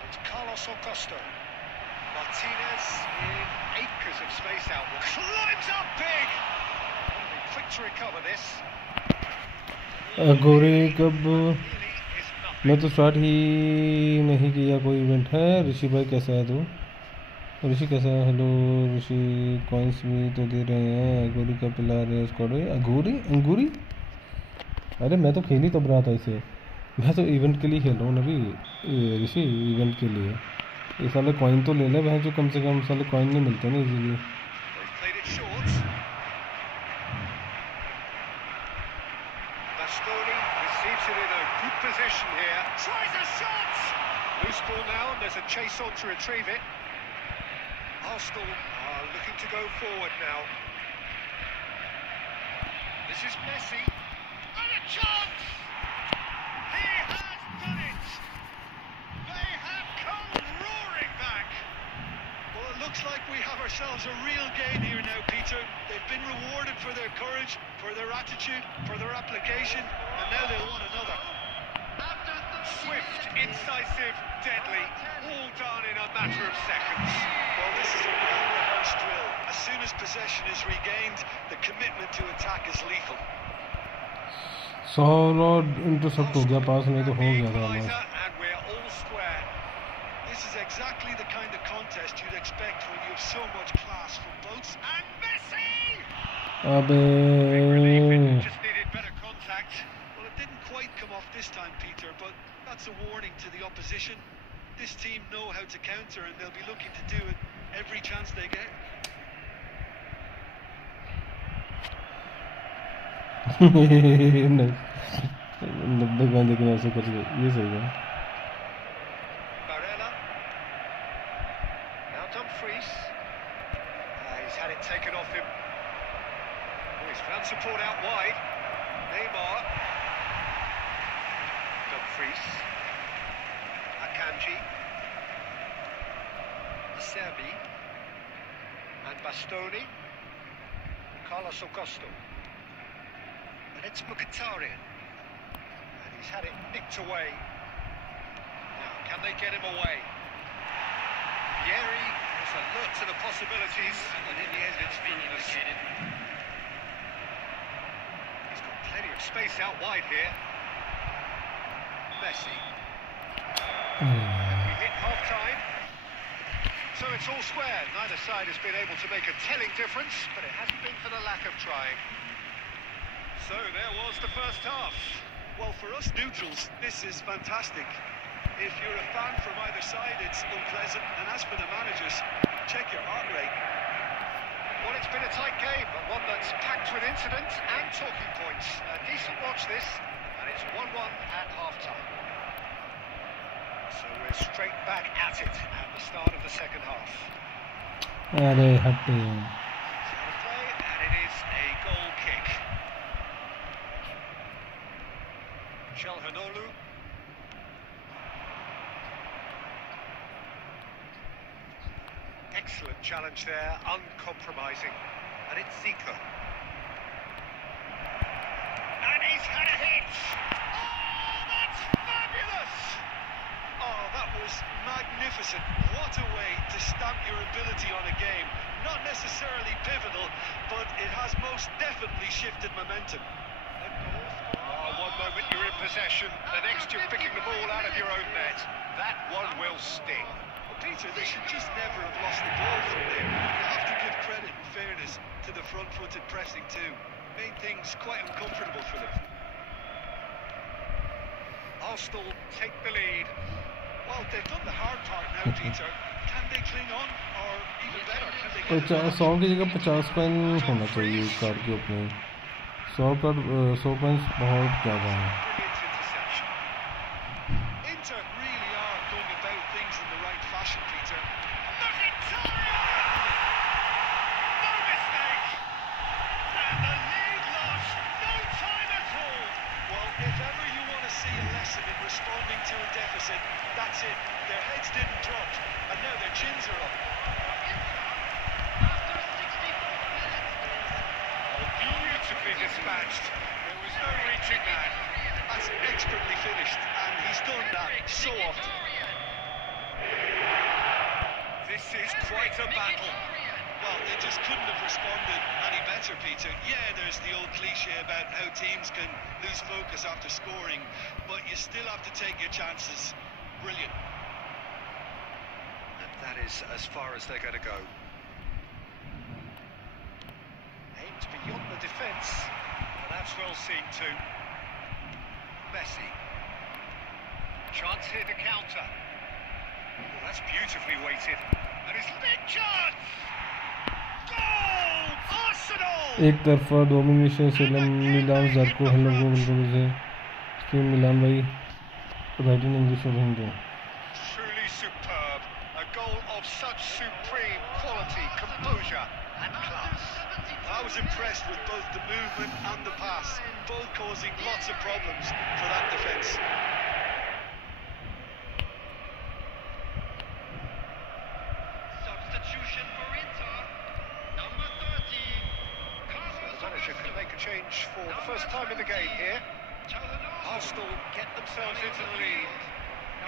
It's Carlos Augusto. Martinez in acres of space out. Climbs up big! Gotta be quick to recover this. गोरे कब Really is nothing. मैं तो start ही नहीं किया कोई event है। ऋषि भाई कैसा है तू? ऋषि कैसा है? हेलो ऋषि, कॉइन्स भी तो दे रहे हैं। अगोरी का पिला रहे हैं स्क्वाड। अगोरी अंगूरी? अरे मैं तो खेल ही तब रहा था इसे, मैं तो इवेंट के लिए खेल रहा हूँ अभी। ऋषि इवेंट के लिए ये साले कॉइन तो ले ले भाई, जो कम से कम साले कॉइन नहीं मिलते ना easily. They've played it short. Bastoni receives it in a good position here. Tries a shot! Loose ball now, and there's a chase on to retrieve it. Arsenal are looking to go forward now. This is Messi. And a chance! He has done it! They have come roaring back! Well, it looks like we have ourselves a real game here now, Peter. They've been rewarded for their courage, for their attitude, for their application, and now they want another. Swift, incisive, deadly, all done in a matter of seconds. Well, this is a well-rehearsed drill. As soon as possession is regained, the commitment to attack is lethal. 100 intercept हो गया पास, नहीं तो हो गया था Equaliser, हमारा। and we're all square. This is exactly the kind of contest you'd expect when you have so much class from both. And Messi! अबे Just needed better contact. Well, it didn't quite come off this time, Peter, but that's a warning to the opposition. This team know how to counter, and they'll be looking to do it every chance they get. नहीं 90 का लेकिन ऐसे कुछ ये सही है। Barella. Now Dumfries. He's had it taken off him. Oh, he's found support out wide. Neymar. Dumfries. Akanji. Serbi. And Bastoni. Carlos Augusto. And it's Mkhitaryan. And he's had it nicked away. Now, can they get him away? Yeri was alert to the possibilities, and in the end it's meaningless. He's got plenty of space out wide here. Messi. We hit half-time. So it's all square. Neither side has been able to make a telling difference, but it hasn't been for the lack of trying. So there was the first half. Well, for us neutrals, this is fantastic. If you're a fan from either side, it's unpleasant, and as for the managers, check your heart rate. Well, it's been a tight game, but one that's packed with incident and talking points. A decent watch this, and it's 1-1 at half-time. So we're straight back at it at the start of the second half. अरे हटे Play, and it is a goal kick. Çalhanoğlu. Excellent challenge there, uncompromising. And it's Zico. And he's had a hit! Oh, that's fabulous! Oh, that was magnificent. What a way to stamp your ability on a game. Not necessarily pivotal, but it has most definitely shifted momentum. One moment you're in possession, the next you're picking the ball out of your own net. That one will sting. Well, Peter, they should just never have lost the ball from there. You have to give credit and fairness to the front-footed pressing too. Made things quite uncomfortable for them. Arsenal take the lead. Well, they've done the hard part now, Peter. Can they cling on, or even better, can they get 100 की जगह 50 coin होना चाहिए card के अपने। 100 coins बहुत ज़्यादा है। Brilliant interception. Inter really are going about things in the right fashion, Peter. Mkhitaryan! No mistake! And the lead lost no time at all. Well, if ever you want to see a lesson in responding to a deficit, that's it. Their heads didn't drop, and now their chins are up. After 64 minutes, dispatched. There was no reaching that. That's expertly finished, and he's done that so often. This is quite a battle. Well, they just couldn't have responded any better, Peter. Yeah, there's the old cliche about how teams can lose focus after scoring, but you still have to take your chances. Brilliant. And that is as far as they're going to go. Aimed beyond the defence. And that's well seen too. Messi. Chance here to counter. Well, that's beautifully weighted. And his big chance! Goal! Arsenal! एक तरफा domination से मिलान ज़ारको hello बिल्कुल से steam मिलान भाई writing English और Hindi Truly superb. A goal of such supreme quality, composure and class. I was impressed with both the movement and the pass, both causing lots of problems for that defence. Substitution for Inter. Number 30. The manager can make a change for the first time in the game here. Arsenal get themselves into the lead.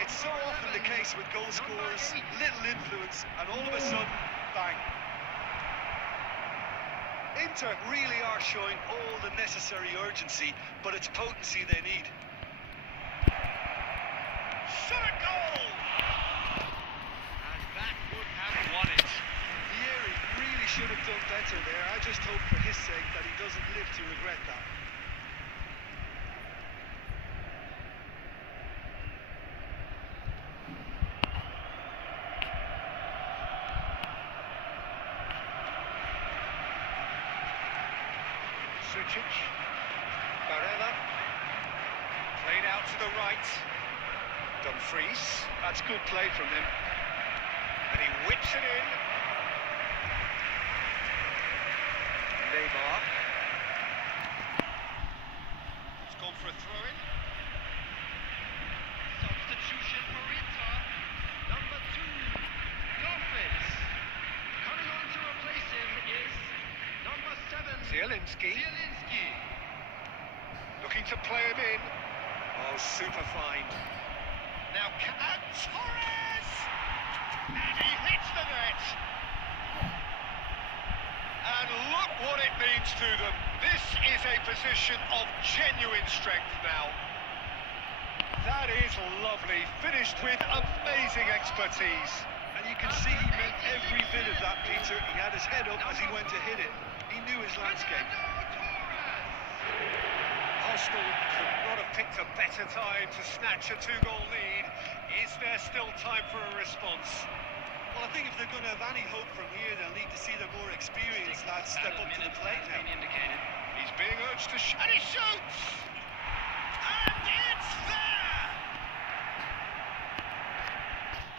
It's so often the case with goal scorers, little influence, and all of a sudden, bang. Inter really are showing all the necessary urgency, but it's potency they need. Shot a goal! And that would have won it. Vieri really should have done better there. I just hope for his sake that he doesn't live to regret that. Sucic, Barella, played out to the right, Dumfries, That's good play from him. and he whips it in. Neymar. It's gone for a throw-in. Substitution for Inter. Number 2. Dumfries. Coming on to replace him is number 7. Zielinski, Zielinski. looking to play him in. Oh, super find. Now, and Torres! And he hits the net! And look what it means to them. This is a position of genuine strength now. That is lovely, finished with amazing expertise. And you can see he meant every bit of that, Peter. He had his head up as he went to hit it. He knew his landscape. Arsenal could not have picked a better time to snatch a two-goal lead. Is there still time for a response? Well, I think if they're going to have any hope from here, they'll need to see the more experienced lads step up to the plate now. He's being urged to shoot, and he shoots! And it's there!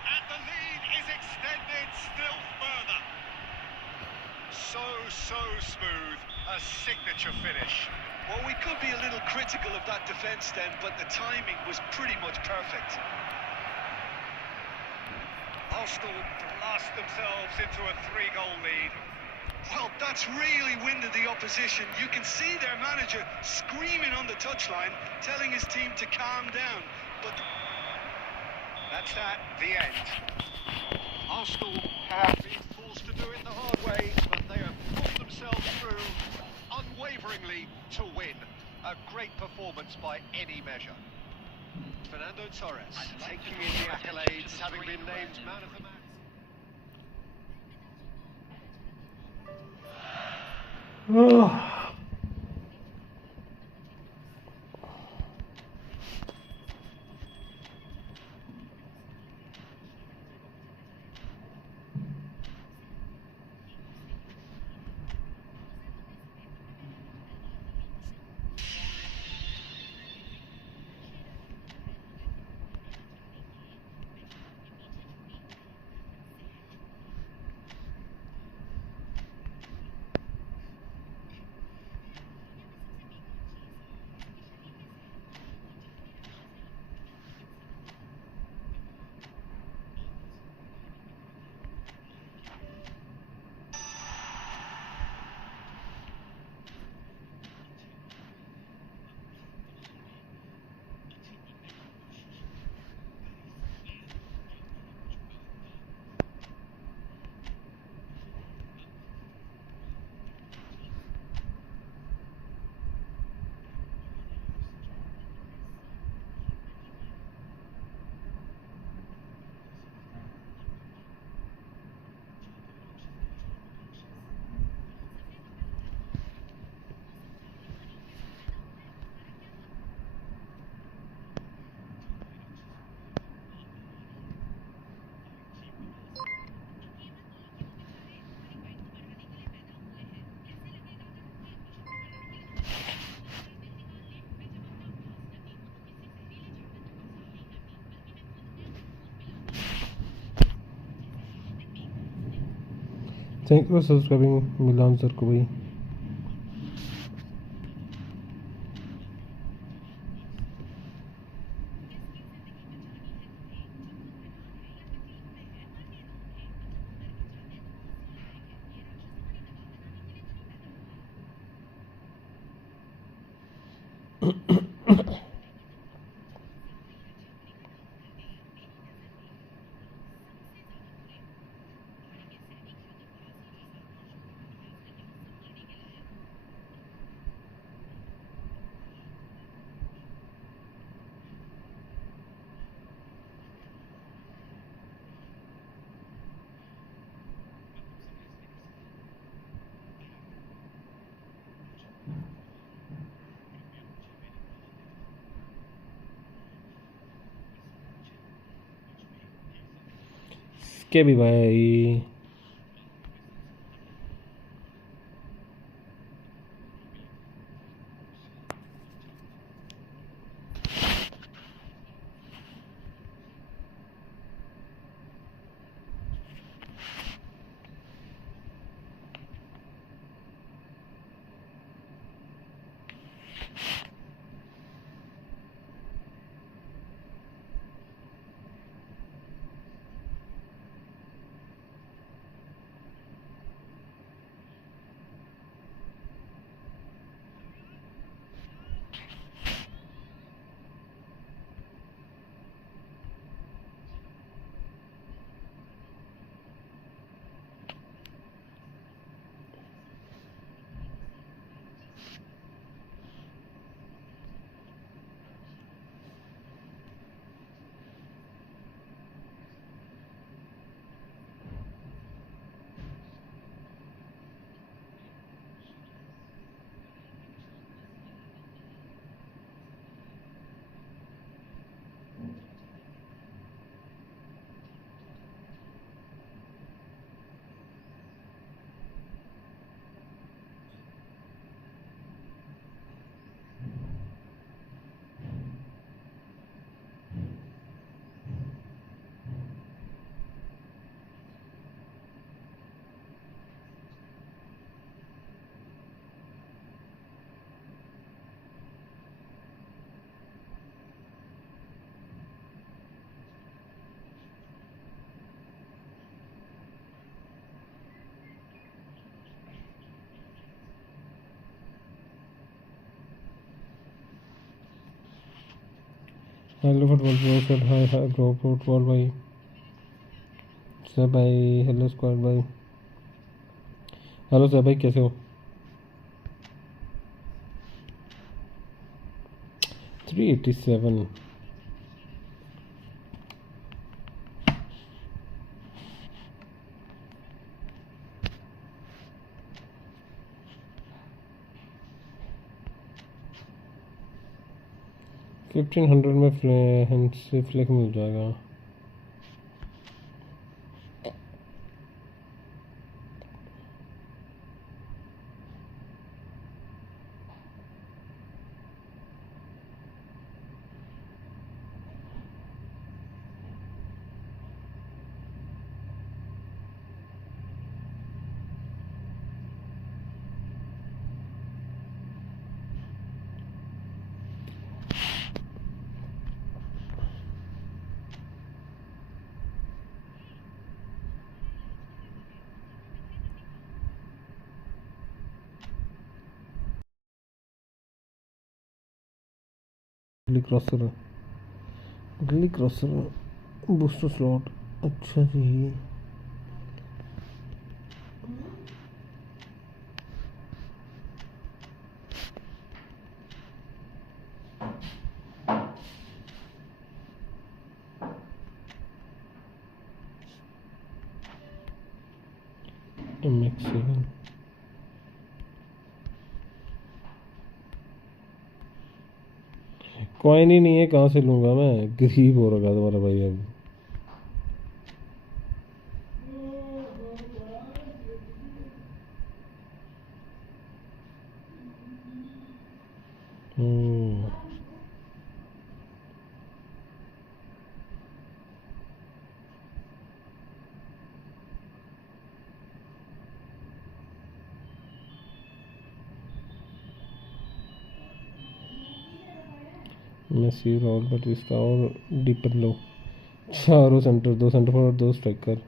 And the lead is extended still further. So smooth, a signature finish. Well, we could be a little critical of that defence then, but the timing was pretty much perfect. Arsenal blast themselves into a three-goal lead. Well, that's really winded the opposition. You can see their manager screaming on the touchline, telling his team to calm down. But That's at the end. Arsenal have been forced to do it the hard way, but they have pulled themselves through unwaveringly to win. A great performance by any measure. Fernando Torres taking in the accolades, having been named man of the match. Thank you subscribing Milan sir को भाई। के भी भाई hello football bro sir hi hi bro football भाई sir भाई hello squad भाई hello sir भाई कैसे हो 387 1500 में हैंड से फ्लिक मिल जाएगा। गली क्रॉसर बूस्टर स्लॉट अच्छा जी। मैक्सिमम कॉइन ही नहीं है कहाँ से लूँगा मैं गरीब हो रखा तुम्हारा भाई अब। मेसी, राहुल बटिस्टा और डीपर लो, चारों centre, 2 centre forward, 2 striker.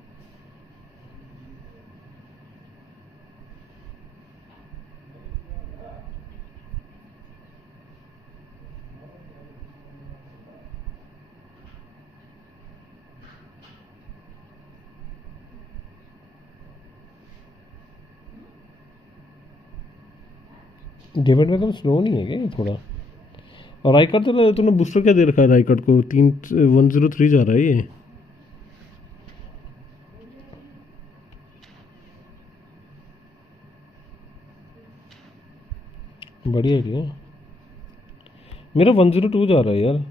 David Beckham slow नहीं है क्या ये थोड़ा? और राइकर्ड तो तूने बूस्टर क्या दे रखा है राइकर्ड को? 3-1-0-3 जा रहा है ये। बढ़िया है क्या? मेरा 1-0-2 जा रहा है यार।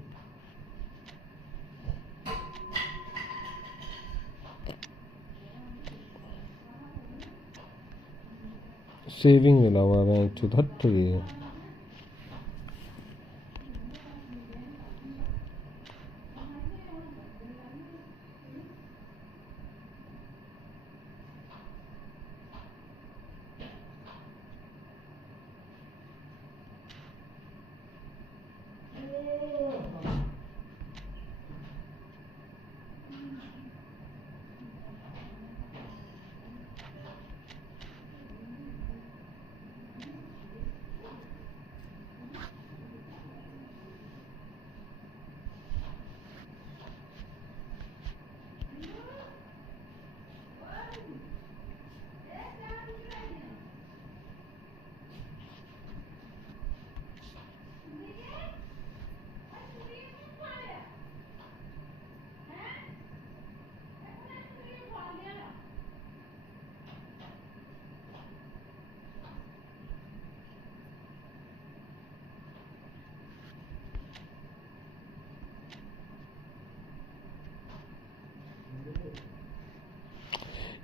सेविंग मिला हुआ है हट ये।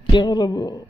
क्या मतलब?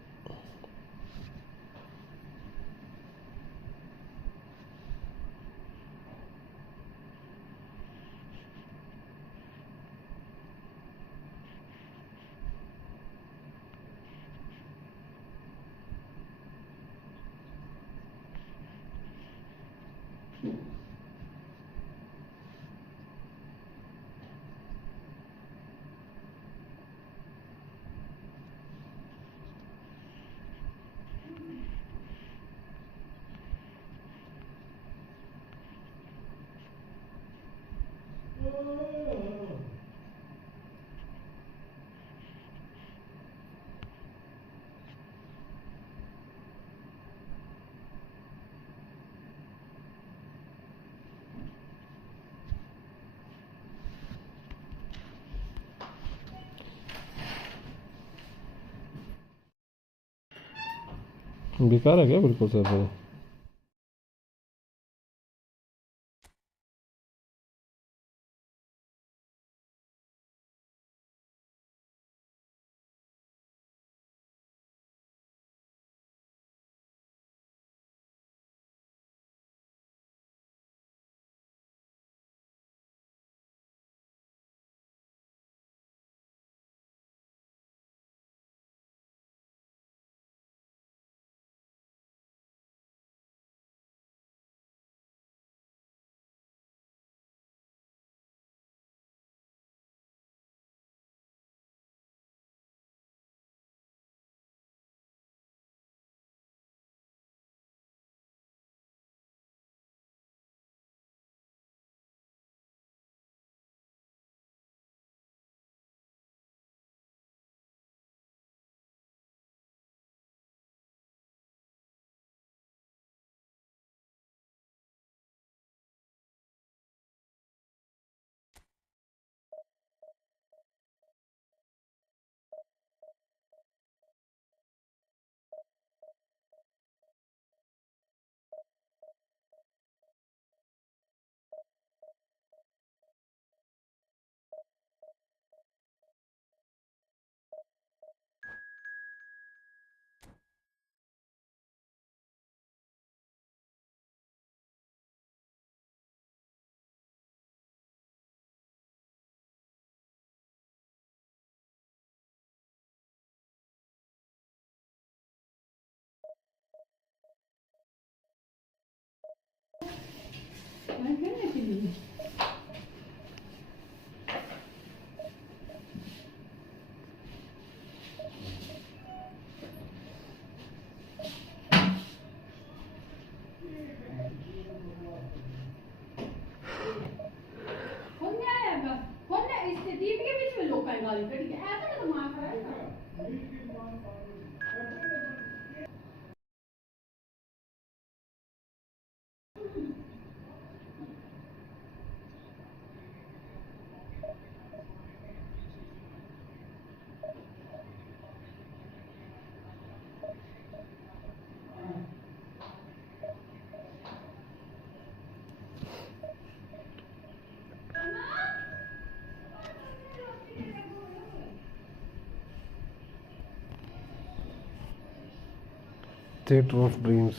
बेकार है क्या बिल्कुल sir? Theatre of Dreams.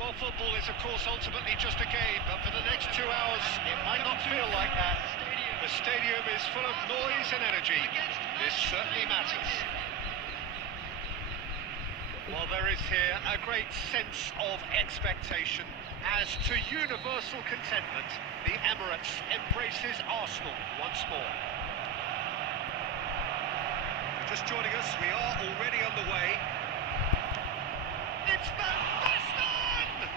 Well, football is, of course, ultimately just a game, but for the next 2 hours, it might not feel like that. The stadium is full of noise and energy. This certainly matters. Well, there is here a great sense of expectation. As to universal contentment, the Emirates embraces Arsenal once more. Just joining us, we are already underway. It's Van Basten!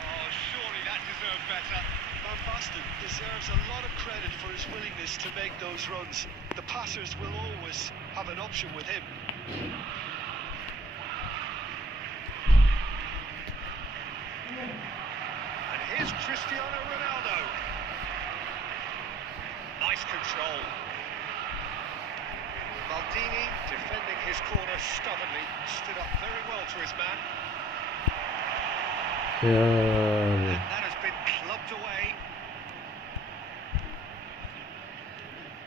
Oh, surely that deserved better. Van Basten deserves a lot of credit for his willingness to make those runs. The passers will always have an option with him. And here's Cristiano Ronaldo. Nice control. Maldini defending his corner stubbornly, stood up very well to his man. Yeah. And that has been clubbed away.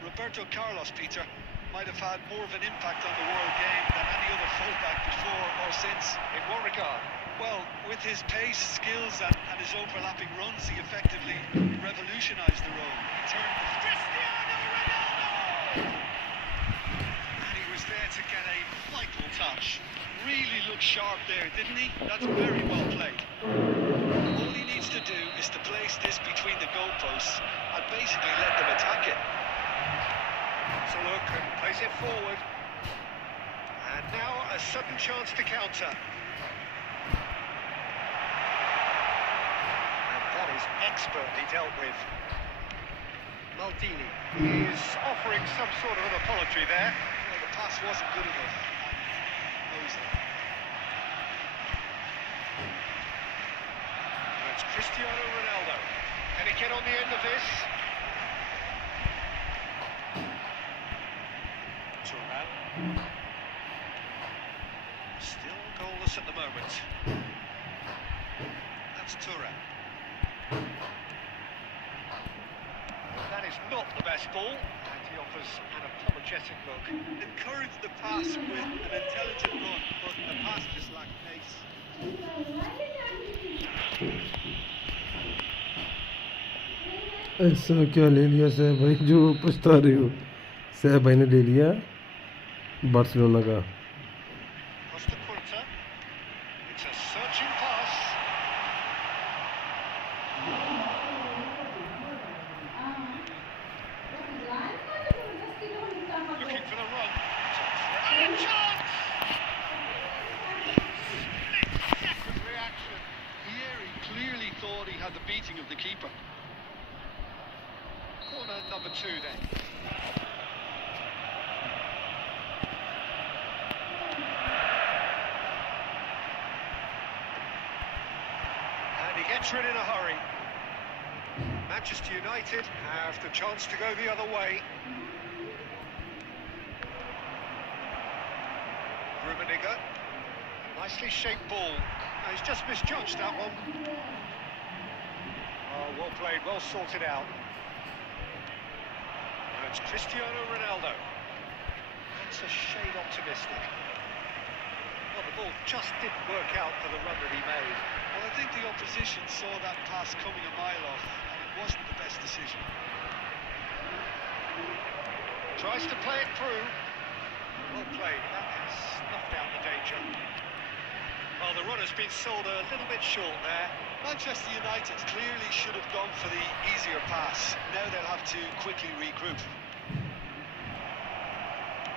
Roberto Carlos, Peter, might have had more of an impact on the world game than any other fullback before or since. In what regard? Well, with his pace, skills and his overlapping runs, he effectively revolutionised the role. He turned the... Cristiano Ronaldo! And he was there to get a vital touch. Really looked sharp there, didn't he? That's very well played. All he needs to do is to place this between the goalposts and basically let them attack it. So look and plays it forward. And now a sudden chance to counter. And that is expertly dealt with. Maldini is offering some sort of an apology there. Well, the pass wasn't good enough. It's Cristiano Ronaldo. Can he get on the end of this? Thuram. Still goalless at the moment. That's Thuram. That is not the best ball, and he offers an apologetic look. Encouraged the pass with an intelligent run, but the pass just lacked pace. ऐसा क्या ले लिया सैफ भाई जो पछता रहे हो? सैफ भाई ने ले लिया बार्सिलोना का. It's a searching pass. Looking for the run. And a chance! Split-second reaction. Here he clearly thought he had the beating of the keeper. Corner number 2 then. And he gets rid in a hurry. Manchester United have the chance to go the other way. Rummenigge. Nicely shaped ball. No, he's just misjudged that one. Oh, well played, well sorted out. it's Cristiano Ronaldo. That's a shade optimistic. Well, the ball just didn't work out for the run that he made. Well, I think the opposition saw that pass coming a mile off, and it wasn't the best decision. Tries to play it through. Well played, that has snuffed out the danger. Well, the run has been sold a little bit short there. Manchester United clearly should have gone for the easier pass. Now they'll have to quickly regroup.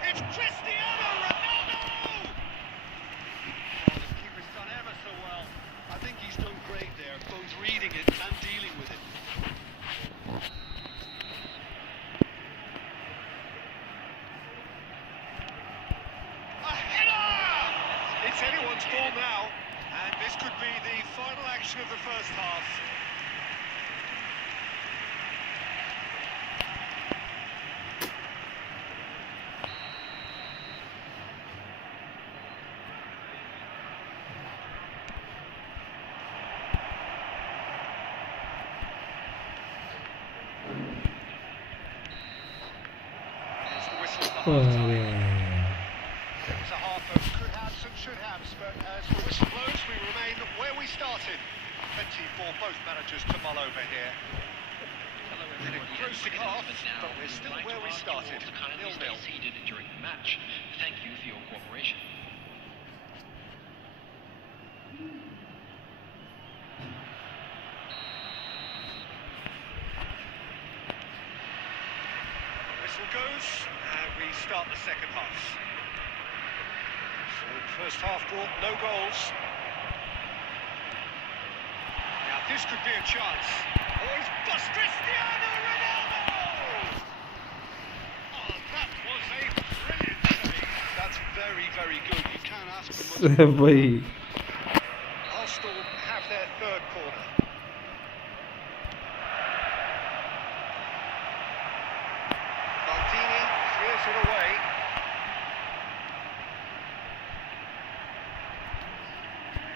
It's Cristiano Ronaldo! Oh, the keeper's done ever so well. I think he's done great there, both reading it and dealing with it. A header! It's anyone's ball now, and this could be the final action of the first half. There's the whistle at the half-time. It was a half of could haves and should haves, but as the whistle blows, we remain where we started. Plenty for both managers to mull over here. An engrossing half, but we're still where we started. 0-0. Seated during the match. Thank you for your cooperation. Whistle goes, and we start the second half. So the first half brought no goals. Now this could be a chance. Oh, he's bust Cristiano Ronaldo! Oh, that was a brilliant save. That's very, very good. You can't ask for much. भाई Arsenal have their third corner. Maldini clears it away.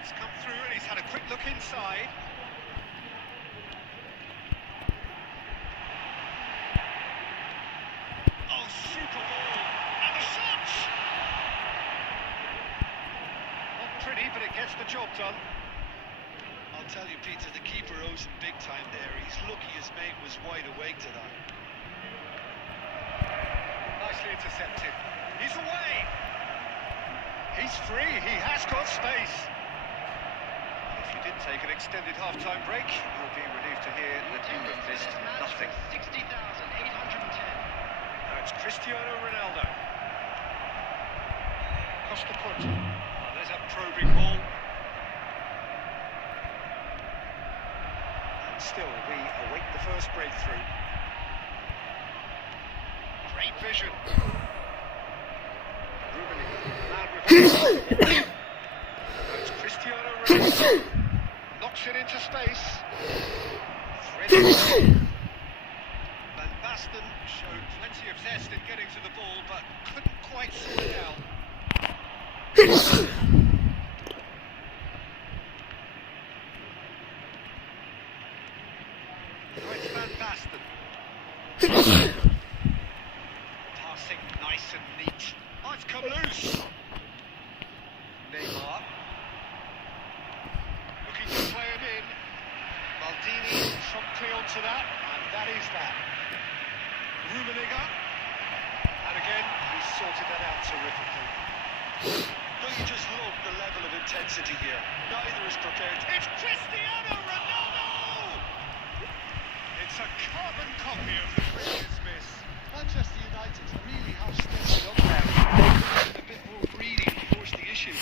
It's come through and he's had a quick look inside. Oh, super ball. And the shot! Not pretty, but it gets the job done. I'll tell you, Peter, the keeper owes him big time there. He's lucky his mate was wide awake to that. Nicely intercepted. He's away. He's free. He has got space. If you did take an extended half-time break, you'll be relieved to hear that you have missed nothing. 60,810. Now it's Cristiano Ronaldo. Costa Curta. Oh, there's a probing ball. And still, we await the first breakthrough. Great vision. Rummenigge, man with it's Cristiano Ronaldo. Knocks it into space. Threads Van Basten showed plenty of zest in getting to the ball, but couldn't quite sort it out. So it's Van Basten. Passing nice and neat. Oh, it's come loose. Neymar. Looking to play him in. Maldini promptly onto that, and that is that. Rummenigge. And again, he's sorted that out terrifically. Don't you just love the level of intensity here? Neither is prepared. It's Cristiano Ronaldo! It's a carbon copy of the previous miss. Manchester United really have stepped it up now. A bit more greedy to force the issue.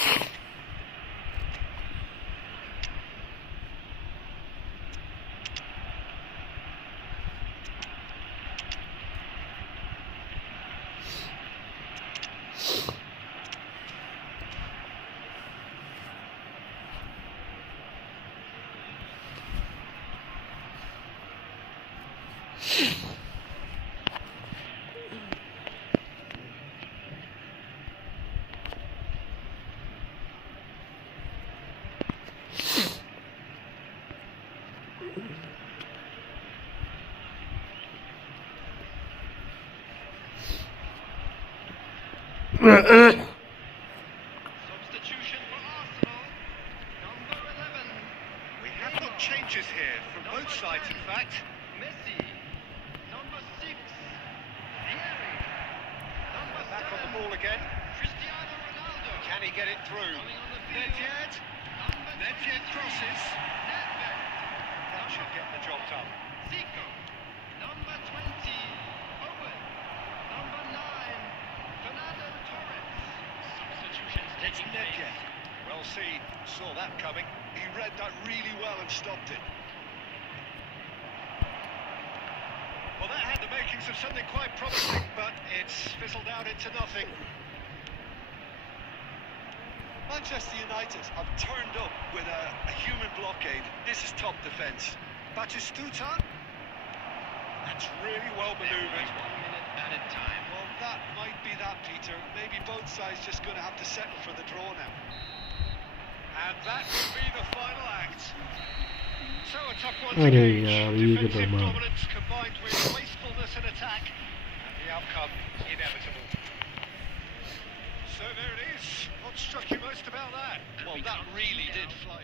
Substitution for Arsenal. Number 11. We have got changes here from both sides, in fact. Messi. Number 6. Vieri. Number Back on the 7. ball again. Cristiano Ronaldo. Can he get it through? Coming on the field. Nedved. Number Nedved 23. crosses. Nedved. That should get the job done. Zico. Number 20. Owen. Number 9. Fernando Torres. Substitutions It's taking place. Nedved. Well seen. Saw that coming. He read that really well and stopped it. Well, that had the makings of something quite promising, but it's fizzled out into nothing. Manchester United have turned up with a human blockade. This is top defence. Batistuta. That's really well manoeuvred. 1 minute added time. Well, that might be that, Peter. Maybe both sides just going to have to settle for the draw now. And that will be the final act. So a tough one to Arey gauge. yaar, ye Defensive kidama. dominance combined with wastefulness in attack, and the outcome inevitable. So there it is. What struck you most about that? Well, that really did fly.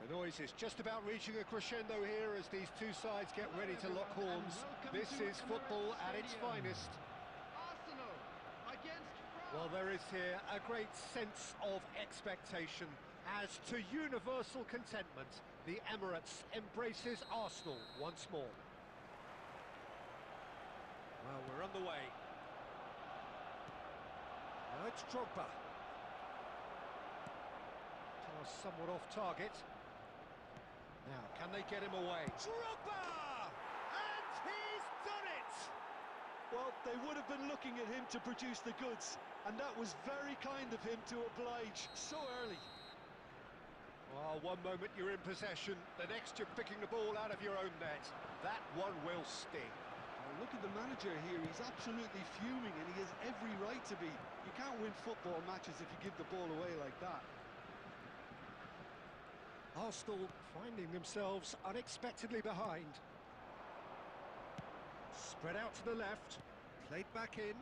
The noise is just about reaching a crescendo here as these two sides get ready to lock horns. This is football at its finest. Arsenal against France. Well, there is here a great sense of expectation. As to universal contentment, the Emirates embraces Arsenal once more. Well, we're underway. Now it's Drogba. Pass somewhat off target. Now, can they get him away? Drogba! And he's done it! Well, they would have been looking at him to produce the goods, and that was very kind of him to oblige so early. Oh, one moment you're in possession, the next you're picking the ball out of your own net. That one will sting. Well, look at the manager here, he's absolutely fuming and he has every right to be. You can't win football matches if you give the ball away like that. Arsenal finding themselves unexpectedly behind. Spread out to the left, played back in.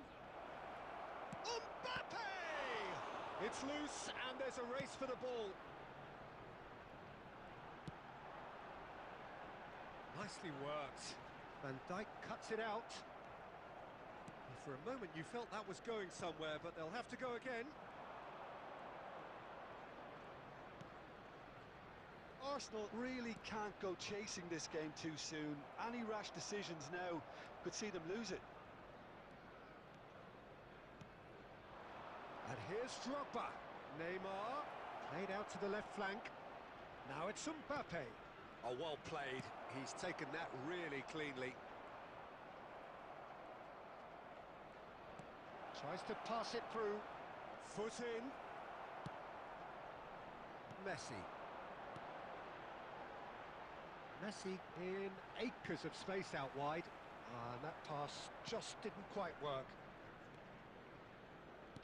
Mbappe! It's loose and there's a race for the ball. Nicely worked. Van Dijk cuts it out. For a moment you felt that was going somewhere, but they'll have to go again. Arsenal really can't go chasing this game too soon. Any rash decisions now could see them lose it. And here's Drogba. Neymar, played out to the left flank. Now it's Mbappe. Oh, well played. He's taken that really cleanly. Tries to pass it through. Foot in. Messi. Messi in acres of space out wide. And that pass just didn't quite work.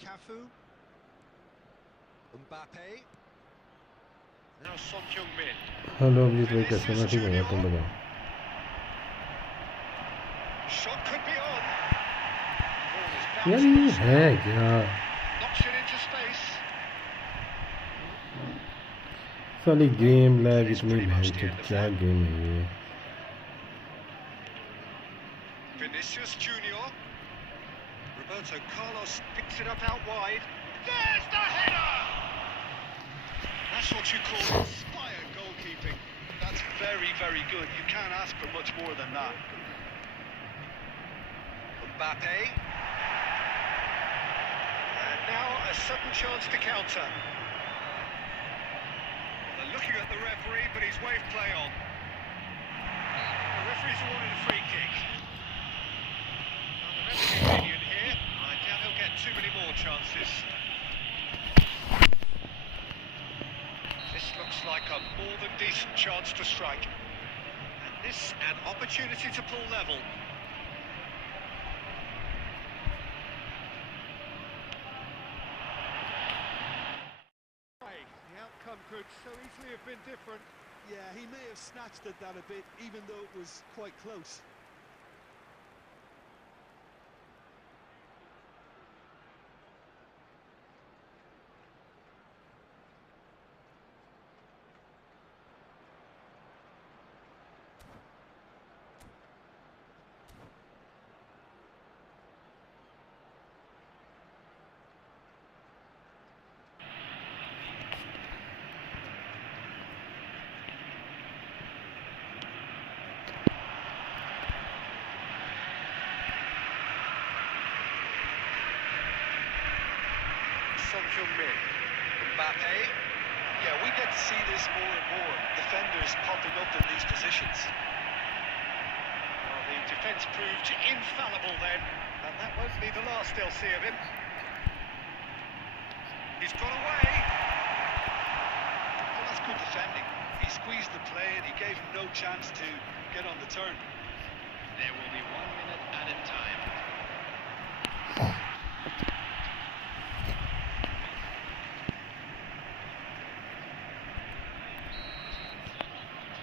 Cafu. Mbappe. Now Son Heung-min. Hello Abhijeet भाई कैसे मैं ठीक हूँ तुम बताओ Shot could be on. यार ये है क्या Knocks it into space. साली गेम लैग इतनी भाई तो क्या गेम है ये Vinicius Junior. Roberto Carlos picks it up out wide. There's the header! That's what you call inspired goalkeeping. That's very, very good. You can't ask for much more than that. Mbappe. And now a sudden chance to counter. They're looking at the referee, but he's waved play on. The referee's awarded a free kick. Now the referee's opinion here, I doubt he'll get too many more chances. This looks like a more than decent chance to strike. And this an opportunity to pull level. The outcome could so easily have been different. Yeah, he may have snatched at that a bit, even though it was quite close. Son Heung-min. Mbappe. Yeah, we get to see this more and more. Defenders popping up in these positions. Well, the defence proved infallible then, and that won't be the last they'll see of him. He's got away. Well, that's good defending. He squeezed the play and he gave him no chance to get on the turn. There will be 1 minute added time.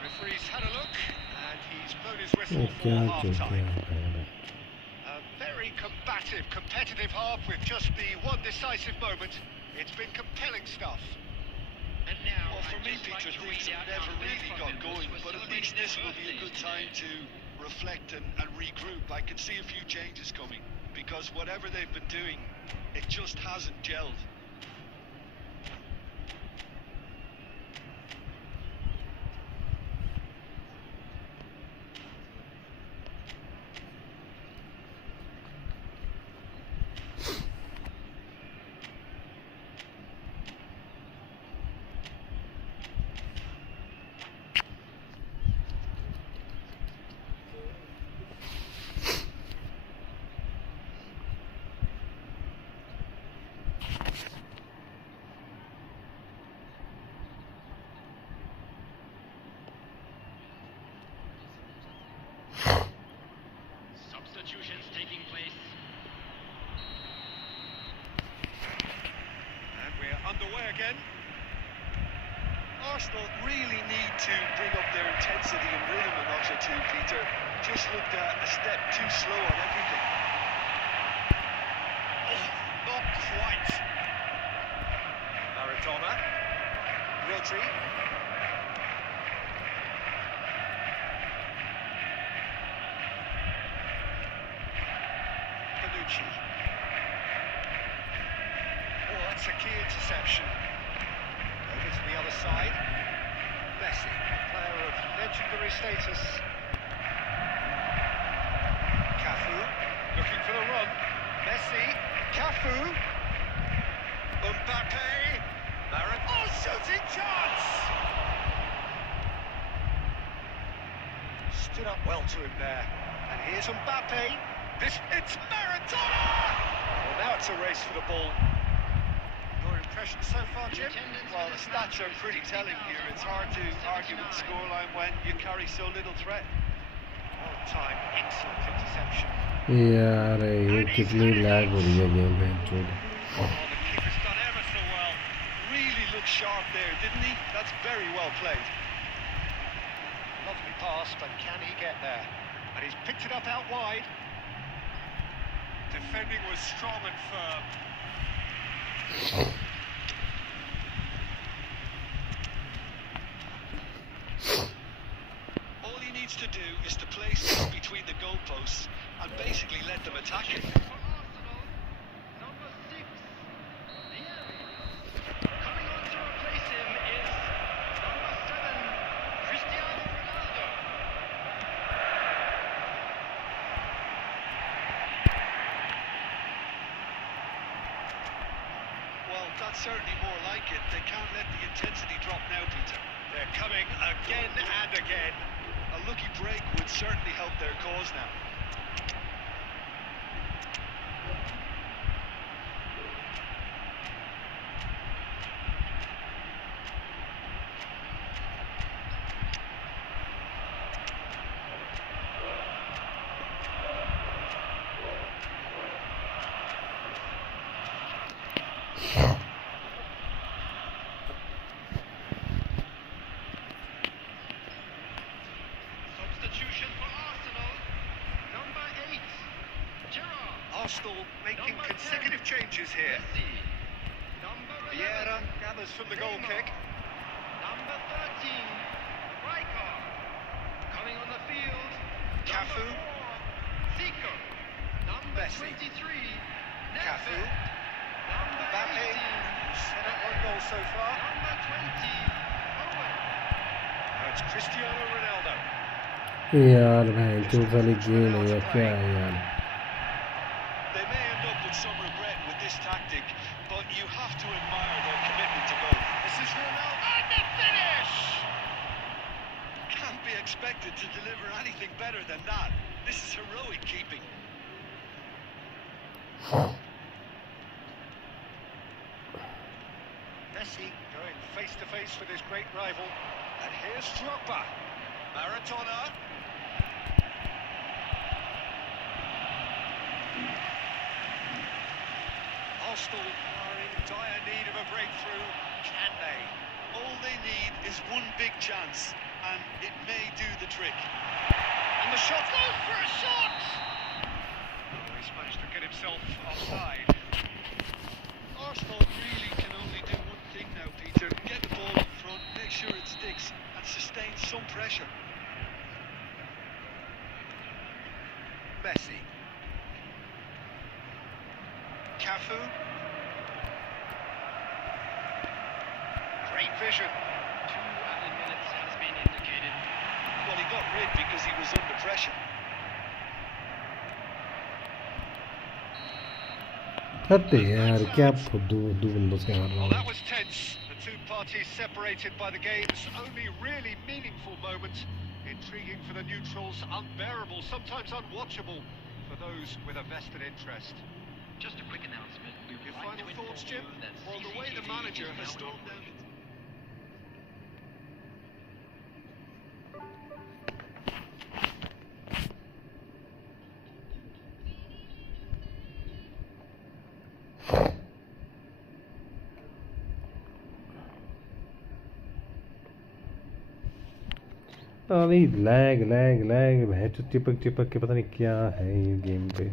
Referee's had a look, and he's blown his whistle for क्या half-time. है A very combative, competitive half with just the one decisive moment. It's been compelling stuff. And now, Well, for I'd me, just Peter, after things have never really got going, but at least this will be a good time to reflect and regroup. I can see a few changes coming, because whatever they've been doing, it just hasn't gelled. Substitutions taking place. And we're underway again. Arsenal really need to bring up their intensity and rhythm a notch or two, Peter. Just looked a step too slow on everything. Oh, not quite. Maradona. Rodri. Oh, that's a key interception. Over to the other side. Messi, player of legendary status. Cafu, looking for the run. Messi, Cafu. Mbappe. Maradona. Oh, shooting chance! Stood up well to him there. And here's Mbappe. It's Maradona! Well, now it's a race for the ball. Your impression so far, Jim? Well, the stats are pretty telling here. It's hard to argue with the scoreline when you carry so little threat. Well timed, excellent interception. यार ये कितनी lag हो रही है game पे चोट. Oh, the keeper's done ever so well. Really looked sharp there, didn't he? That's very well played. Lovely pass, but can he get there? And he's picked it up out wide. Defending was strong and firm. All he needs to do is to place it between the goalposts and basically let them attack it. For Arsenal, number 6, coming on to replace him is number 7, Cristiano Ronaldo. Well, that's certainly more like it. They can't let the intensity drop now, Peter. They're coming again and again. A lucky break would certainly help their cause now. Substitution for Arsenal, number 8, Gerrard. Arsenal making Number consecutive 10, changes here. Messi. Number 11, Vieira gathers from the goal Neymar. kick. Number 13, Riker. Coming on the field, Cafu. number 4, Zico. Number Messi. 23, Cafu. Nedved. Number Mbappe. 18, Set up one goal so far. number 20, Owen. Now it's Cristiano Ronaldo. यार भाई चोट वाली game है या क्या है यार. They may end up with some regret with this tactic, but you have to admire their commitment to goal. This is Ronaldo. And the finish! Can't be expected to deliver anything better than that. This is heroic keeping. Messi going face to face with his great rival. And here's Drogba. Maradona. Arsenal are in dire need of a breakthrough. Can they? All they need is one big chance, and it may do the trick. And the shot goes for a shot! Oh, he's managed to get himself offside. Arsenal really can only do one thing now, Peter. Get the ball up front, make sure it's defence and sustain some pressure. Messi. Cafu. Great vision. 2 added minutes has been indicated. Well, he got rid because he was under pressure. हट यार क्या फुद्दू फुद्दू बंदों से हार रहा Well, that हूँ. was tense. The two parties separated by the game's only really meaningful moment. Intriguing for the neutrals, unbearable, sometimes unwatchable for those with a vested interest. Just a quick announcement. We would Your like final to thoughts, inform Jim? you that Well, the way the CCTV manager is has now stormed down. operating. अरे lag lag lag भैंस चिपक चिपक के पता नहीं क्या है ये गेम पे.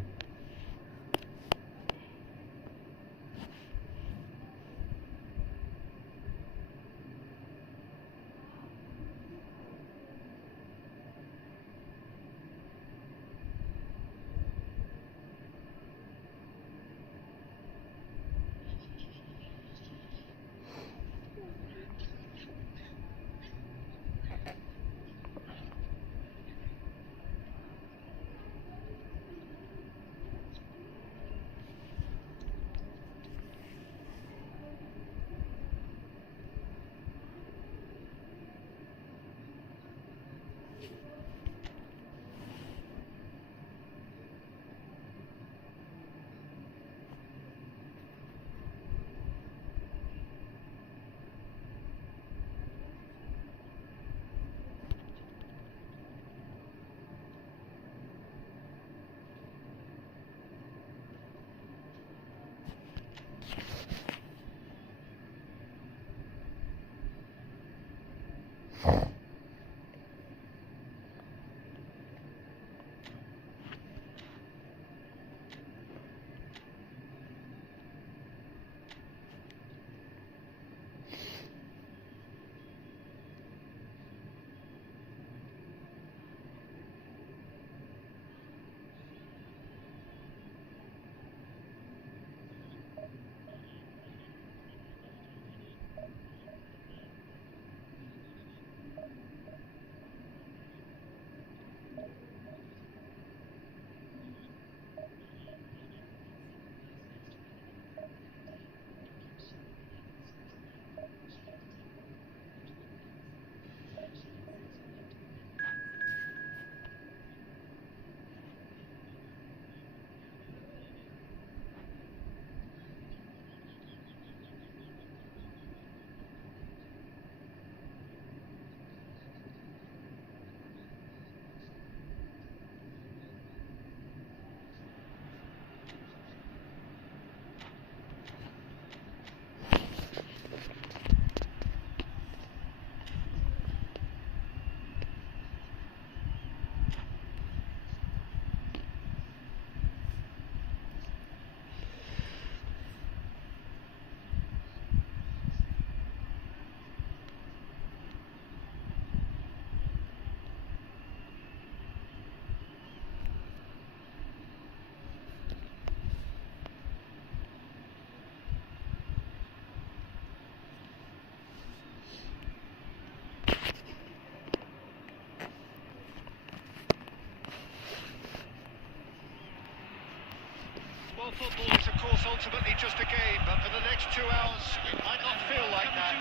Well, football is, of course, ultimately just a game, but for the next 2 hours, it might not feel like that.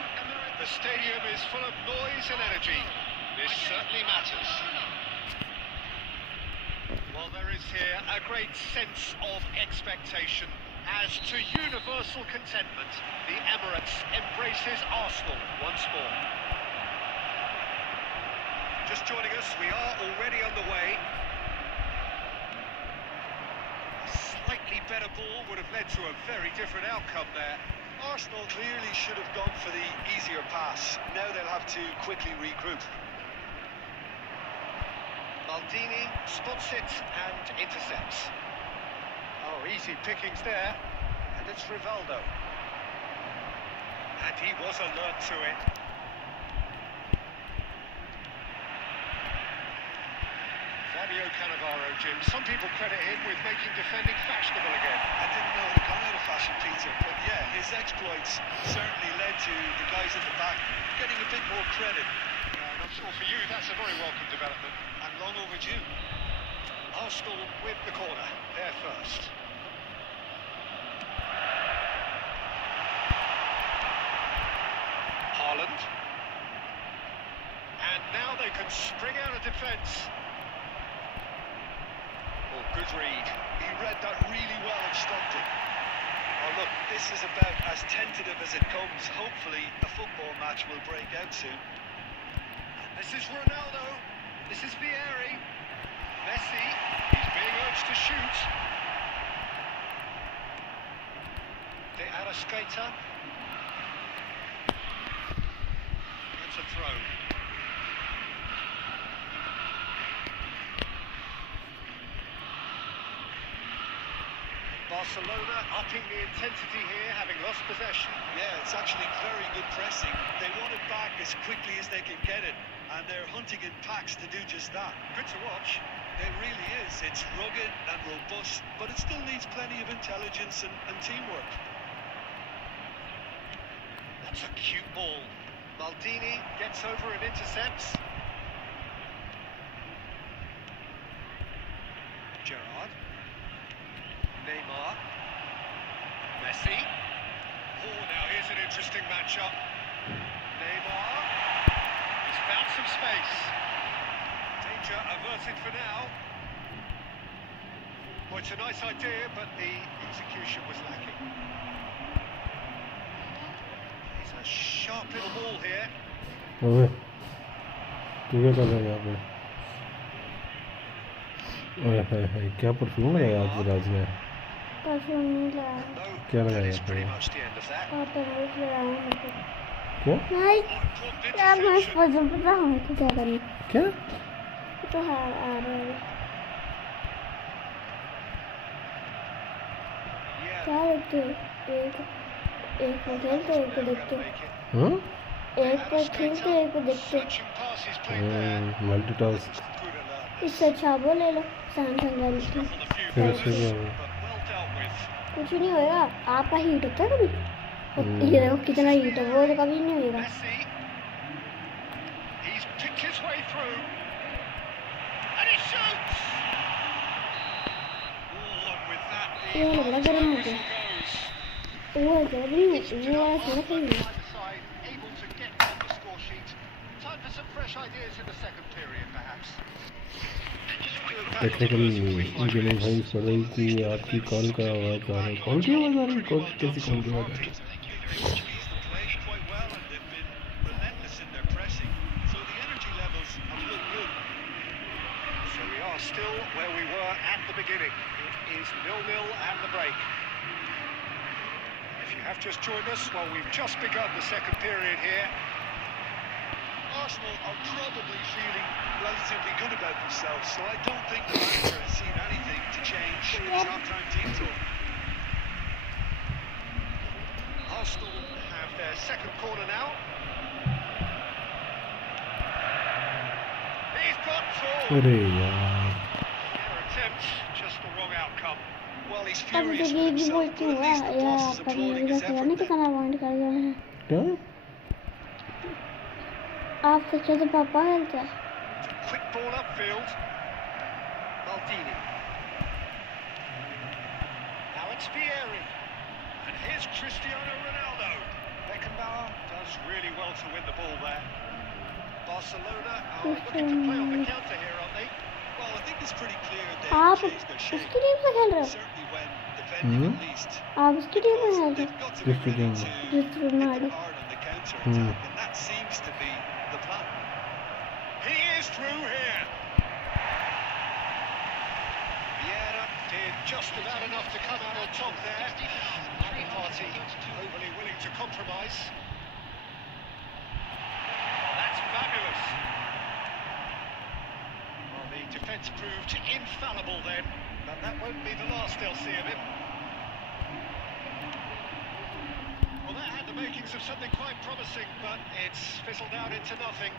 The stadium is full of noise and energy. This certainly matters. Well, there is here a great sense of expectation. As to universal contentment, the Emirates embraces Arsenal once more. Just joining us, we are already on the way. Slightly better ball would have led to a very different outcome there. Arsenal clearly should have gone for the easier pass. Now they'll have to quickly regroup. Maldini spots it and intercepts. Oh, easy pickings there. And it's Rivaldo. And he was alert to it. Fabio Cannavaro, Jim. Some people credit him with making defending fashionable again. I didn't know it had gone out of fashion, Peter, but yeah, his exploits certainly led to the guys at the back getting a bit more credit. And I'm sure for you that's a very welcome development. And long overdue. Arsenal with the corner, they're first. Haaland. And now they can spring out of defence. Oh, good read. He read that really well and stopped it. Oh, look, this is about as tentative as it comes. Hopefully, a football match will break out soon. And this is Ronaldo. This is Vieri. Messi. He's being urged to shoot. De Arrascaeta. It's a throw. Barcelona upping the intensity here, having lost possession. Yeah, it's actually very good pressing. They want it back as quickly as they can get it, and they're hunting in packs to do just that. Good to watch. It really is. It's rugged and robust, but it still needs plenty of intelligence and teamwork. That's a cute ball. Maldini gets over and intercepts. Gerrard. Neymar. Messi. Oh, now here's an interesting matchup. Neymar. He's found some space. Danger averted for now. Well, it's a nice idea, but the execution was lacking. It's a sharp little ball here. अबे तू क्या कर रहा है यहाँ पे? ओए हाय हाय, क्या परफ्यूम लगाया आज राज ने? परफ्यूम नहीं लगाया। No, क्या लगाया that is आपने? pretty much the end of that. और तरबूज लगाया मेरे को। क्या? नहीं, Important यार मैं इस interception. पर पता हूँ कि क्या करना। क्या? तो हार आ रहा है। Yeah, क्या देखते हो? एक को खेलते एक को देखते हो। हाँ? एक को खेलते एक को देखते हो। searching passes played there. Multitask. Good alert. इससे अच्छा वो ले लो Samsung Galaxy. On a few फिर balls, उससे क्या हुआ? but well dealt with. कुछ नहीं होएगा। आपका हीट होता है कभी? ये देखो कितना हीट है, वो तो कभी नहीं होएगा। Messi. He's picked his way through. And he shoots. Oh, and with that, the ये लग रहा है गर्म हो गया। goes. वो गर्म नहीं होती, ये वाला थोड़ा सही है। Either side able to get on the score sheet. Time for some fresh ideas in the second period, perhaps. Technical engineering भाई पढ़ाई की आपकी कॉल का आवाज़ आ रहा है। कॉल की आवाज़ आ रही है? कौन कैसी कॉल की आवाज़ आ रही है? Squeezed the play quite well, and they've been relentless in their pressing. So the energy levels have looked good. So we are still where we were at the beginning. It is 0-0 at the break. If you have just joined us, well, we've just begun the second period here. Arsenal are probably feeling relatively good about themselves, so I don't think the manager has seen anything to change in his half-time team talk. Arsenal have their second corner now. He's got four. अरे यार, Their attempt, just the wrong outcome. Well, he's अब furious तो with ये भी himself, बोलती but हूँ at least the यार boss is पर applauding मेरे his को नहीं effort कितना there. पॉइंट कर रहे हैं। क्या? आप सच्चे तो पापा खेलते हैं। Quick ball upfield. Maldini. Now it's Vieri. And here's Cristiano Ronaldo. Beckenbauer does really well to win the ball there. Barcelona are looking to play on the counter here, aren't they? Well, I think it's pretty clear आप they've changed their shape. उसकी team से खेल रहे हो? Certainly when defending at least. आप उसकी team में Because खेलते they've हो? got to be Just ready again. to Just hit them Ronaldo. hard on the counter-attack, and that seems to be the plan. He is through here. Vieira did just about enough to come out on top there. Neither party overly willing to compromise. That's fabulous. Well, the defence proved infallible then, but that won't be the last they'll see of him. Well, that had the makings of something quite promising, but it's fizzled out into nothing.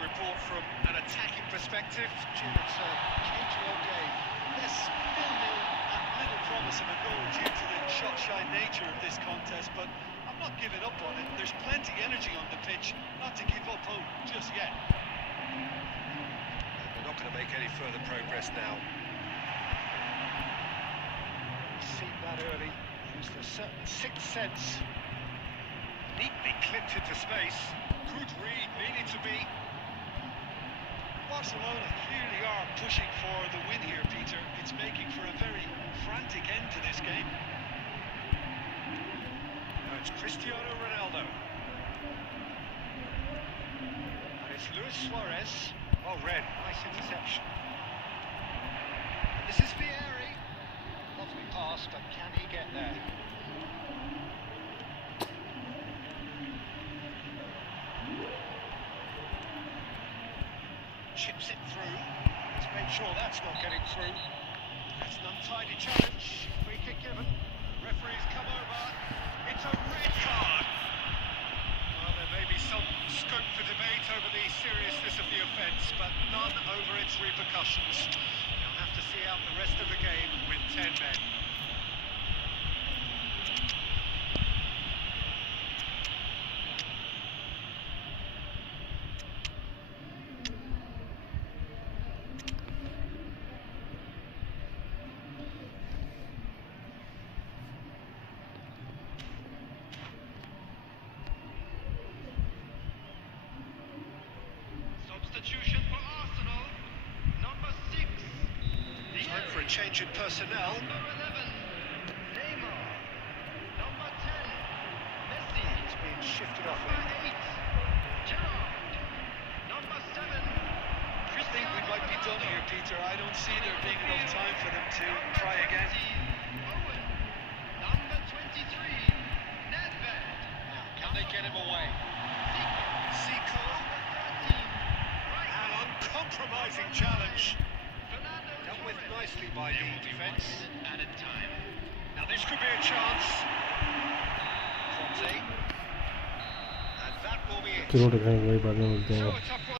to report from an attacking perspective. Jim, it's a cagey old game. Yes, 0-0 and little promise of a goal due to the shot-shy nature of this contest, but I'm not giving up on it. There's plenty energy on the pitch, not to give up hope just yet. They're not going to make any further progress now. Seen that early. Used a certain sixth sense. Neatly clipped into space. Good read, needed to be. Barcelona clearly are pushing for the win here, Peter. It's making for a very frantic end to this game. Now it's Cristiano Ronaldo. And it's Luis Suarez. Well read, nice interception. This is Vieri. Lovely pass, but can he get there? Chips it through. Let's make sure that's not getting through. That's an untidy challenge. Free kick given. Referee's come over. It's a red card. Well, there may be some scope for debate over the seriousness of the offence, but none over its repercussions. They'll have to see out the rest of the game with 10 men. Substitution for Arsenal. Number 6. Time for a change in personnel. Number 11. Neymar. Number 10. Messi. It's being shifted off Number here. 8. Gerrard. Number 7. I think we might be done here, Peter. I don't see there being enough time for them to try again. Owen. Number 23. Nedved. Now, can they get him away? Zico. An uncompromising challenge. Dealt with nicely by the defence. Added time. Now this could be a chance. Conte. And that will be it. चलो भाई बाद में मिलते हैं So a tough one.